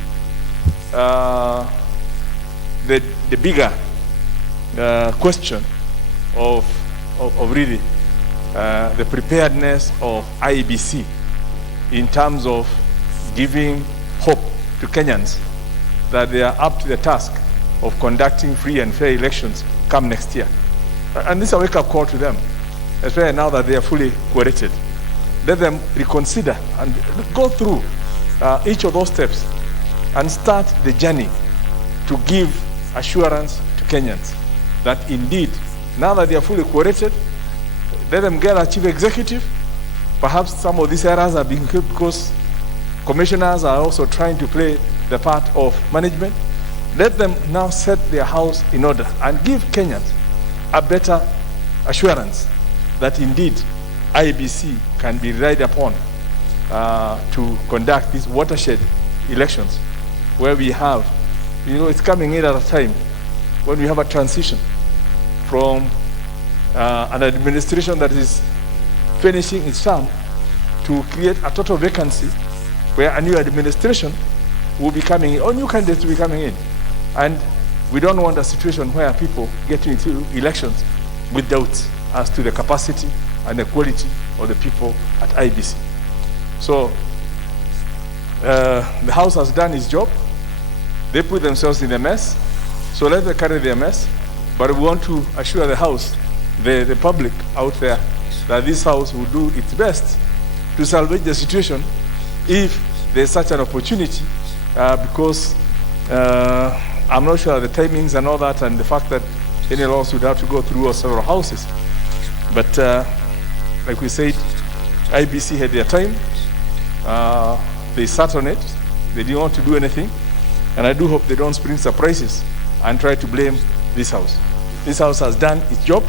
the bigger question of really the preparedness of IEBC in terms of giving hope to Kenyans that they are up to the task of conducting free and fair elections come next year. And this is a wake-up call to them, especially now that they are fully cooperated. Let them reconsider and go through each of those steps and start the journey to give assurance to Kenyans that indeed, now that they are fully cooperated, let them get a chief executive. Perhaps some of these errors are being kept because commissioners are also trying to play the part of management. Let them now set their house in order and give Kenyans a better assurance that indeed IEBC can be relied upon to conduct these watershed elections, where we have, it's coming in at a time when we have a transition from an administration that is finishing its term to create a total vacancy where a new administration will be coming in, or new candidates will be coming in. And we don't want a situation where people get into elections with doubts as to the capacity and the quality of the people at IEBC. So the House has done its job. They put themselves in a mess, so let them carry their mess. But we want to assure the House, the public out there, that this House will do its best to salvage the situation if there's such an opportunity, because I'm not sure the timings and all that, and the fact that any laws would have to go through several houses. But like we said, IEBC had their time. They sat on it. They didn't want to do anything. And I do hope they don't spring surprises and try to blame this House. This House has done its job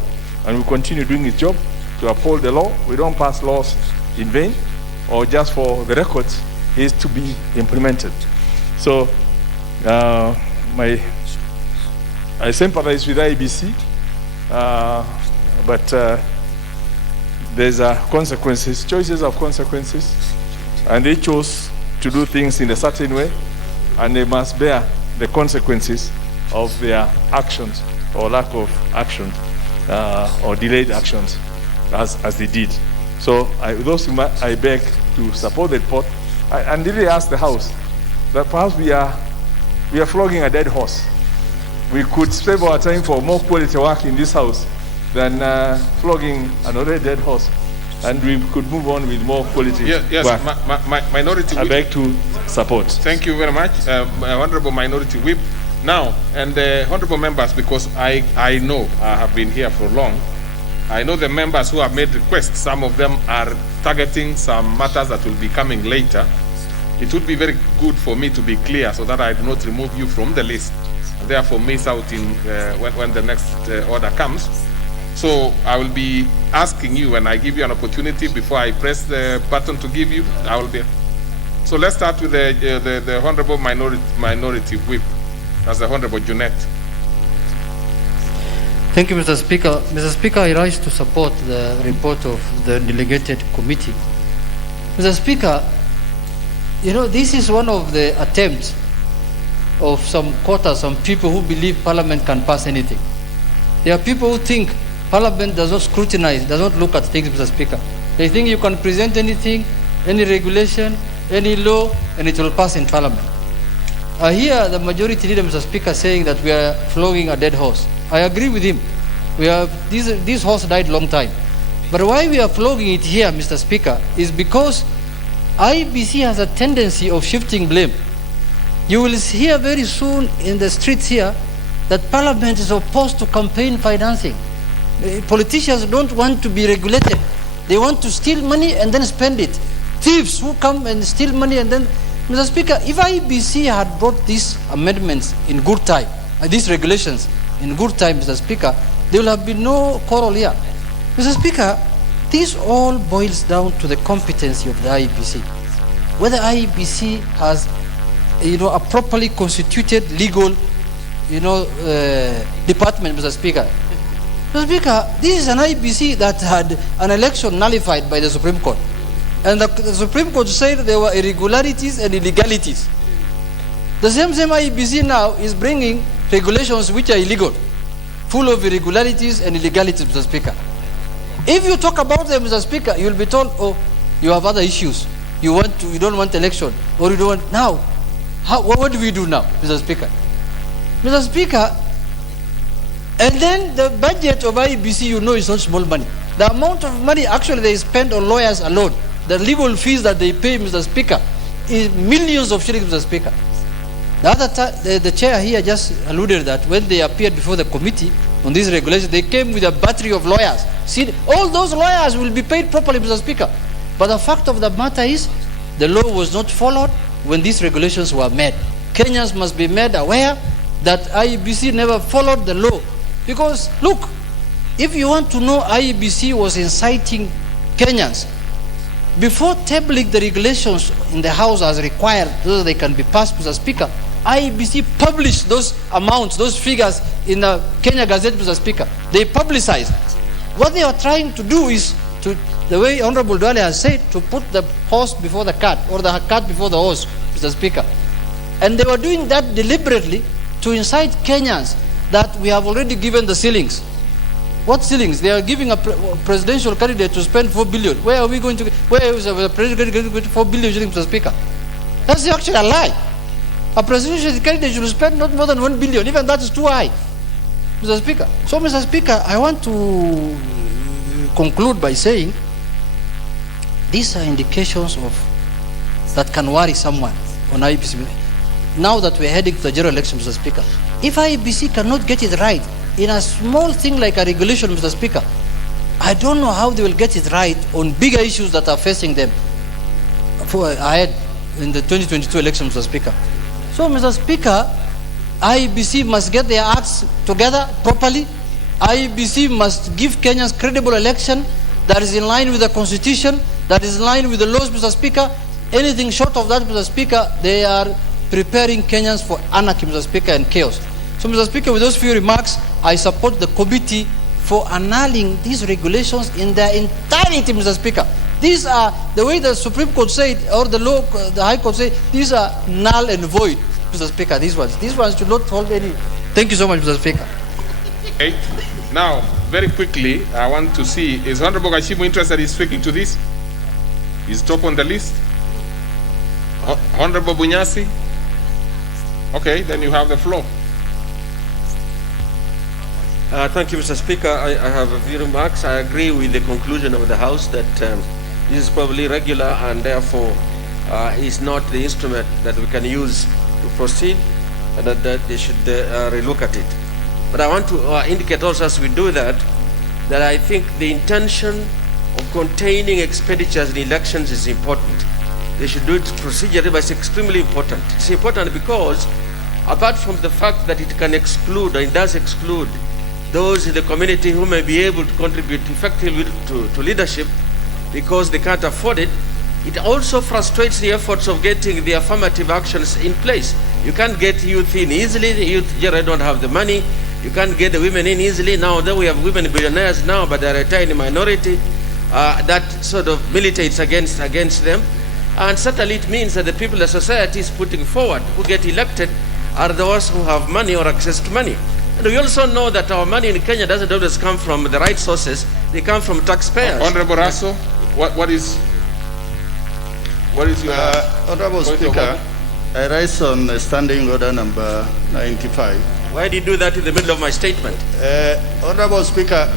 and will continue doing its job to uphold the law. We don't pass laws in vain or just for the records. It is to be implemented. So I sympathize with IEBC, but there's consequences, choices of consequences, and they chose to do things in a certain way, and they must bear the consequences of their actions or lack of action or delayed actions as they did. So those whom I beg to support the report and really ask the House that perhaps we are flogging a dead horse. We could spend our time for more quality work in this House than flogging an already dead horse, and we could move on with more quality work. Minority Whip. I beg to support. Thank you very much, Honorable Minority Whip. Now, and honorable members, because I know I have been here for long, I know the members who have made requests. Some of them are targeting some matters that will be coming later. It would be very good for me to be clear so that I do not remove you from the list, and therefore miss out in when the next order comes. So I will be asking you, when I give you an opportunity before I press the button to give you, I will be. So let's start with the Honorable Minority Whip. That's the Honorable Junet. Thank you, Mr. Speaker. Mr. Speaker, I rise to support the report of the delegated committee. Mr. Speaker, you know, this is one of the attempts of some quarters, some people who believe Parliament can pass anything. There are people who think Parliament does not scrutinize, does not look at things, Mr. Speaker. They think you can present anything, any regulation, any law, and it will pass in Parliament. I hear the majority leader, Mr. Speaker, saying that we are flogging a dead horse. I agree with him. This horse died long time. But why we are flogging it here, Mr. Speaker, is because IEBC has a tendency of shifting blame. You will hear very soon in the streets here that Parliament is opposed to campaign financing. Politicians don't want to be regulated. They want to steal money and then spend it. Thieves who come and steal money and then... Mr. Speaker, if IEBC had brought these amendments in good time, these regulations in good time, Mr. Speaker, there will have been no quarrel here. Mr. Speaker, this all boils down to the competency of the IEBC. Whether IEBC has, a properly constituted legal, department, Mr. Speaker. Mr. Speaker, this is an IEBC that had an election nullified by the Supreme Court. And the Supreme Court said there were irregularities and illegalities. The same IEBC now is bringing regulations which are illegal, full of irregularities and illegalities, Mr. Speaker. If you talk about them, Mr. Speaker, you will be told, oh, you have other issues. You don't want election, or you don't want... Now, what do we do now, Mr. Speaker? Mr. Speaker, and then the budget of IEBC, is not small money. The amount of money actually they spend on lawyers alone, the legal fees that they pay, Mr. Speaker, is millions of shillings, Mr. Speaker. The other time, the chair here just alluded that when they appeared before the committee on these regulations, they came with a battery of lawyers. See, all those lawyers will be paid properly, Mr. Speaker. But the fact of the matter is, the law was not followed when these regulations were made. Kenyans must be made aware that IEBC never followed the law. Because, look, if you want to know IEBC was inciting Kenyans, before tabling the regulations in the House as required, so they can be passed, Mr. Speaker, IEBC published those amounts, those figures in the Kenya Gazette, Mr. Speaker. They publicized. What they are trying to do is, the way Honorable Duale has said, to put the horse before the cart, or the cart before the horse, Mr. Speaker. And they were doing that deliberately to incite Kenyans that we have already given the ceilings. What ceilings? They are giving a presidential candidate to spend 4 billion. Where are we going to? Where is the president going to get 4 billion shillings, Mr. Speaker? That's actually a lie. A presidential candidate should spend not more than 1 billion. Even that is too high, Mr. Speaker. So, Mr. Speaker, I want to conclude by saying these are indications of that can worry someone on IEBC. Now that we're heading to the general election, Mr. Speaker, if IEBC cannot get it right in a small thing like a regulation, Mr. Speaker, I don't know how they will get it right on bigger issues that are facing them ahead in the 2022 election, Mr. Speaker. So, Mr. Speaker, IEBC must get their acts together properly. IEBC must give Kenyans credible election that is in line with the Constitution, that is in line with the laws, Mr. Speaker. Anything short of that, Mr. Speaker, they are preparing Kenyans for anarchy, Mr. Speaker, and chaos. So, Mr. Speaker, with those few remarks, I support the committee for annulling these regulations in their entirety, Mr. Speaker. These are, the way the Supreme Court said, or the High Court said, these are null and void, Mr. Speaker, these ones should not hold any. Thank you so much, Mr. Speaker. Okay. Now, very quickly, I want to see, is Honorable Gashimu interested in speaking to this? Is top on the list? Honorable Bunyasi? Okay, then you have the floor. Thank you, Mr. Speaker. I have a few remarks. I agree with the conclusion of the House that this is probably regular and therefore is not the instrument that we can use to proceed, and that they should relook at it. But I want to indicate also as we do that I think the intention of containing expenditures in elections is important. They should do it procedurally, but it's extremely important. It's important because apart from the fact that it can exclude, or it does exclude, those in the community who may be able to contribute effectively to leadership because they can't afford it, it also frustrates the efforts of getting the affirmative actions in place. You can't get youth in easily. The youth generally don't have the money. You can't get the women in easily. Now that we have women billionaires now, but they're a tiny minority, that sort of militates against them. And certainly it means that the people the society is putting forward who get elected are those who have money or access to money. And we also know that our money in Kenya doesn't always come from the right sources. They come from taxpayers. Honorable Raso, what is your... Honorable Speaker, I rise on standing order number 95. Why did you do that in the middle of my statement? Honorable Speaker,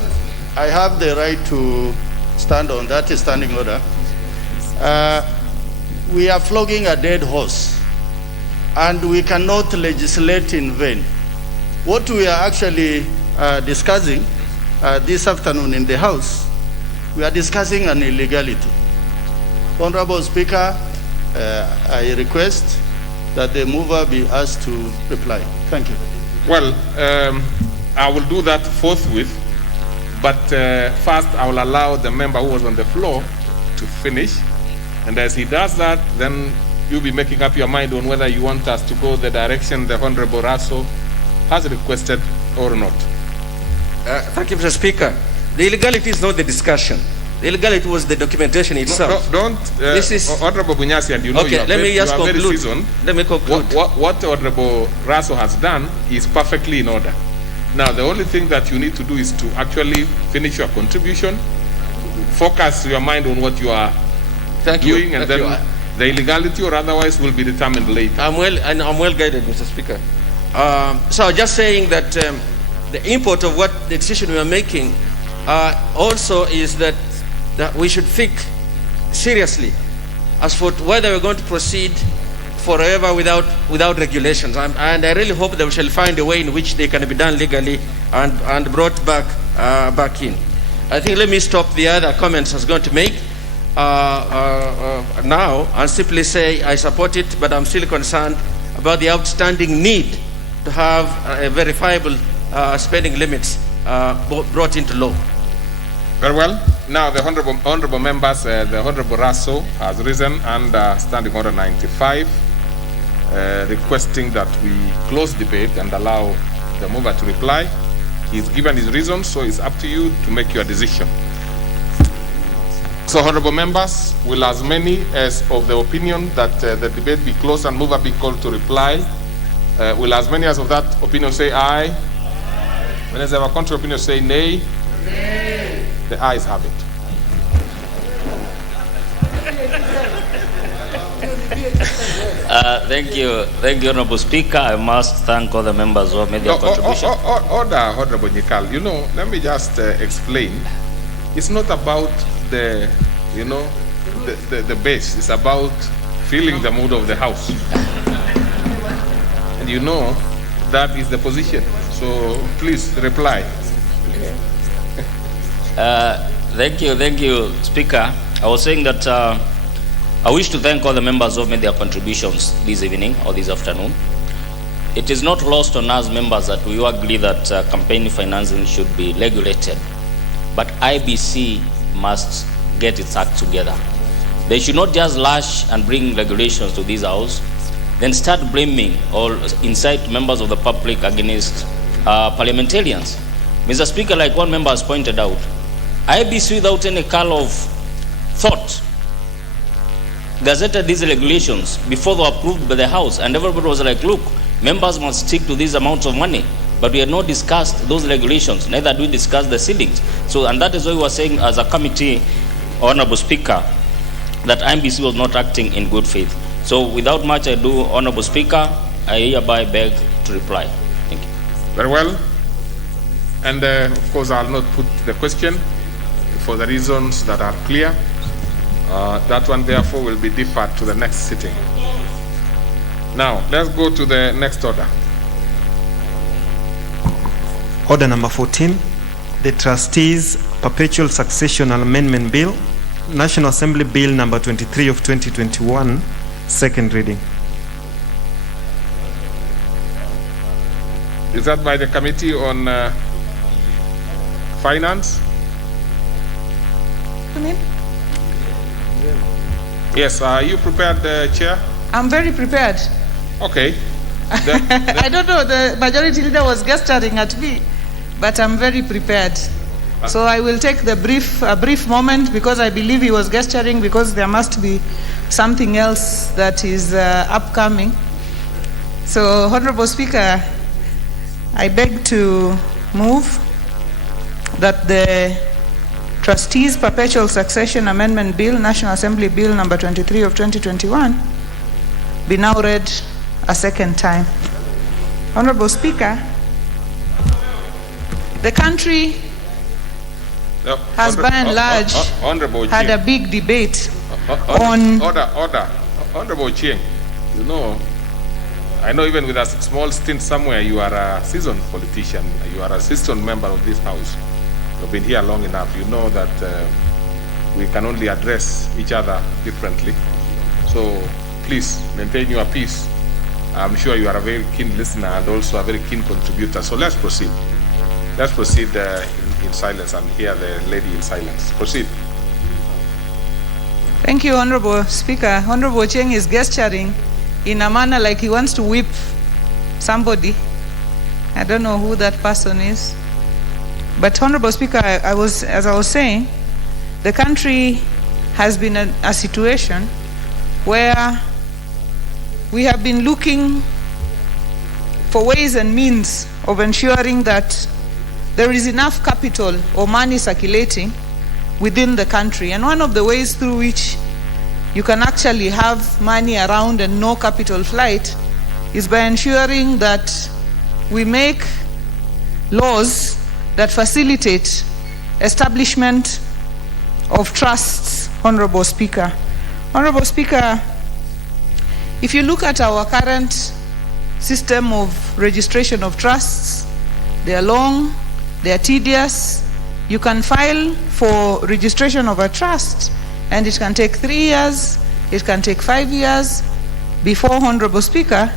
I have the right to stand on that standing order. We are flogging a dead horse, and we cannot legislate in vain. What we are actually discussing this afternoon in the House, we are discussing an illegality. Honorable Speaker, I request that the mover be asked to reply. Thank you. Well, I will do that forthwith, but first I will allow the member who was on the floor to finish. And as he does that, then you'll be making up your mind on whether you want us to go the direction the Honorable Raso has requested or not. Thank you, Mr. Speaker. The illegality is not the discussion. The illegality was the documentation itself. This is Honorable Bunyasi, and you know okay, let me just conclude. Let me conclude. What Honorable Raso has done is perfectly in order. Now, the only thing that you need to do is to actually finish your contribution, focus your mind on what you are doing, and then the illegality or otherwise will be determined later. I'm well guided, Mr. Speaker. So just saying that the import of what the decision we are making also is that we should think seriously as for whether we're going to proceed forever without regulations. And I really hope that we shall find a way in which they can be done legally and brought back in. I think let me stop the other comments I was going to make now and simply say I support it, but I'm still concerned about the outstanding need to have verifiable spending limits brought into law. Very well. Now the honorable members, the Honorable Raso has risen under Standing Order 95, requesting that we close debate and allow the mover to reply. He's given his reasons, so it's up to you to make your decision. So, honorable members, will as many as of the opinion that the debate be closed and mover be called to reply, will as many as of that opinion say aye? When as our contrary opinion say nay? Nay. The ayes have it. Thank you, Honorable Speaker. I must thank all the members who have made their contribution. Order, Honorable Nyikal. You know, let me just explain. It's not about the base. It's about feeling the mood of the House. And you know, that is the position. So please reply. Thank you, Speaker. I was saying that I wish to thank all the members who have made their contributions this evening or this afternoon. It is not lost on us members that we agree that campaign financing should be regulated, but IBC must get its act together. They should not just lash and bring regulations to this house, then start blaming or incite members of the public against parliamentarians. Mr. Speaker, like one member has pointed out, IEBC, without any color of thought, gazetted these regulations before they were approved by the House, and everybody was like, look, members must stick to these amounts of money. But we had not discussed those regulations, neither do we discuss the ceilings. So, and that is why we were saying as a committee, Honorable Speaker, that IEBC was not acting in good faith. So without much ado, Honorable Speaker, I hereby beg to reply. Thank you. Very well. And of course, I'll not put the question for the reasons that are clear. That one, therefore, will be deferred to the next sitting. Now, let's go to the next order. Order number 14, the Trustees Perpetual Succession Amendment Bill, National Assembly Bill number 23 of 2021, second reading. Is that by the Committee on Finance? Yes, are you prepared, Chair? I'm very prepared. Okay. I don't know, the majority leader was gesturing at me, but I'm very prepared. So I will take a brief moment, because I believe he was gesturing because there must be something else that is upcoming. So, Honorable Speaker, I beg to move that the Trustees Perpetual Succession Amendment Bill, National Assembly Bill number 23 of 2021, be now read a second time. Honorable Speaker, the country has by and large had a big debate on... Order. Honorable Chieng, you know, I know even with a small stint somewhere, you are a seasoned politician. You are a seasoned member of this House. You've been here long enough. You know that we can only address each other differently. So please maintain your peace. I'm sure you are a very keen listener and also a very keen contributor. So let's proceed. Let's proceed in silence and hear the lady in silence. Proceed. Thank you, Honorable Speaker. Honorable Cheng is gesturing in a manner like he wants to whip somebody. I don't know who that person is. But Honorable Speaker, as I was saying, the country has been in a situation where we have been looking for ways and means of ensuring that there is enough capital or money circulating within the country. And one of the ways through which you can actually have money around and no capital flight is by ensuring that we make laws that facilitate establishment of trusts, Honorable Speaker. Honorable Speaker, if you look at our current system of registration of trusts, they are long, they are tedious. You can file for registration of a trust and it can take 3 years, it can take 5 years before, Honorable Speaker,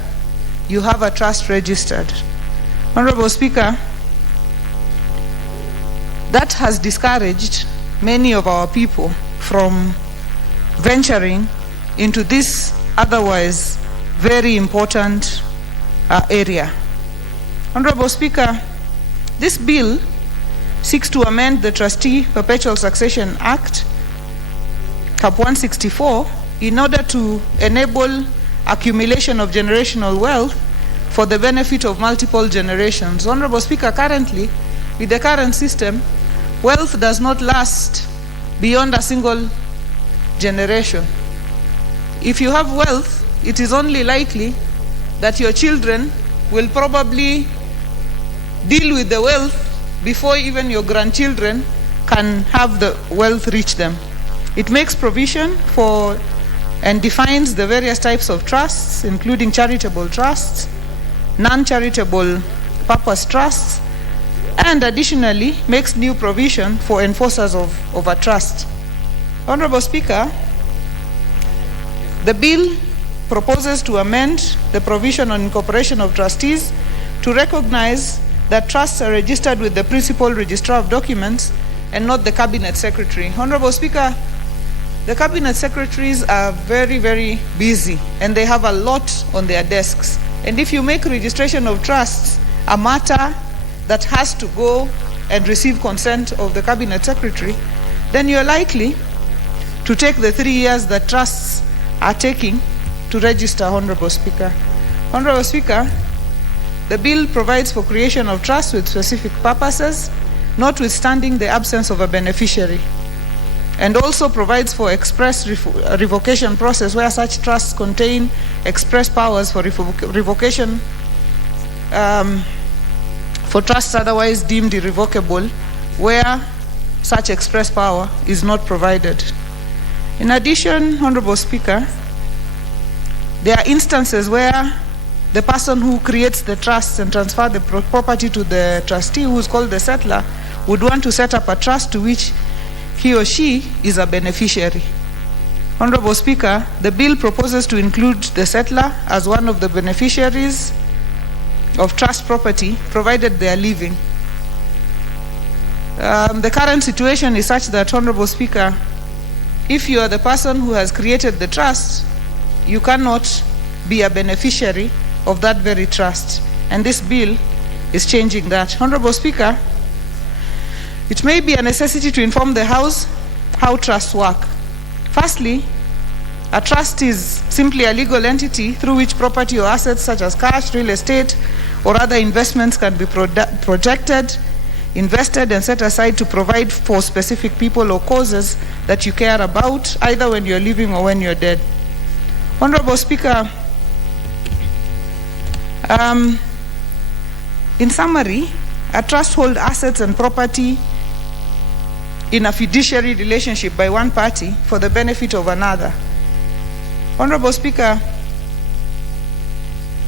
you have a trust registered. Honorable Speaker, that has discouraged many of our people from venturing into this otherwise very important area. Honorable Speaker, this bill seeks to amend the Trustee Perpetual Succession Act, Cap 164, in order to enable accumulation of generational wealth for the benefit of multiple generations. Honorable Speaker, currently, with the current system, wealth does not last beyond a single generation. If you have wealth, it is only likely that your children will probably deal with the wealth before even your grandchildren can have the wealth reach them. It makes provision for and defines the various types of trusts, including charitable trusts, non-charitable purpose trusts, and additionally makes new provision for enforcers of a trust. Honorable Speaker, the bill proposes to amend the provision on incorporation of trustees to recognize that trusts are registered with the principal registrar of documents and not the cabinet secretary. Honorable Speaker, the cabinet secretaries are very, very busy and they have a lot on their desks. And if you make registration of trusts a matter that has to go and receive consent of the cabinet secretary, then you're likely to take the 3 years that trusts are taking to register, Honorable Speaker. Honorable Speaker, the bill provides for creation of trusts with specific purposes, notwithstanding the absence of a beneficiary, and also provides for express revocation process where such trusts contain express powers for revocation for trusts otherwise deemed irrevocable where such express power is not provided. In addition, Honorable Speaker, there are instances where the person who creates the trust and transfer the property to the trustee, who is called the settler, would want to set up a trust to which he or she is a beneficiary. Honorable Speaker, the bill proposes to include the settler as one of the beneficiaries of trust property, provided they are living. The current situation is such that, Honorable Speaker, if you are the person who has created the trust, you cannot be a beneficiary of that very trust. And this bill is changing that. Honorable Speaker, it may be a necessity to inform the House how trusts work. Firstly, a trust is simply a legal entity through which property or assets such as cash, real estate, or other investments can be projected, invested, and set aside to provide for specific people or causes that you care about, either when you're living or when you're dead. Honorable Speaker, in summary, a trust holds assets and property in a fiduciary relationship by one party for the benefit of another. Honorable Speaker,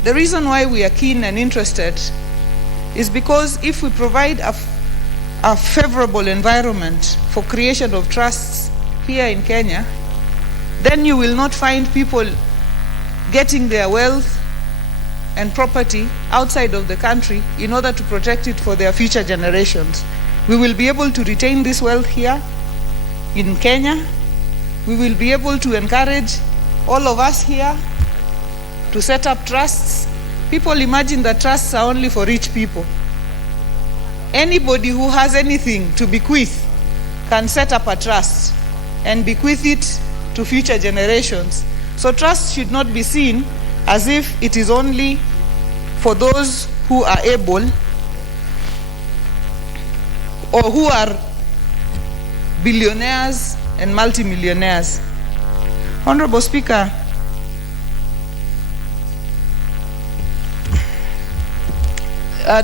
the reason why we are keen and interested is because if we provide a favorable environment for creation of trusts here in Kenya, then you will not find people getting their wealth and property outside of the country in order to protect it for their future generations. We will be able to retain this wealth here in Kenya. We will be able to encourage all of us here to set up trusts. People imagine that trusts are only for rich people. Anybody who has anything to bequeath can set up a trust and bequeath it to future generations. So trusts should not be seen as if it is only for those who are able or who are billionaires and multimillionaires. Honorable Speaker,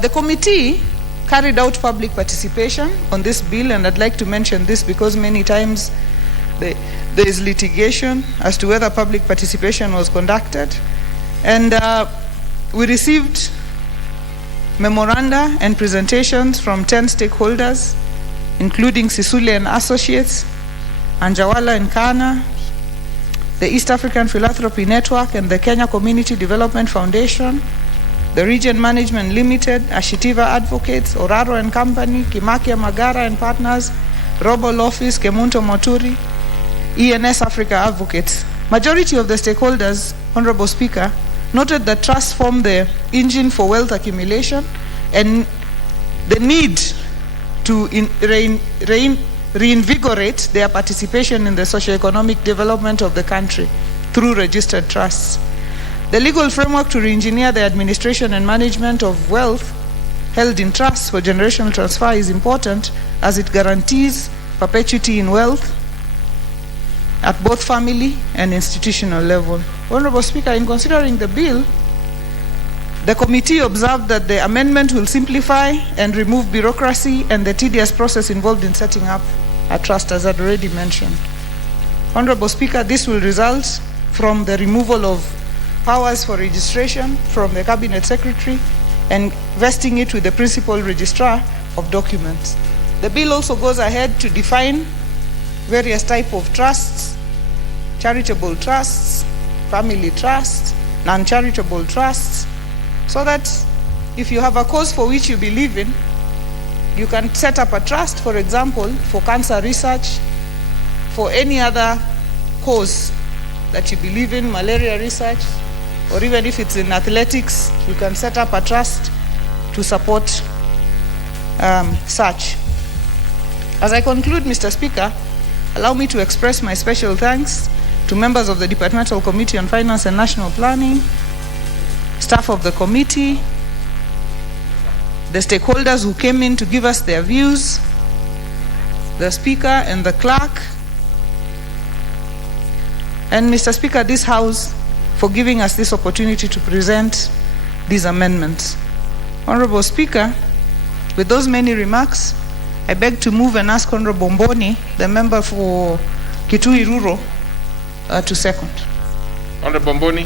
the committee carried out public participation on this bill, and I'd like to mention this because many times there is litigation as to whether public participation was conducted. And we received memoranda and presentations from 10 stakeholders, including Sisule and Associates, Anjawala and Kana, the East African Philanthropy Network, and the Kenya Community Development Foundation, the Region Management Limited, Ashitiva Advocates, Oraro and Company, Kimakia Magara and Partners, Robol Office, Kemunto Moturi, ENS Africa Advocates. Majority of the stakeholders, Honorable Speaker, noted that trusts form the engine for wealth accumulation and the need to reinvigorate their participation in the socio-economic development of the country through registered trusts. The legal framework to re-engineer the administration and management of wealth held in trusts for generational transfer is important as it guarantees perpetuity in wealth at both family and institutional level. Honorable Speaker, in considering the bill, the committee observed that the amendment will simplify and remove bureaucracy and the tedious process involved in setting up a trust, as I'd already mentioned. Honorable Speaker, this will result from the removal of powers for registration from the Cabinet Secretary and vesting it with the Principal Registrar of documents. The bill also goes ahead to define various types of trusts: charitable trusts, family trusts, non-charitable trusts, so that if you have a cause for which you believe in, you can set up a trust, for example, for cancer research, for any other cause that you believe in, malaria research, or even if it's in athletics, you can set up a trust to support such. As I conclude, Mr. Speaker, allow me to express my special thanks to members of the Departmental Committee on Finance and National Planning, staff of the committee, the stakeholders who came in to give us their views, the Speaker and the Clerk, and Mr. Speaker, this House for giving us this opportunity to present these amendments. Honorable Speaker, with those many remarks, I beg to move and ask Honorable Mboni, the member for Kitui Rural, to second. Honorable Mboni.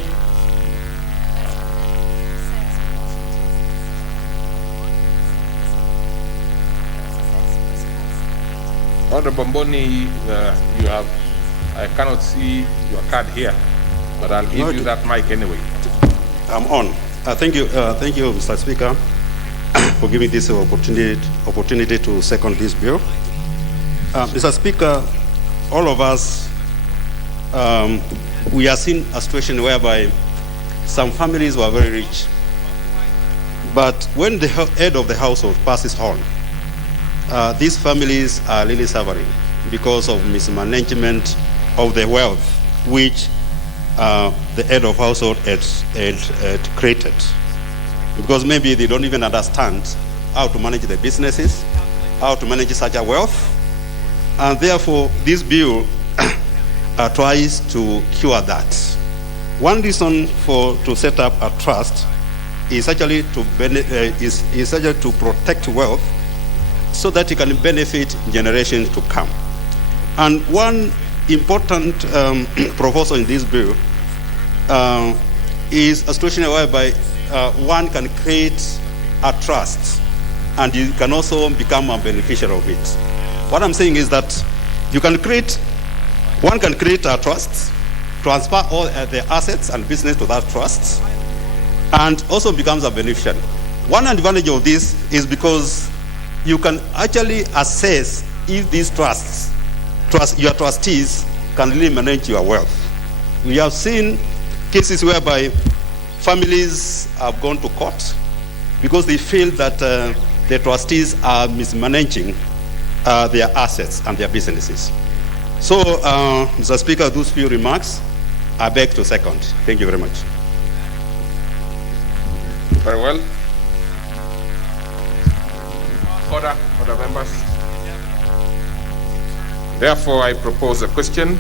Honorable Mboni, you have, I cannot see your card here, but I'll give you that mic anyway. I'm on. Thank you, Mr. Speaker, for giving this opportunity to second this bill. Mr. Speaker, all of us, we are seeing a situation whereby some families were very rich, but when the head of the household passes on, these families are really suffering because of mismanagement of the wealth which the head of household had created. Because maybe they don't even understand how to manage the businesses, how to manage such a wealth, and therefore this bill tries to cure that. One reason to set up a trust is actually to protect wealth so that it can benefit generations to come. And one important proposal in this bill is a situation whereby one can create a trust and you can also become a beneficiary of it. What I'm saying is that one can create a trust, transfer all the assets and business to that trust, and also becomes a beneficiary. One advantage of this is because you can actually assess if these your trustees can really manage your wealth. We have seen cases whereby families have gone to court because they feel that the trustees are mismanaging their assets and their businesses. So, Mr. Speaker, those few remarks, I beg to second. Thank you very much. Very well. Other members? Therefore, I propose a question,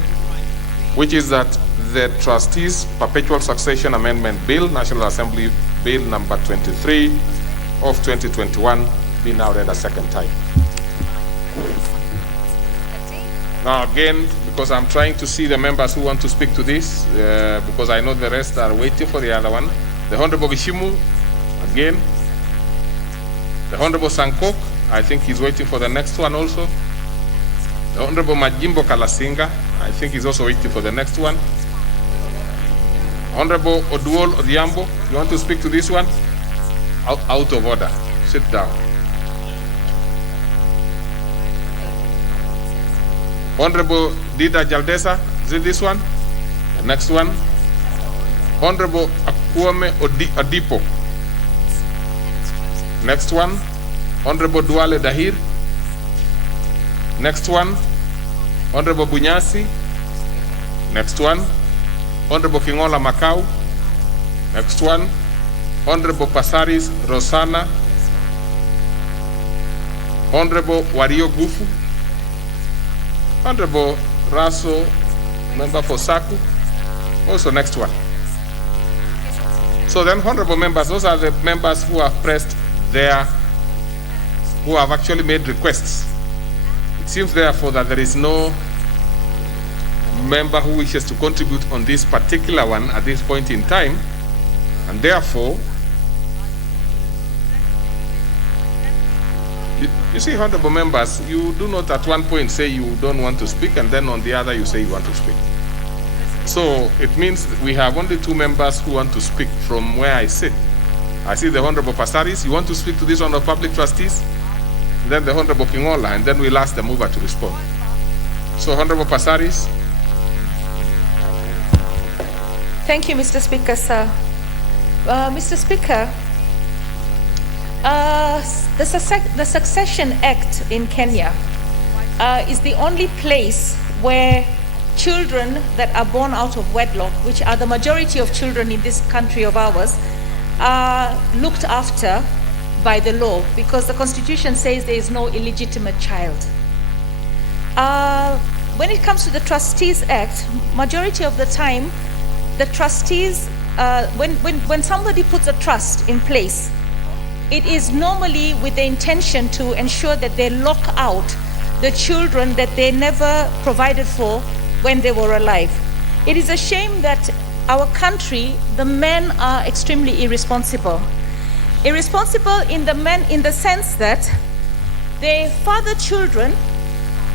which is that the Trustees Perpetual Succession Amendment Bill, National Assembly Bill number 23 of 2021, be now read a second time. Now again, because I'm trying to see the members who want to speak to this, because I know the rest are waiting for the other one. The Honorable Gishimu, again. The Honorable Sankok, I think he's waiting for the next one also. The Honorable Majimbo Kalasinga, I think he's also waiting for the next one. Honorable Oduol Odhiambo, you want to speak to this one? Out of order. Sit down. Honorable Dida Jaldesa, is it this one? The next one. Honorable Akuame Adipo. Next one. Honorable Duale Dahir. Next one. Honorable Bunyasi. Next one. Honorable Kingola Macau. Next one. Honorable Pasaris Rosana. Honorable Wario Gufu. Honorable Raso, member for Saku. Also next one. So then, honorable members, those are the members who have pressed there, who have actually made requests. It seems therefore that there is no member who wishes to contribute on this particular one at this point in time, and therefore You see, honorable members, you do not at one point say you don't want to speak, and then on the other you say you want to speak. So it means we have only 2 members who want to speak from where I sit. I see the Honorable Pasaris. You want to speak to this Honorable Public Trustees? Then the Honorable Kingola, and then we'll ask the mover to respond. So, Honorable Pasaris. Thank you, Mr. Speaker, sir. Mr. Speaker, the Succession Act in Kenya is the only place where children that are born out of wedlock, which are the majority of children in this country of ours, are looked after by the law, because the Constitution says there is no illegitimate child. When it comes to the Trustees Act, majority of the time, the trustees, when somebody puts a trust in place, it is normally with the intention to ensure that they lock out the children that they never provided for when they were alive. It is a shame that our country, the men are extremely irresponsible. Irresponsible in the sense that they father children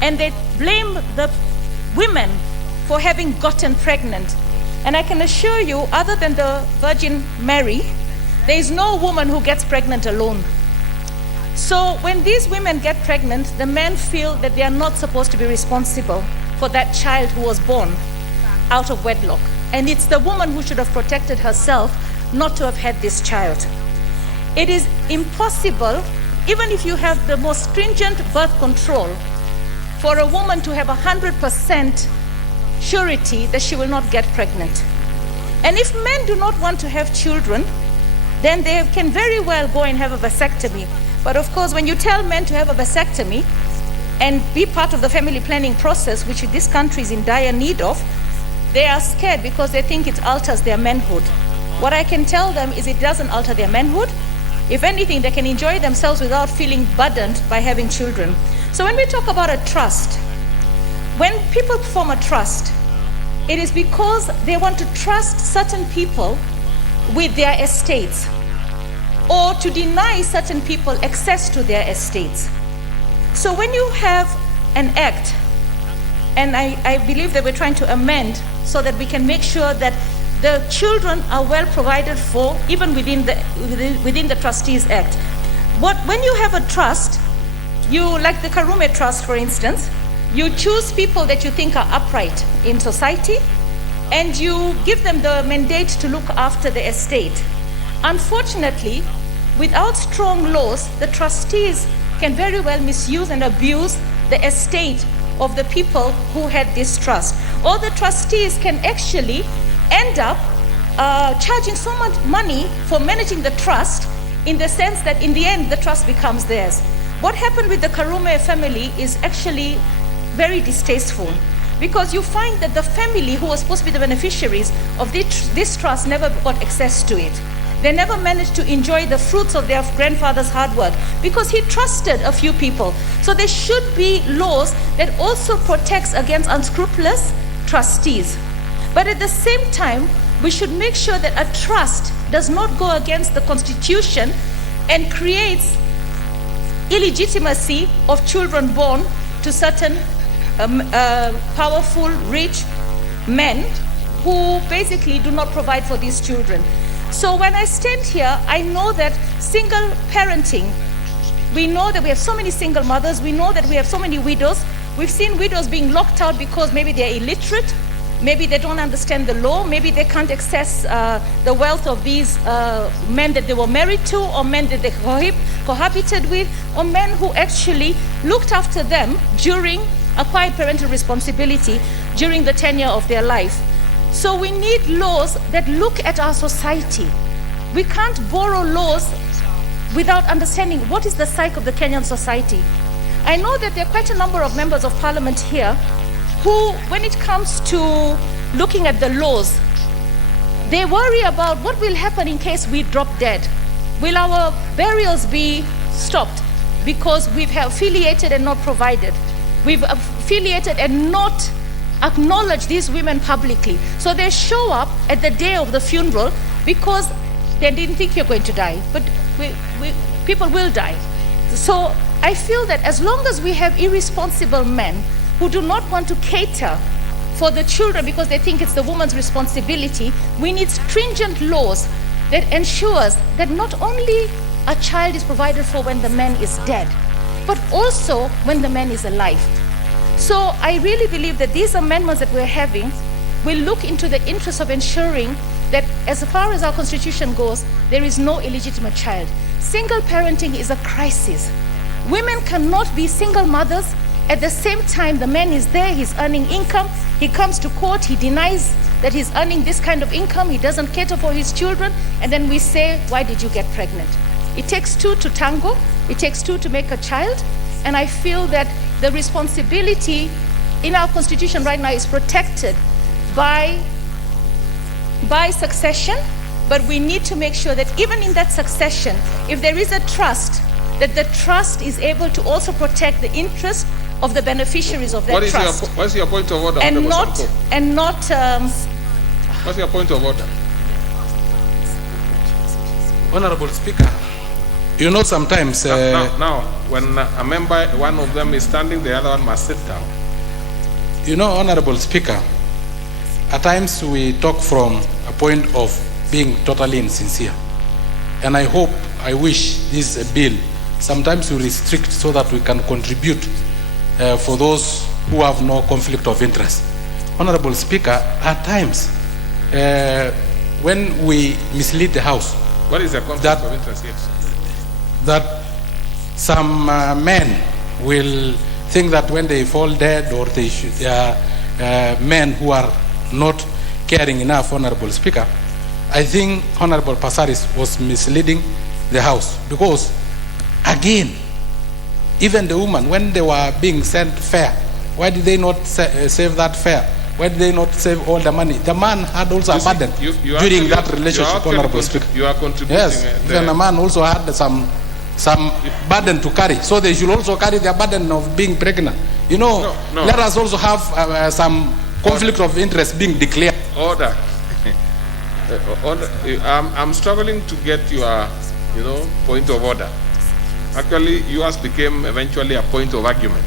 and they blame the women for having gotten pregnant. And I can assure you, other than the Virgin Mary, there is no woman who gets pregnant alone. So when these women get pregnant, the men feel that they are not supposed to be responsible for that child who was born out of wedlock. And it's the woman who should have protected herself not to have had this child. It is impossible, even if you have the most stringent birth control, for a woman to have 100% surety that she will not get pregnant. And if men do not want to have children, then they can very well go and have a vasectomy. But of course, when you tell men to have a vasectomy and be part of the family planning process, which this country is in dire need of, they are scared because they think it alters their manhood. What I can tell them is it doesn't alter their manhood. If anything, they can enjoy themselves without feeling burdened by having children. So when we talk about a trust, when people form a trust, it is because they want to trust certain people with their estates, or to deny certain people access to their estates. So when you have an act, and I believe that we're trying to amend so that we can make sure that the children are well provided for, even within the Trustees Act. When you have a trust, you, like the Karume Trust, for instance, you choose people that you think are upright in society, and you give them the mandate to look after the estate. Unfortunately, without strong laws, the trustees can very well misuse and abuse the estate of the people who had this trust. Or the trustees can actually end up charging so much money for managing the trust, in the sense that in the end the trust becomes theirs. What happened with the Karume family is actually very distasteful, because you find that the family who was supposed to be the beneficiaries of this trust never got access to it. They never managed to enjoy the fruits of their grandfather's hard work because he trusted a few people. So there should be laws that also protects against unscrupulous trustees. But at the same time, we should make sure that a trust does not go against the Constitution and creates illegitimacy of children born to certain powerful, rich men who basically do not provide for these children. So when I stand here, I know that single parenting, we know that we have so many single mothers, we know that we have so many widows. We've seen widows being locked out because maybe they're illiterate, maybe they don't understand the law, maybe they can't access the wealth of these men that they were married to, or men that they cohabited with, or men who actually looked after them during acquired parental responsibility during the tenure of their life. So we need laws that look at our society. We can't borrow laws without understanding what is the psyche of the Kenyan society. I know that there are quite a number of members of parliament here who, when it comes to looking at the laws, they worry about what will happen in case we drop dead. Will our burials be stopped because we've affiliated and not provided? We've affiliated and not acknowledged these women publicly. So they show up at the day of the funeral because they didn't think you're going to die, but people will die. So I feel that as long as we have irresponsible men who do not want to cater for the children because they think it's the woman's responsibility, we need stringent laws that ensures that not only a child is provided for when the man is dead, but also when the man is alive. So I really believe that these amendments that we're having will look into the interest of ensuring that as far as our constitution goes, there is no illegitimate child. Single parenting is a crisis. Women cannot be single mothers. At the same time, the man is there, he's earning income, he comes to court, he denies that he's earning this kind of income, he doesn't cater for his children, and then we say, why did you get pregnant? It takes two to tango, it takes two to make a child, and I feel that the responsibility in our constitution right now is protected by succession, but we need to make sure that even in that succession, if there is a trust, that the trust is able to also protect the interest of the beneficiaries of that trust. What's your point of order? And not. What's your point of order? Honorable Speaker, you know sometimes. Now, when a member, one of them is standing, the other one must sit down. You know, Honorable Speaker, at times we talk from a point of being totally insincere, and I wish this bill sometimes we restrict so that we can contribute for those who have no conflict of interest. Honorable Speaker, at times when we mislead the House, what is the conflict of interest? Yes. That some men will think that when they fall dead or they are men who are not caring enough, Honorable Speaker, I think Honorable Passaris was misleading the House because, again, even the women, when they were being sent fare, why did they not save that fare? Why did they not save all the money? The man had also a burden during that relationship, Honorable Speaker. You are contributing. Yes, even a man also had some burden to carry. So they should also carry their burden of being pregnant. You know, let us also have some conflict of interest being declared. Order. I'm struggling to get your, point of order. Actually, yours became eventually a point of argument.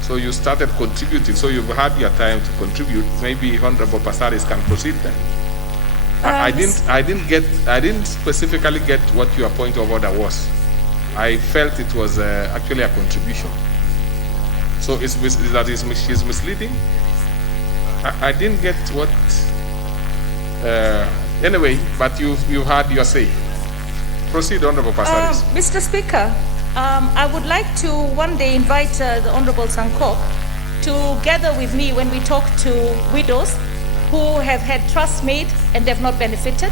So you started contributing. So you've had your time to contribute. Maybe Honorable Passaris can proceed then. I didn't specifically get what your point of order was. I felt it was actually a contribution. So she's misleading. I didn't get what. Anyway, but you had your say. Proceed, Honorable Passaris. Mr. Speaker, I would like to one day invite the Honorable Sankok to gather with me when we talk to widows who have had trusts made and they've not benefited,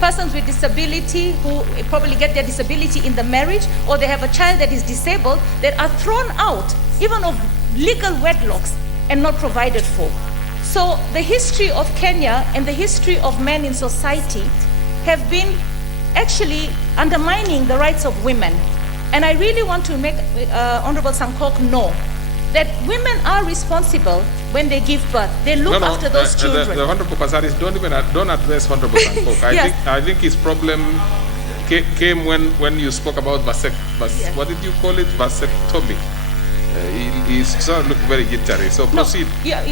persons with disability who probably get their disability in the marriage, or they have a child that is disabled that are thrown out even of legal wedlocks and not provided for. So the history of Kenya and the history of men in society have been actually undermining the rights of women. And I really want to make Honorable Sankok know that women are responsible when they give birth. They look after those children. The Honorable Passaris, don't address Honorable Sankok. I think his problem came when you spoke about what did you call it? Vasectomy. He sort of looked very jittery. So proceed.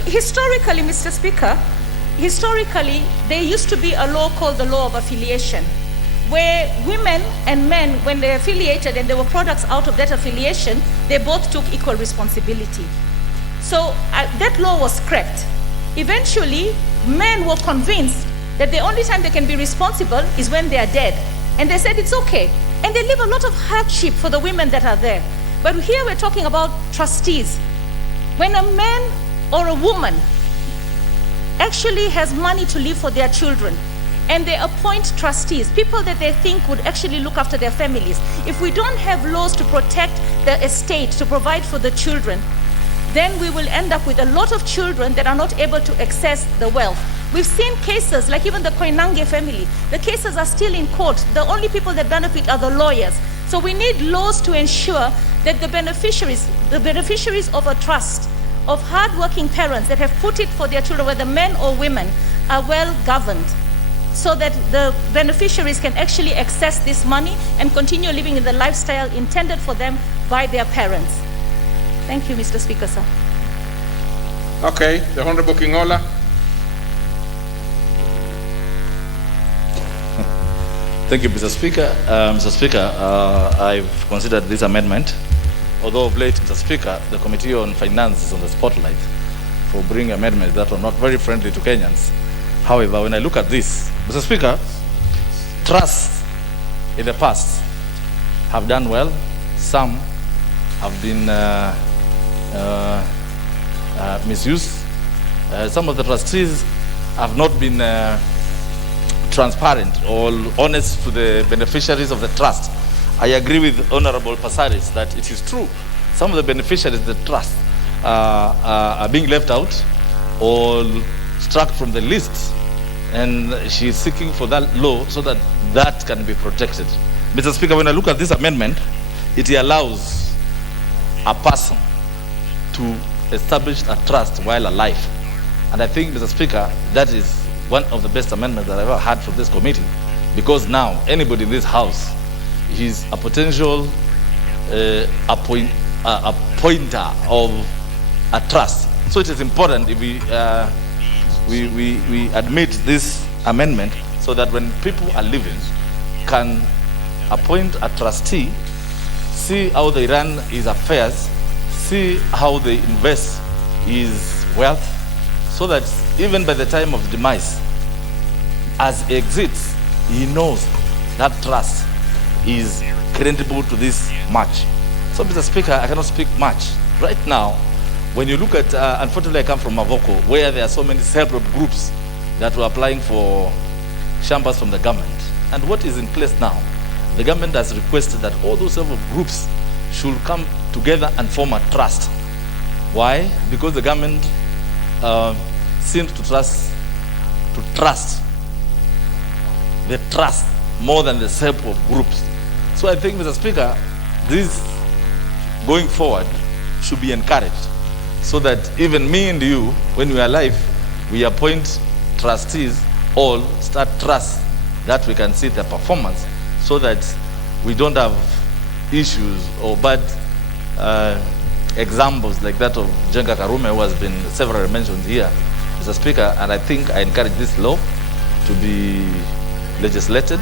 Historically, Mr. Speaker, there used to be a law called the law of affiliation, where women and men, when they affiliated and there were products out of that affiliation, they both took equal responsibility. So that law was scrapped. Eventually, men were convinced that the only time they can be responsible is when they are dead. And they said it's okay. And they leave a lot of hardship for the women that are there. But here we're talking about trustees. When a man or a woman actually has money to leave for their children, and they appoint trustees, people that they think would actually look after their families. If we don't have laws to protect the estate, to provide for the children, then we will end up with a lot of children that are not able to access the wealth. We've seen cases like even the Koinange family. The cases are still in court. The only people that benefit are the lawyers. So we need laws to ensure that the beneficiaries of a trust, of hardworking parents that have put it for their children, whether men or women, are well governed. so that the beneficiaries can actually access this money and continue living in the lifestyle intended for them by their parents. Thank you, Mr. Speaker, sir. Okay, the Honorable Kingola. Thank you, Mr. Speaker. Mr. Speaker, I've considered this amendment, although of late, Mr. Speaker, the Committee on Finance is on the spotlight for bringing amendments that are not very friendly to Kenyans. However, when I look at this, Mr. Speaker, trusts in the past have done well. Some have been misused. Some of the trustees have not been transparent or honest to the beneficiaries of the trust. I agree with Honorable Pasaris that it is true. Some of the beneficiaries of the trust are being left out or struck from the list, and she is seeking for that law so that that can be protected. Mr. Speaker, when I look at this amendment, it allows a person to establish a trust while alive. And I think, Mr. Speaker, that is one of the best amendments that I've ever had from this committee, because now anybody in this house is a potential appointer of a trust. So it is important if we admit this amendment so that when people are living can appoint a trustee, see how they run his affairs, see how they invest his wealth, so that even by the time of demise, as he exits, he knows that trust is creditable to this much. So, Mr. Speaker, I cannot speak much. Right now, when you look at, unfortunately I come from Mavoko, where there are so many self-help groups that were applying for chambers from the government. And what is in place now, the government has requested that all those self-help groups should come together and form a trust. Why? Because the government seems to trust the trust more than the self-help groups. So I think, Mr. Speaker, this going forward should be encouraged, so that even me and you, when we are alive, we appoint trustees, all start trust that we can see their performance, so that we don't have issues or bad examples like that of Jenga Karume, who has been several mentioned here, Mr. Speaker. And I think I encourage this law to be legislated,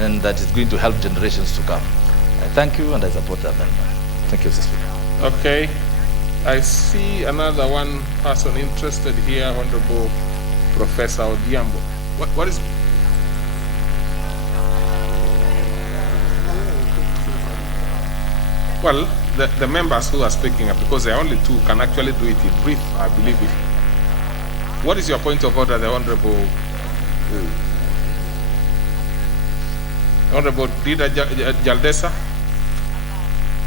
and that is going to help generations to come. I thank you, and I support the amendment. Thank you, Mr. Speaker. Okay. I see another one person interested here, Honorable Professor Odhiambo. What is... Well, the members who are speaking up, because there are only two, can actually do it in brief, I believe it. What is your point of order, the Honorable Dida Jaldesa?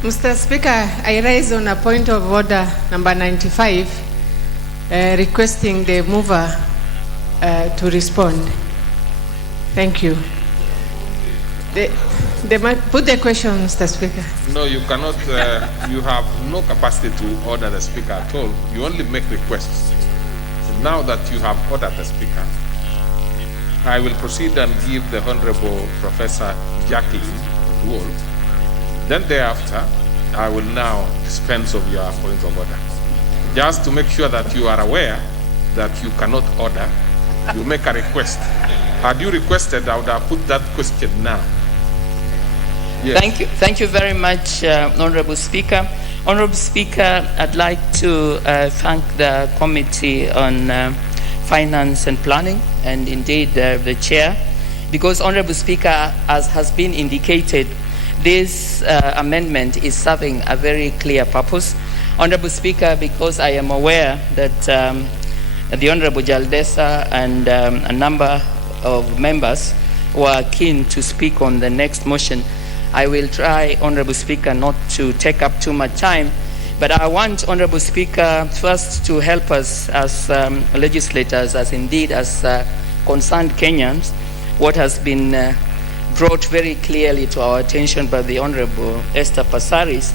Mr. Speaker, I raise on a point of order number 95, requesting the mover to respond. Thank you. Put the question, Mr. Speaker. No, you cannot. You have no capacity to order the Speaker at all. You only make requests. So now that you have ordered the Speaker, I will proceed and give the Honorable Professor Jacqueline Wool. Then thereafter, I will now dispense of your point of order. Just to make sure that you are aware that you cannot order, you make a request. Had you requested, I would have put that question now. Yes. Thank you very much, Honorable Speaker. Honorable Speaker, I'd like to thank the Committee on Finance and Planning, and indeed the Chair, because, Honorable Speaker, as has been indicated, this amendment is serving a very clear purpose. Honorable Speaker, because I am aware that the Honorable Jaldesa and a number of members were keen to speak on the next motion, I will try, Honorable Speaker, not to take up too much time, but I want, Honorable Speaker, first to help us as legislators, as indeed as concerned Kenyans, what has been brought very clearly to our attention by the Honorable Esther Passaris,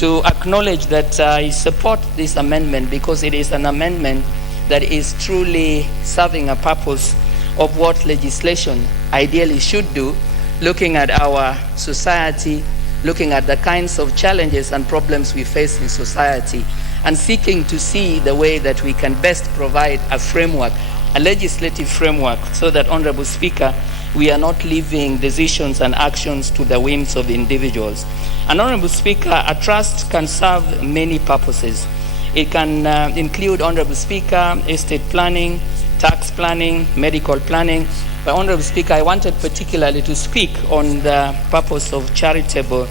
to acknowledge that I support this amendment because it is an amendment that is truly serving a purpose of what legislation ideally should do, looking at our society, looking at the kinds of challenges and problems we face in society, and seeking to see the way that we can best provide a framework, a legislative framework, so that, Honorable Speaker, we are not leaving decisions and actions to the whims of individuals. And Honorable Speaker, a trust can serve many purposes. It can include, Honorable Speaker, estate planning, tax planning, medical planning. But Honorable Speaker, I wanted particularly to speak on the purpose of charitable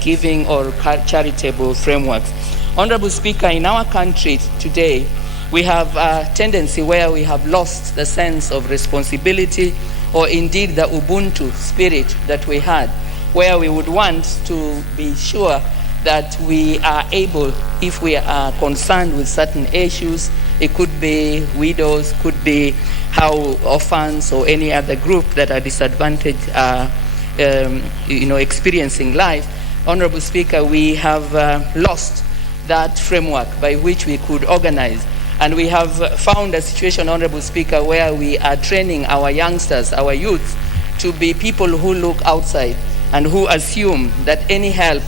giving or charitable frameworks. Honorable Speaker, in our country today, we have a tendency where we have lost the sense of responsibility, or indeed the Ubuntu spirit that we had, where we would want to be sure that we are able, if we are concerned with certain issues, it could be widows, could be how orphans or any other group that are disadvantaged are experiencing life. Honorable Speaker, we have lost that framework by which we could organize. And we have found a situation, Honorable Speaker, where we are training our youngsters, our youth, to be people who look outside and who assume that any help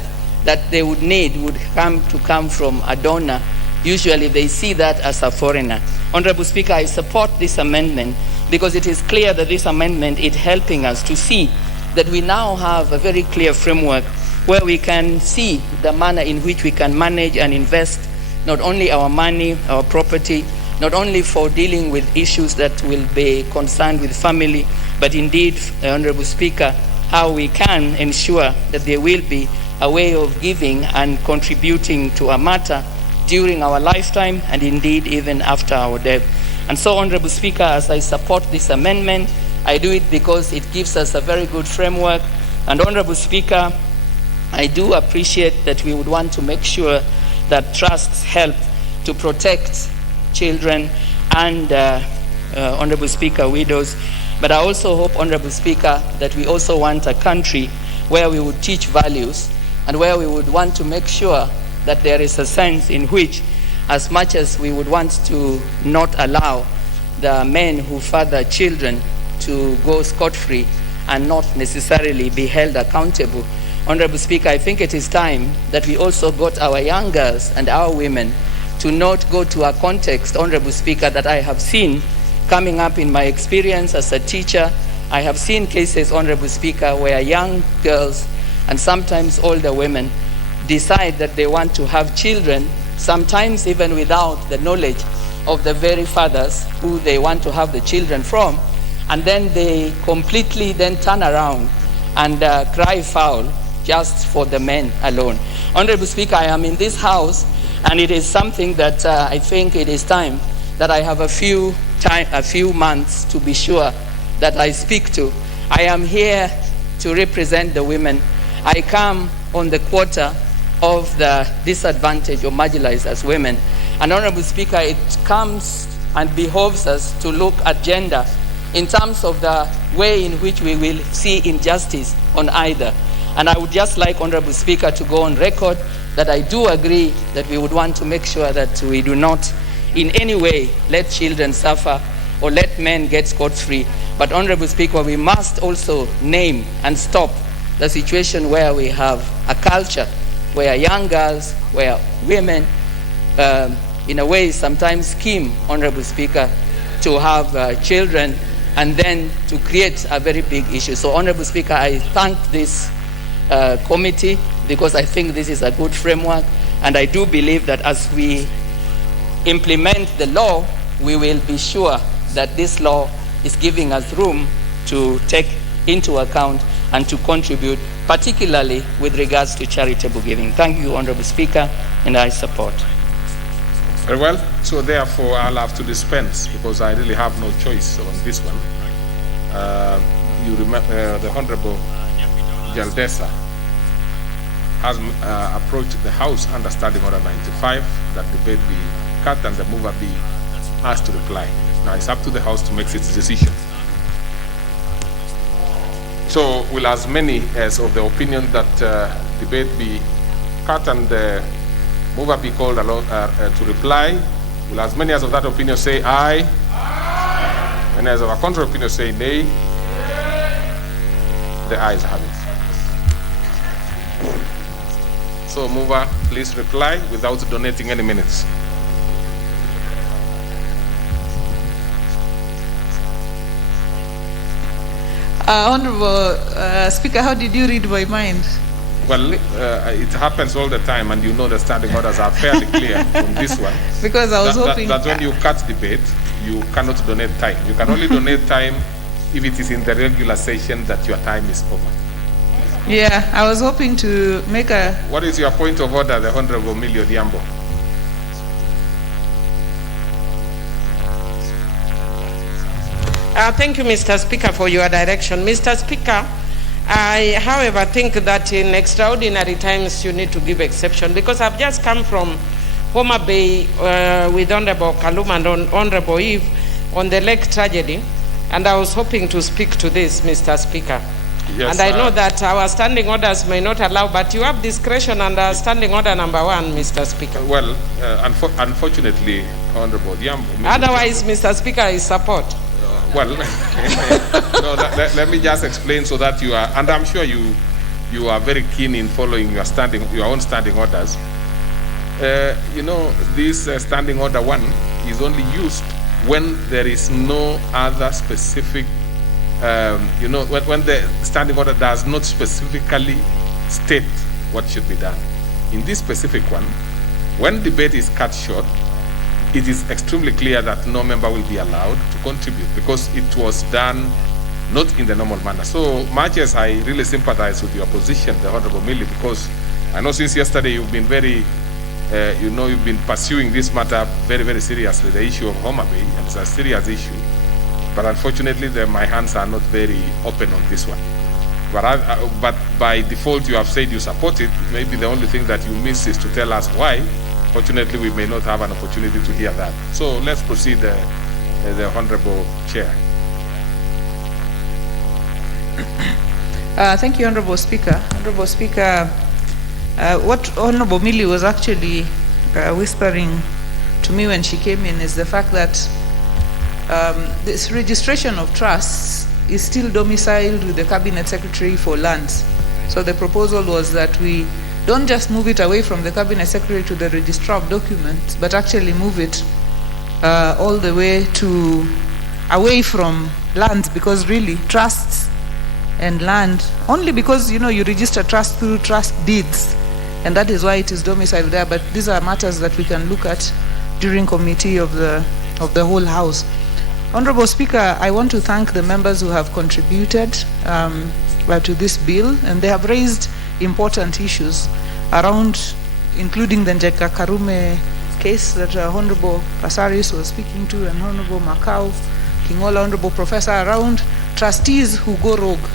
that they would need would come from a donor. Usually they see that as a foreigner. Honorable Speaker, I support this amendment because it is clear that this amendment is helping us to see that we now have a very clear framework where we can see the manner in which we can manage and invest not only our money, our property, not only for dealing with issues that will be concerned with family, but indeed, Honorable Speaker, how we can ensure that there will be a way of giving and contributing to a matter during our lifetime and indeed even after our death. And so, Honorable Speaker, as I support this amendment, I do it because it gives us a very good framework. And Honorable Speaker, I do appreciate that we would want to make sure that trusts help to protect children and, Honorable Speaker, widows. But I also hope, Honorable Speaker, that we also want a country where we would teach values and where we would want to make sure that there is a sense in which, as much as we would want to not allow the men who father children to go scot-free and not necessarily be held accountable, Honorable Speaker, I think it is time that we also got our young girls and our women to not go to a context, Honorable Speaker, that I have seen coming up in my experience as a teacher. I have seen cases, Honorable Speaker, where young girls and sometimes older women decide that they want to have children, sometimes even without the knowledge of the very fathers who they want to have the children from, and then they completely then turn around and cry foul just for the men alone. Honorable Speaker, I am in this House, and it is something that I think it is time that I have a few months to be sure that I speak to. I am here to represent the women. I come on the quarter of the disadvantaged or marginalized as women. And Honorable Speaker, it comes and behoves us to look at gender in terms of the way in which we will see injustice on either. And I would just like, Honorable Speaker, to go on record that I do agree that we would want to make sure that we do not in any way let children suffer or let men get scot-free. But Honorable Speaker, we must also name and stop the situation where we have a culture where young girls, where women, in a way, sometimes scheme, Honorable Speaker, to have children and then to create a very big issue. So, Honorable Speaker, I thank this committee because I think this is a good framework, and I do believe that as we implement the law, we will be sure that this law is giving us room to take into account and to contribute, particularly with regards to charitable giving. Thank you, Honorable Speaker, and I support. Very well. So therefore, I'll have to dispense because I really have no choice on this one. You remember the Honorable Jaldesa has approached the House under Standing Order 95 that debate be cut and the mover be asked to reply. Now it's up to the House to make its decision. So will as many as of the opinion that debate be cut and the mover be called along, to reply, will as many as of that opinion say aye? And as our contrary opinion say nay, the ayes have it. So mover, please reply without donating any minutes. Honorable Speaker, how did you read my mind? Well, it happens all the time, and you know the standing orders are fairly clear on this one. Because I was hoping that when you cut debate, you cannot donate time. You can only donate time if it is in the regular session that your time is over. Yeah, I was hoping to make a... What is your point of order, the Honorable Millie Odhiambo? Thank you, Mr. Speaker, for your direction. Mr. Speaker, I, however, think that in extraordinary times you need to give exception, because I've just come from Homa Bay with Honorable Kaluma and Honorable Eve on the lake tragedy, and I was hoping to speak to this, Mr. Speaker. Yes, and I know that our standing orders may not allow, but you have discretion under standing order number 1, Mr. Speaker. Well, unfortunately, Honorable Odhiambo. Otherwise, Mr. Speaker, is support. Well, no, let me just explain so that you are, and I'm sure you are very keen in following your own standing orders. You know, this standing order 1 is only used when there is no other specific, you know, when the standing order does not specifically state what should be done. In this specific one, when debate is cut short, it is extremely clear that no member will be allowed to contribute because it was done not in the normal manner. So much as I really sympathize with your position, the Honorable Millie, because I know since yesterday you've been very, you know, you've been pursuing this matter very, very seriously, the issue of Homa Bay, and it's a serious issue. But unfortunately, my hands are not very open on this one. But by default, you have said you support it. Maybe the only thing that you miss is to tell us why. Fortunately, we may not have an opportunity to hear that. So let's proceed, the Honorable Chair. Thank you, Honorable Speaker. Honorable Speaker, what Honorable Millie was actually whispering to me when she came in is the fact that this registration of trusts is still domiciled with the Cabinet Secretary for Lands. So the proposal was that we don't just move it away from the Cabinet Secretary to the Registrar of Documents, but actually move it all the way to away from lands, because really trusts and land, only because, you know, you register trust through trust deeds, and that is why it is domiciled there. But these are matters that we can look at during committee of the whole House. Honorable Speaker, I want to thank the members who have contributed to this bill, and they have raised important issues around, including the Njenga Karume case that Honorable Pasaris was speaking to, and Honorable Makau, Kingola, Honorable Professor, around trustees who go rogue.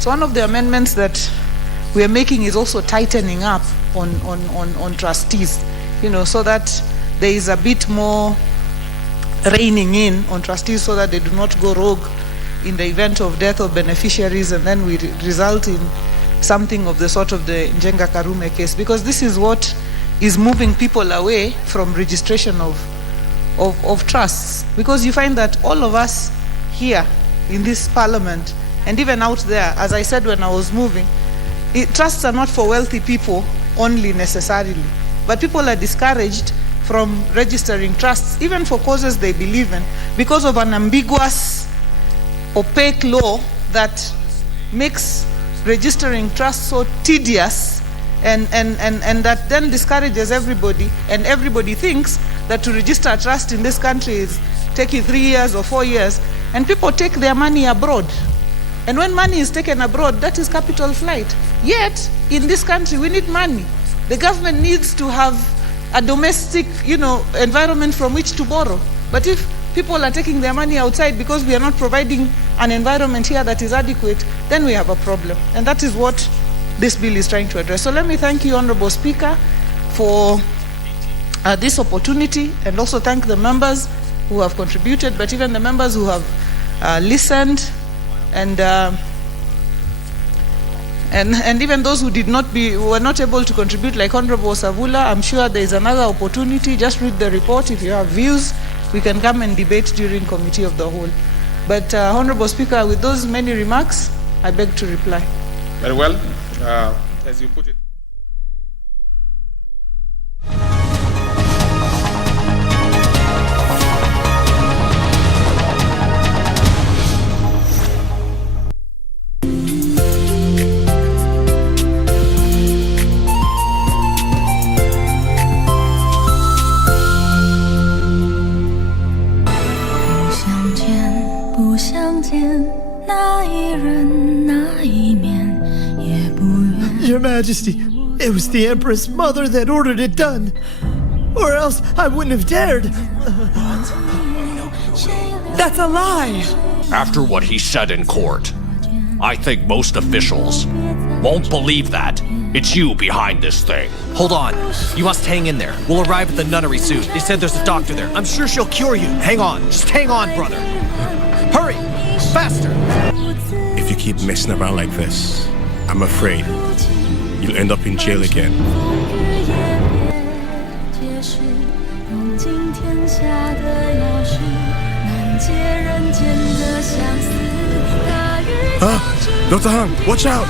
So one of the amendments that we are making is also tightening up on trustees, you know, so that there is a bit more reining in on trustees so that they do not go rogue in the event of death of beneficiaries, and then we result in something of the sort of the Njenga Karume case, because this is what is moving people away from registration of trusts. Because you find that all of us here in this parliament, and even out there, as I said when I was moving, trusts are not for wealthy people only necessarily, but people are discouraged from registering trusts, even for causes they believe in, because of an ambiguous, opaque law that makes registering trusts so tedious, and that then discourages everybody, and everybody thinks that to register a trust in this country is taking 3 years or 4 years, and people take their money abroad. And when money is taken abroad, that is capital flight. Yet, in this country, we need money. The government needs to have a domestic, you know, environment from which to borrow. But if people are taking their money outside because we are not providing an environment here that is adequate, then we have a problem. And that is what this bill is trying to address. So let me thank you, Honorable Speaker, for this opportunity, and also thank the members who have contributed, but even the members who have listened, and even those who were not able to contribute, like Honorable Savula. I'm sure there is another opportunity. Just read the report. If you have views, we can come and debate during Committee of the Whole. But Honorable Speaker, with those many remarks, I beg to reply. Very well. As you put it. Your Majesty, it was the Empress Mother that ordered it done. Or else I wouldn't have dared. That's a lie! After what he said in court, I think most officials won't believe that. It's you behind this thing. Hold on. You must hang in there. We'll arrive at the nunnery soon. They said there's a doctor there. I'm sure she'll cure you. Hang on. Just hang on, brother. Hurry! Faster! If you keep messing around like this, I'm afraid you'll end up in jail again. Dr. Han, watch out!